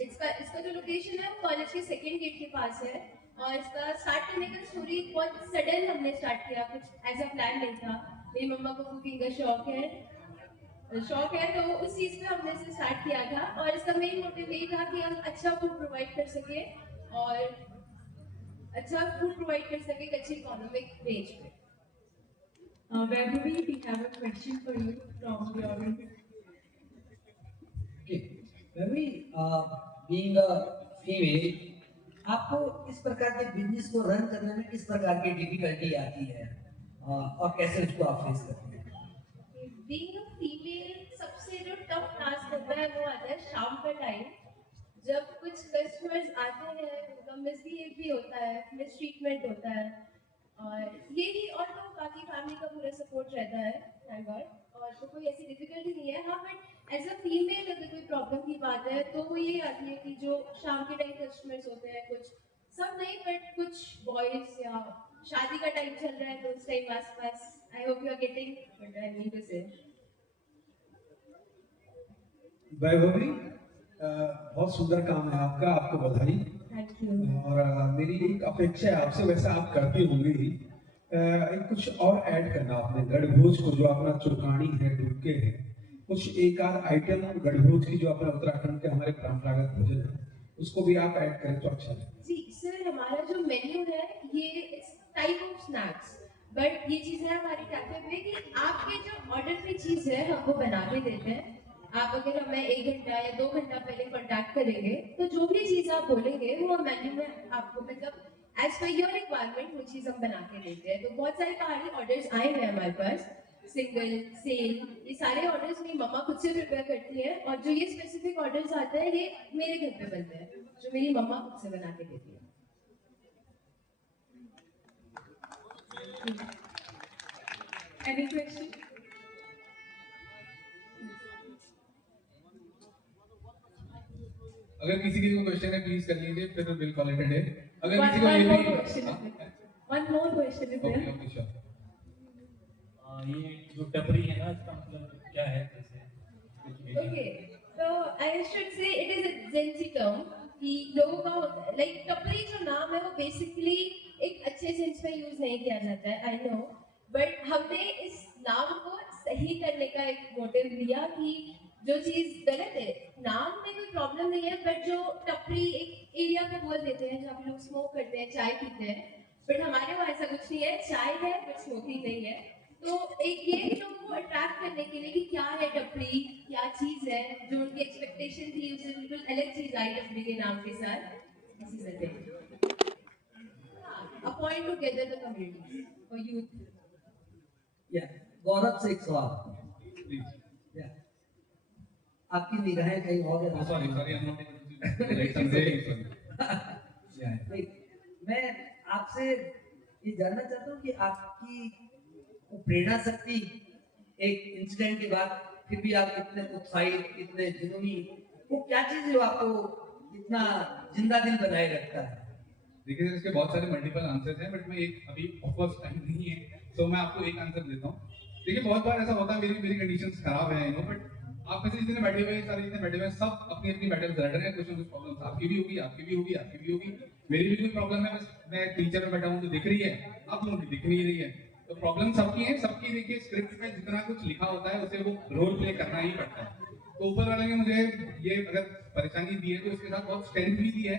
इसका जो लोकेशन है वो कॉलेज के 2nd गेट के पास है, और इसका स्टार्ट करने का स्टोरी बहुत सडन हमने स्टार्ट किया, कुछ एज अ प्लान नहीं था। मेरी मम्मा को कुकिंग का शौक है, तो उस चीज़ पे हमने इसे स्टार्ट किया था। और इसका मेन मोटिव ये था कि हम अच्छा फूड प्रोवाइड कर सके, और अच्छी इकोनॉमिक रेंज पे। Vaibhavi, we have a question for you from the audience. Okay. Vaibhavi, being a female, आपको इस प्रकार के बिजनेस को रन करने में किस प्रकार की डिफिकल्टी आती है और कैसे उसको आप फेस करते हैं? Being a female, सबसे जो टफ टास्क होता है वो आता है शाम का टाइम, जब कुछ कस्टमर्स आते हैं, उनका मिसबिहेव भी होता है, मिसट्रीटमेंट होता है, और ये ही, और तो बाकी फैमिली का पूरा सपोर्ट रहता है, थैंक गॉड, और तो कोई ऐसी डिफिकल्टी नहीं है। हाँ, बट एज अ फीमेल अगर कोई प्रॉब्लम की बात है तो वो ये आती है कि जो शाम के टाइम कस्टमर्स होते हैं, कुछ सब नहीं बट कुछ बॉयज, या शादी का टाइम चल रहा है तो उस टाइम आसपास, I hope you are getting what I mean to say. Vaibhavi, बहुत सुंदर काम है आपका, आपको बधाई। Thank you. और मेरी एक अपेक्षा है आपसे, वैसे आप करते होंगे ही, एक कुछ और ऐड करना आपने गढ़भोज को, जो अपना चुरकानी है, डुबके है, कुछ एक आध आइटम गढ़भोज की जो अपना उत्तराखंड के हमारे परंपरागत भोजन है, उसको भी आप ऐड करें तो अच्छा है। जी सर, हमारा जो मेन्यू है ये it's type of snacks, but ये चीज़ है हमारे कैफे में कि आपके जो ऑर्डर पे चीज़ है हम वो बना के देते हैं। आप अगर हमें 1 घंटा या 2 घंटा पहले कॉन्टैक्ट करेंगे तो जो भी चीज़ आप बोलेंगे वो हम मेन्यू में आपको मतलब एज पर योर रिक्वायरमेंट वो चीज़ हम बना के देते हैं। तो बहुत सारे पहाड़ी ऑर्डर्स आए हुए हैं हमारे पास, सिंगल सेल, ये सारे ऑर्डर्स मेरी मम्मा खुद से प्रिपेयर करती है, और जो ये स्पेसिफिक ऑर्डर्स आते हैं ये मेरे घर पे बनते हैं, जो मेरी मम्मा खुद से बना के देती है। Any question? अगर किसी की कोई क्वेश्चन है प्लीज कर लीजिए, फिर will call it a day. अगर One किसी को ये more भी question is there. One more question is okay there. Okay sure. ये जो टपरी है ना, इसका मतलब क्या है? जैसे Okay, so I should say it is a Gen Z term कि लोगों का लाइक टपरी जो नाम है वो बेसिकली एक अच्छे सेंस में यूज नहीं किया जाता है, आई नो, बट हमने इस नाम को सही करने का एक मोटिव लिया कि जो चीज गलत है नाम में कोई प्रॉब्लम नहीं है, बट जो टपरी एक एरिया को बोल देते हैं जहाँ पे लोग स्मोक करते हैं, चाय पीते हैं, बट हमारे वहाँ ऐसा कुछ नहीं है, चाय है बट स्मोकिंग नहीं है। तो एक ये लोगों को अट्रैक्ट करने के लिए कि क्या है टपरी, क्या चीज है, जो उनकी एक्सपेक्टेशन थी उससे बिल्कुल अलग चीज आई टपरी के नाम के साथ, इसी से appoint together the community for youth. या गौरव से एक सवाल प्लीज। या आपकी निगाहें कहीं और है। Sorry sorry, I am not like some very sorry. या नहीं, मैं आपसे ये जानना चाहता हूँ कि आपकी प्रेरणा शक्ति एक इंसिडेंट के बाद फिर भी आप इतने उत्साहित, इतने जुनूनी, वो क्या चीज है जो आपको इतना जिंदा दिल बनाए रखता है? देखिए सर, इसके बहुत सारे मल्टीपल आंसर्स हैं, बट मैं एक अभी ऑफ कोर्स टाइम नहीं है, तो मैं आपको एक आंसर देता हूँ। देखिए बहुत बार ऐसा होता है, मेरी कंडीशंस खराब है, नो, बट आप में से जितने बैठे हुए हैं, सारे जितने बैठे हुए हैं, सब अपनी अपनी बैटल्स लड़ रहे हैं, कुछ ना कुछ प्रॉब्लम्स आपकी भी होगी, आपकी भी होगी, आपकी भी होगी, मेरी भी कोई प्रॉब्लम है, बस मैं टीचर में बैठा हूँ तो दिख रही है, आप लोगों की दिख नहीं रही है, तो प्रॉब्लम सबकी है, सबकी। देखिए स्क्रिप्ट में जितना कुछ लिखा होता है उसे वो रोल प्ले करना ही पड़ता है। तो ऊपर वाले ने मुझे ये अगर परेशानी दी है तो इसके साथ बहुत स्ट्रेंथ भी दी है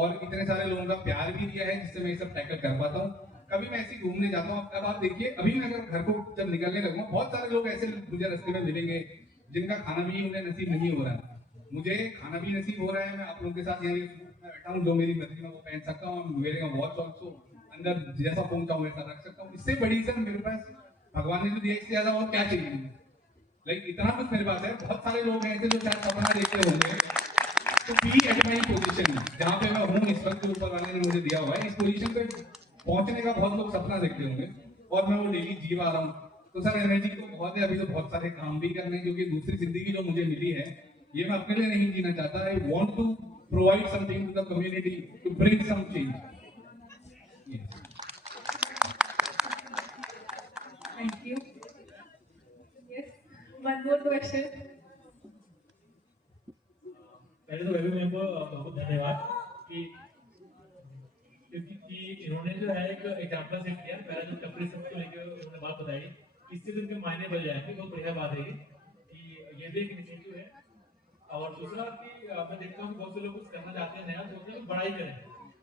और इतने सारे लोगों का प्यार भी दिया है, जिससे मैं ये सब टैकल कर पाता हूँ। कभी मैं ऐसे घूमने जाता हूँ, अब आप देखिए, अभी मैं अगर घर को जब निकलने लगूंगा, बहुत सारे लोग ऐसे मुझे रास्ते में मिलेंगे जिनका खाना भी उन्हें नसीब नहीं हो रहा है, मुझे खाना भी नसीब हो रहा है, मैं आप लोगों के साथ यहाँ बैठा हूँ, जो मेरी मर्जी में वो पहन सकता हूँ, मेरे वॉच ऑल्सो अंदर जैसा फोन चाहूँ वैसा रख सकता हूँ। इससे बड़ी सर मेरे पास भगवान ने जो दिया, इससे ज्यादा और क्या चाहिए मुझे? लाइक इतना कुछ मेरे पास है। बहुत सारे लोग हैं ऐसे जो शायद सपना देखते होंगे, तो बी एट माई पोजीशन जहाँ पे मैं हूँ इस वक्त, ऊपर वाले ने मुझे दिया हुआ है, इस पोजीशन पे पहुंचने का बहुत लोग सपना देखते होंगे और मैं वो डेली जी आ रहा हूँ। तो सर एनर्जी तो बहुत है, अभी तो बहुत सारे काम भी करने, क्योंकि दूसरी जिंदगी जो मुझे मिली है ये मैं अपने लिए नहीं जीना चाहता। I want to provide something to the community, to bring some change. Thank you. Yes. One more question. पहले तो वैभव मैम को बहुत धन्यवाद क्योंकि इन्होंने जो है एक एग्जाम्पल सेट किया। पहला जो टपरी सब को लेकर उन्होंने बात बताई, इससे तो उनके मायने बढ़ जाएंगे, बहुत बढ़िया बात है कि ये भी एक इनिशिएटिव है। और दूसरा कि मैं देखता हूँ बहुत से लोग कुछ करना चाहते हैं, नया सोचते हैं, बड़ा ही करें,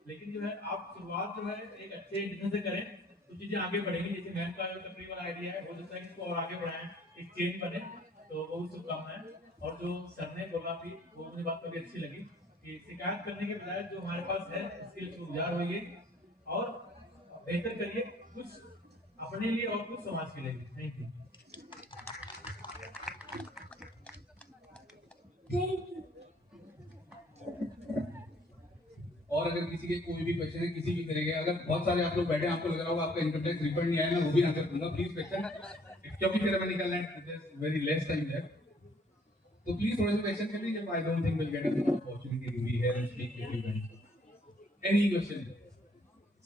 लेकिन जो है आप शुरुआत जो है एक अच्छे इंटेंशन से करें तो चीजें आगे बढ़ेंगी। जैसे मैम का टपरी वाला आइडिया है, हो सकता है कि इसको और आगे बढ़ाएं, एक चेंज बने, तो बहुत शुभकामनाएं। और जो सर ने बोला भी वो मुझे बात काफी अच्छी लगी कि शिकायत करने के बजाय जो हमारे पास है उसके लिए गुजार होइए और बेहतर करिए, कुछ अपने लिए और कुछ समाज के लिए। Thank you. और अगर किसी के कोई भी क्वेश्चन है किसी भी तरह के, अगर बहुत सारे आप लोग बैठे हैं, आपको लग रहा होगा आपका इनकम टैक्स रिफंड नहीं आया, मैं वो भी आंसर दूंगा। प्लीज क्वेश्चन, क्योंकि फिर मैंने निकलना है, वेरी लेस टाइम है, तो प्लीज थोड़ा सा क्वेश्चन कर लीजिए। I don't think will get an opportunity to be here and speak with you guys. Any question?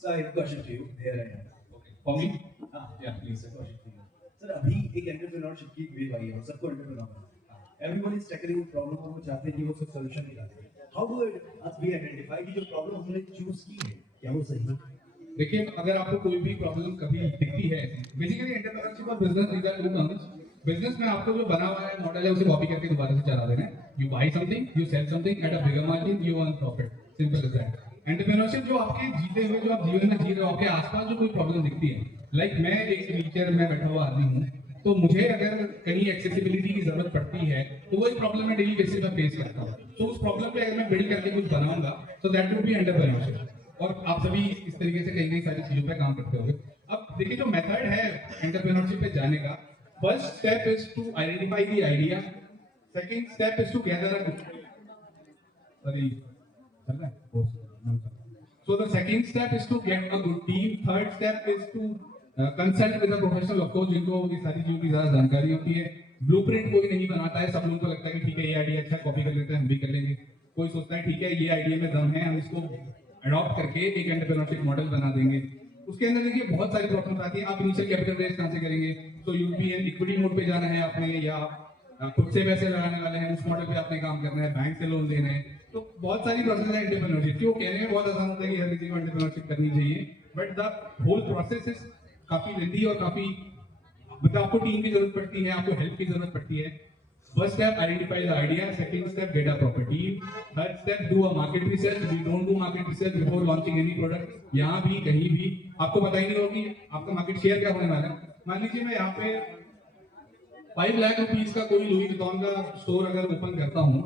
Sir I have a question to you. Here I am. Okay, for me? हां yeah please sir. Question to you sir. अभी एक एंटरप्रेन्योरशिप की वेव आई है, सबको एंटरप्रेन्योर बनना है, everyone is tackling with problem और वो चाहते हैं कि वो सब सॉल्यूशन निकालें। हाउ डू वी आइडेंटिफाई कि जो प्रॉब्लम हमने चूज की है क्या वो सही है? देखिए, अगर आपको कोई भी प्रॉब्लम कभी दिखती है, बेसिकली एंटरप्रेन्योरशिप और business regard to knowledge, business में आपको जो बना हुआ है मॉडल है उसे कॉपी करके दोबारा से चला देना है। You buy something, you sell something at a bigger margin, you earn profit, simple as that. Entrepreneurship जो आपके जीते हुए जो आप जीवन में जी रहे हो, आपके आसपास जो कोई प्रॉब्लम दिखती है, लाइक मैं एक व्हीलचेयर में बैठा हुआ आदमी हूँ, तो मुझे अगर कहीं एक्सेसिबिलिटी की जरूरत पड़ती है तो वो एक प्रॉब्लम मैं डेली बेसिस पे फेस करता हूँ। तो उस प्रॉब्लम पे अगर मैं बिल्ड करके कुछ बनाऊंगा तो दैट वुड बी एंटरप्रेन्योरशिप। और आप सभी इस तरीके से कई सारी चीजों पे काम करते होंगे। अब देखिए जो मेथड है एंटरप्रेन्योरशिप पे जाने का, first step is to identify the idea, second step is to gather a So the second step is to get a good team. Third step is to consult with a professional, of course, जिनको ये सारी चीजों की ज्यादा जानकारी होती है। ब्लूप्रिंट कोई नहीं बनाता है, सब लोगों को लगता है कि ठीक है ये आइडिया अच्छा, कॉपी कर लेते हैं, हम भी कर लेंगे। कोई सोचता है ठीक है ये आइडिया में दम है, हम इसको अडॉप्ट करके एक एंटरप्रेन्योरशिप मॉडल बना देंगे। उसके अंदर देखिए बहुत सारी प्रॉब्लम आती है। आप इनिशियल कैपिटल रेज कहाँ से करेंगे? तो यूपीएन इक्विटी मोड पे जाना है आपने, या खुद से पैसे लगाने वाले हैं, उस मॉडल पे आपने काम करना है, बैंक से लोन लेना है। तो बहुत सारी प्रोसेस है एंटरप्रेन्योरशिप की। वो कहने में बहुत आसान होता है कि हर किसी को एंटरप्रेन्योरशिप करनी चाहिए, but the whole process is काफी लेंथी और काफी, मतलब आपको टीम की जरूरत पड़ती है, आपको हेल्प की जरूरत पड़ती है। First step identify the idea, second step get a proper team, third step do a market research. We don't do market research before launching any product. यहाँ भी कहीं भी आपको पता ही नहीं होगा कि आपका मार्केट शेयर क्या होने वाला है। मान लीजिए मैं यहाँ पे 5 लाख रुपीस का कोई लुई विटॉन का स्टोर अगर ओपन करता हूँ,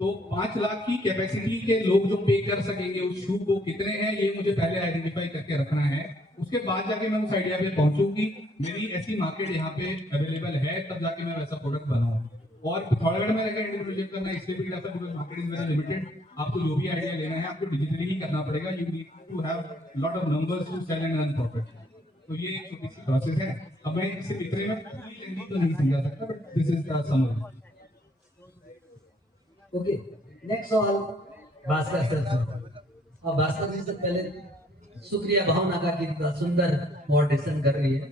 तो 5 लाख की कैपेसिटी के लोग जो पे कर सकेंगे उस शू को कितने हैं, ये मुझे पहले आइडेंटिफाई करके रखना है। उसके बाद जाके मैं उस आइडिया पे पहुंचूंगी, मेरी ऐसी मार्केट यहाँ पे अवेलेबल है, तब जाके मैं वैसा प्रोडक्ट बनाऊं। और पिथौरागढ़ में रहकर एंटरप्रेन्योरशिप करना इसलिए भी ऐसा because market is very limited. आपको जो भी आइडिया लेना है आपको डिजिटली ही करना पड़ेगा। You need to have lot of numbers to sell and run profit. तो ये एक छोटी सी प्रोसेस है। अब मैं इसे इतने में तो नहीं समझा सकता, but this is the summary. Okay, next सवाल भास्कर सर से। और भास्कर जी से पहले शुक्रिया भावना का कि इतना सुंदर मॉडरेशन कर रही है।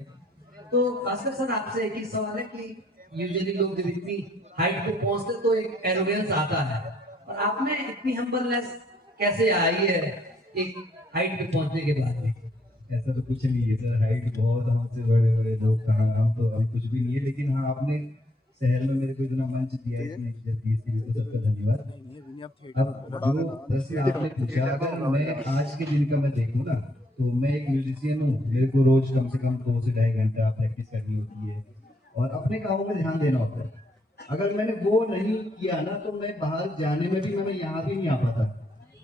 तो भास्कर सर आपसे एक ही सवाल है कि यूजुअली लोग जब इतनी हाइट पे पहुंचते तो एक एरोगेंस आता है, और आप में इतनी हम्बलनेस कैसे आई है एक हाइट पे पहुंचने के बाद में? ऐसा तो कुछ नहीं है सर, हाइट बहुत हमसे बड़े बड़े लोग कहाँ, हम तो अभी कुछ भी नहीं है। लेकिन हाँ, आपने शहर में मेरे को इतना मंच दिया है, इतनी इज्जत दी, इसके लिए तो सबका धन्यवाद। अब जो प्रश्न आपने पूछा, अगर मैं आज के दिन का मैं देखूँ ना, तो मैं एक म्यूजिशियन हूँ, मेरे को रोज कम से कम 2 से 2.5 घंटा प्रैक्टिस करनी होती है और अपने कामों में ध्यान देना होता है। अगर मैंने वो नहीं किया ना, तो मैं बाहर जाने में भी, मैं यहाँ भी नहीं आ पाता,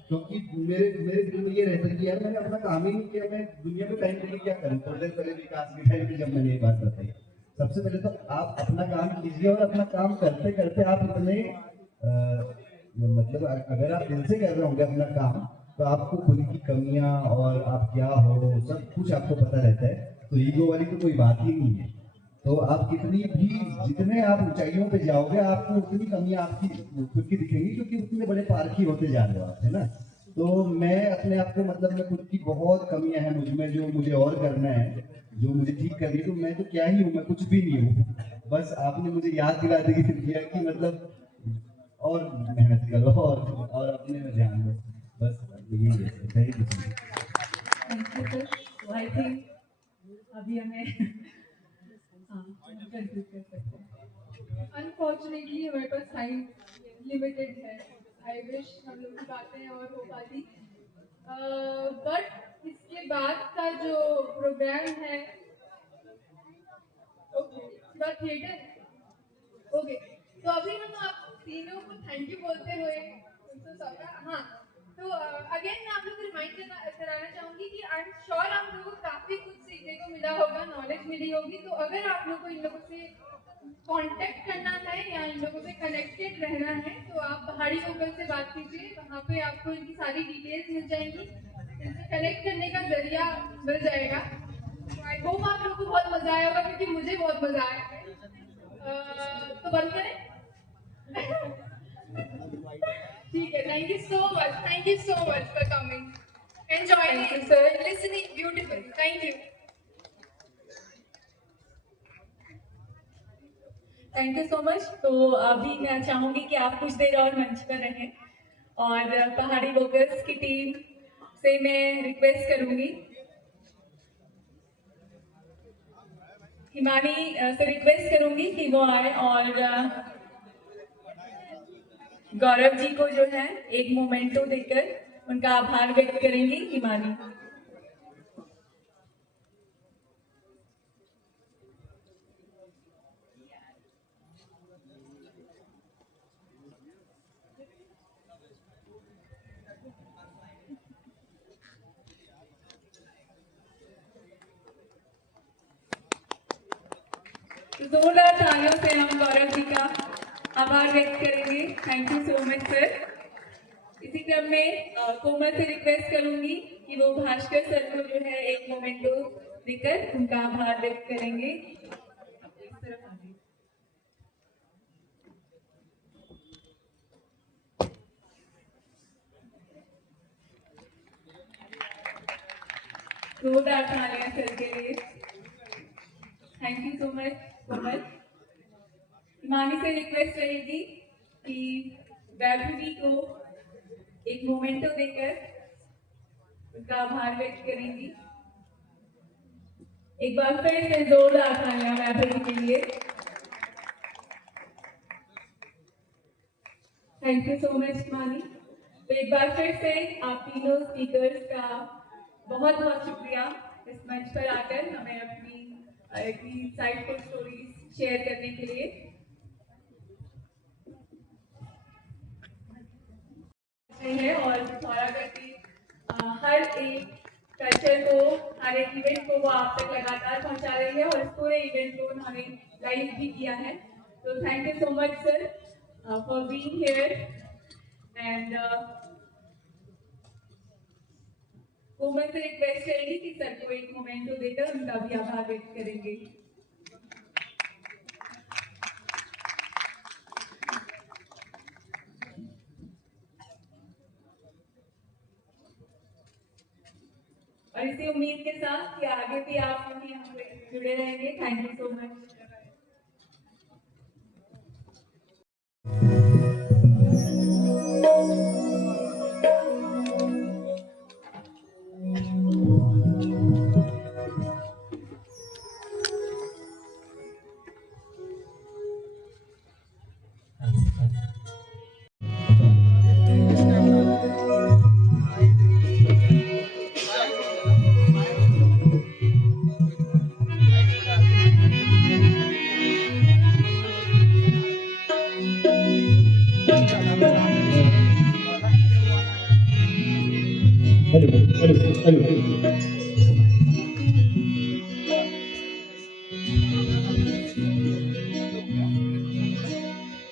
क्योंकि मेरे दिल में ये रहता है कि यार मैंने अपना काम ही नहीं किया, मैं दुनिया में टाइम के लिए क्या करूँ। थोड़ी देर पहले विकास के टाइम पे जब मैंने ये बात बताई, सबसे पहले तो आप अपना काम कीजिए, और अपना काम करते करते आप इतने मतलब अगर आप दिल से कर रहे होंगे अपना काम, तो आपको खुद की कमियां और आप क्या हो सब कुछ आपको पता रहता है। तो ईगो वाली तो कोई बात ही नहीं है। तो आप कितनी भी, जितने आप ऊंचाइयों पे जाओगे, आपको उतनी कमियां आपकी खुद की दिखेंगी, क्योंकि उतने बड़े पारखी होते जा रहे हो आप, है ना। तो मैं अपने आप को, मतलब मैं खुद की बहुत कमियां हैं मुझ में, जो मुझे और करना है, जो मुझे ठीक करनी है। तो मैं तो क्या ही हूँ, मैं कुछ भी नहीं हूँ। बस आपने मुझे याद दिला दिया कि मतलब और मेहनत करो और अपने में ध्यान दो, बस यही है। Thank you sir. I think अभी हमें अनफॉर्चुनेटली हमारे पास टाइम लिमिटेड है। आई विश हम लोग की बातें और हो पाती, बट इसके बाद का जो प्रोग्राम है, ओके थिएटर, ओके, तो अभी हम आप तीनों को थैंक यू बोलते हुए, हाँ, तो अगेन मैं आप लोग को रिमाइंड कराना चाहूँगी कि आई एम श्योर आप लोगों को काफ़ी कुछ सीखने को मिला होगा, नॉलेज मिली होगी। तो अगर आप लोग को इन लोगों से कांटेक्ट करना है या इन लोगों से कनेक्टेड रहना है, तो आप पहाड़ी वोकल से बात कीजिए, वहाँ पे आपको इनकी सारी डिटेल्स मिल जाएंगी, इनसे कनेक्ट करने का जरिया मिल जाएगा। आई होप आप लोगों को बहुत मज़ा आया होगा, क्योंकि मुझे बहुत मज़ा आया है। तो बंद करें? ठीक है, thank you so much for coming and joining sir, listening beautiful, thank you. Thank you so much. तो अभी मैं चाहूँगी कि आप कुछ देर और मंच पर रहें, और पहाड़ी वोकल्स की टीम से मैं रिक्वेस्ट करूँगी, हिमानी से रिक्वेस्ट करूँगी कि वो आए और गौरव जी को जो है एक मोमेंटो देकर उनका आभार व्यक्त करेंगी हिमानी। जोरदार तालियों से हम गौरव जी का आभार व्यक्त करेंगे। Thank you so much sir. इसी क्रम में कोमल से रिक्वेस्ट करूंगी कि वो भास्कर सर को जो है एक मोमेंटो देकर उनका आभार व्यक्त करेंगे। इस तरफ आइए। जोरदार तालियां सर के लिए। थैंक यू सो मच कोमल। हिमानी से रिक्वेस्ट रहेगी कि वैभवी को एक मोमेंटो देकर उनका आभार व्यक्त करेंगी। एक बार फिर से जोरदार तालियां वैभवी के लिए। Thank you so much Himani. तो एक बार फिर से आप तीनों स्पीकर्स का बहुत बहुत शुक्रिया इस मंच पर आकर हमें अपनी इंसाइटफुल स्टोरीज शेयर करने के लिए। है और पिथौरागढ़ की हर एक कल्चर को, हर एक इवेंट को वो आप तक लगातार पहुंचा रही है और इस पूरे इवेंट को उन्होंने लाइव भी किया है। तो thank you so much sir for being here and Komal से रिक्वेस्ट करेंगे कि सर को एक मोमेंटो देकर उनका भी आभार व्यक्त करेंगे। और इसी उम्मीद के साथ कि आगे भी आप लोग हमसे जुड़े रहेंगे। Thank you so much.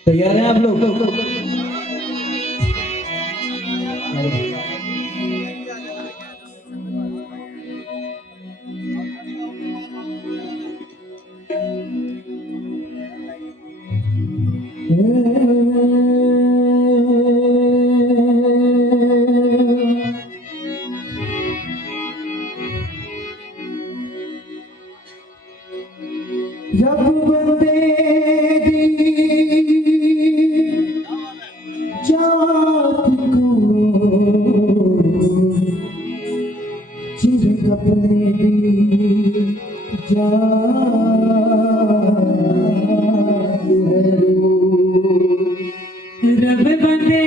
तैयार हैं आप लोग? जब बंदे जात को चिर कपड़े दी रब बंदे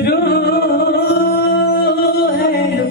रो है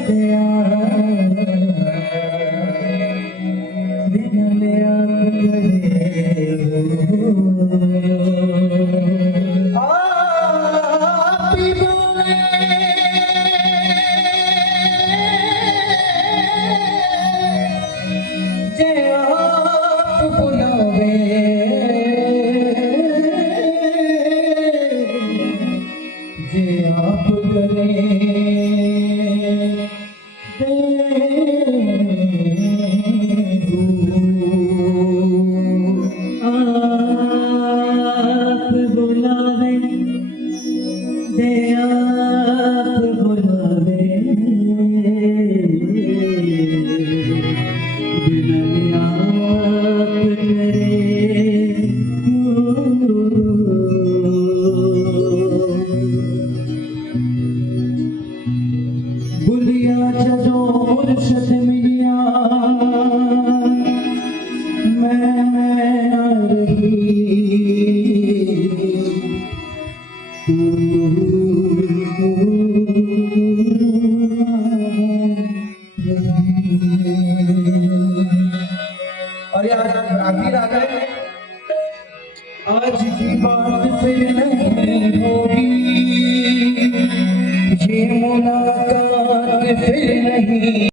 और ये आज आखिरी राग है। आज की बात फिर नहीं होगी, ये मुलाकात फिर नहीं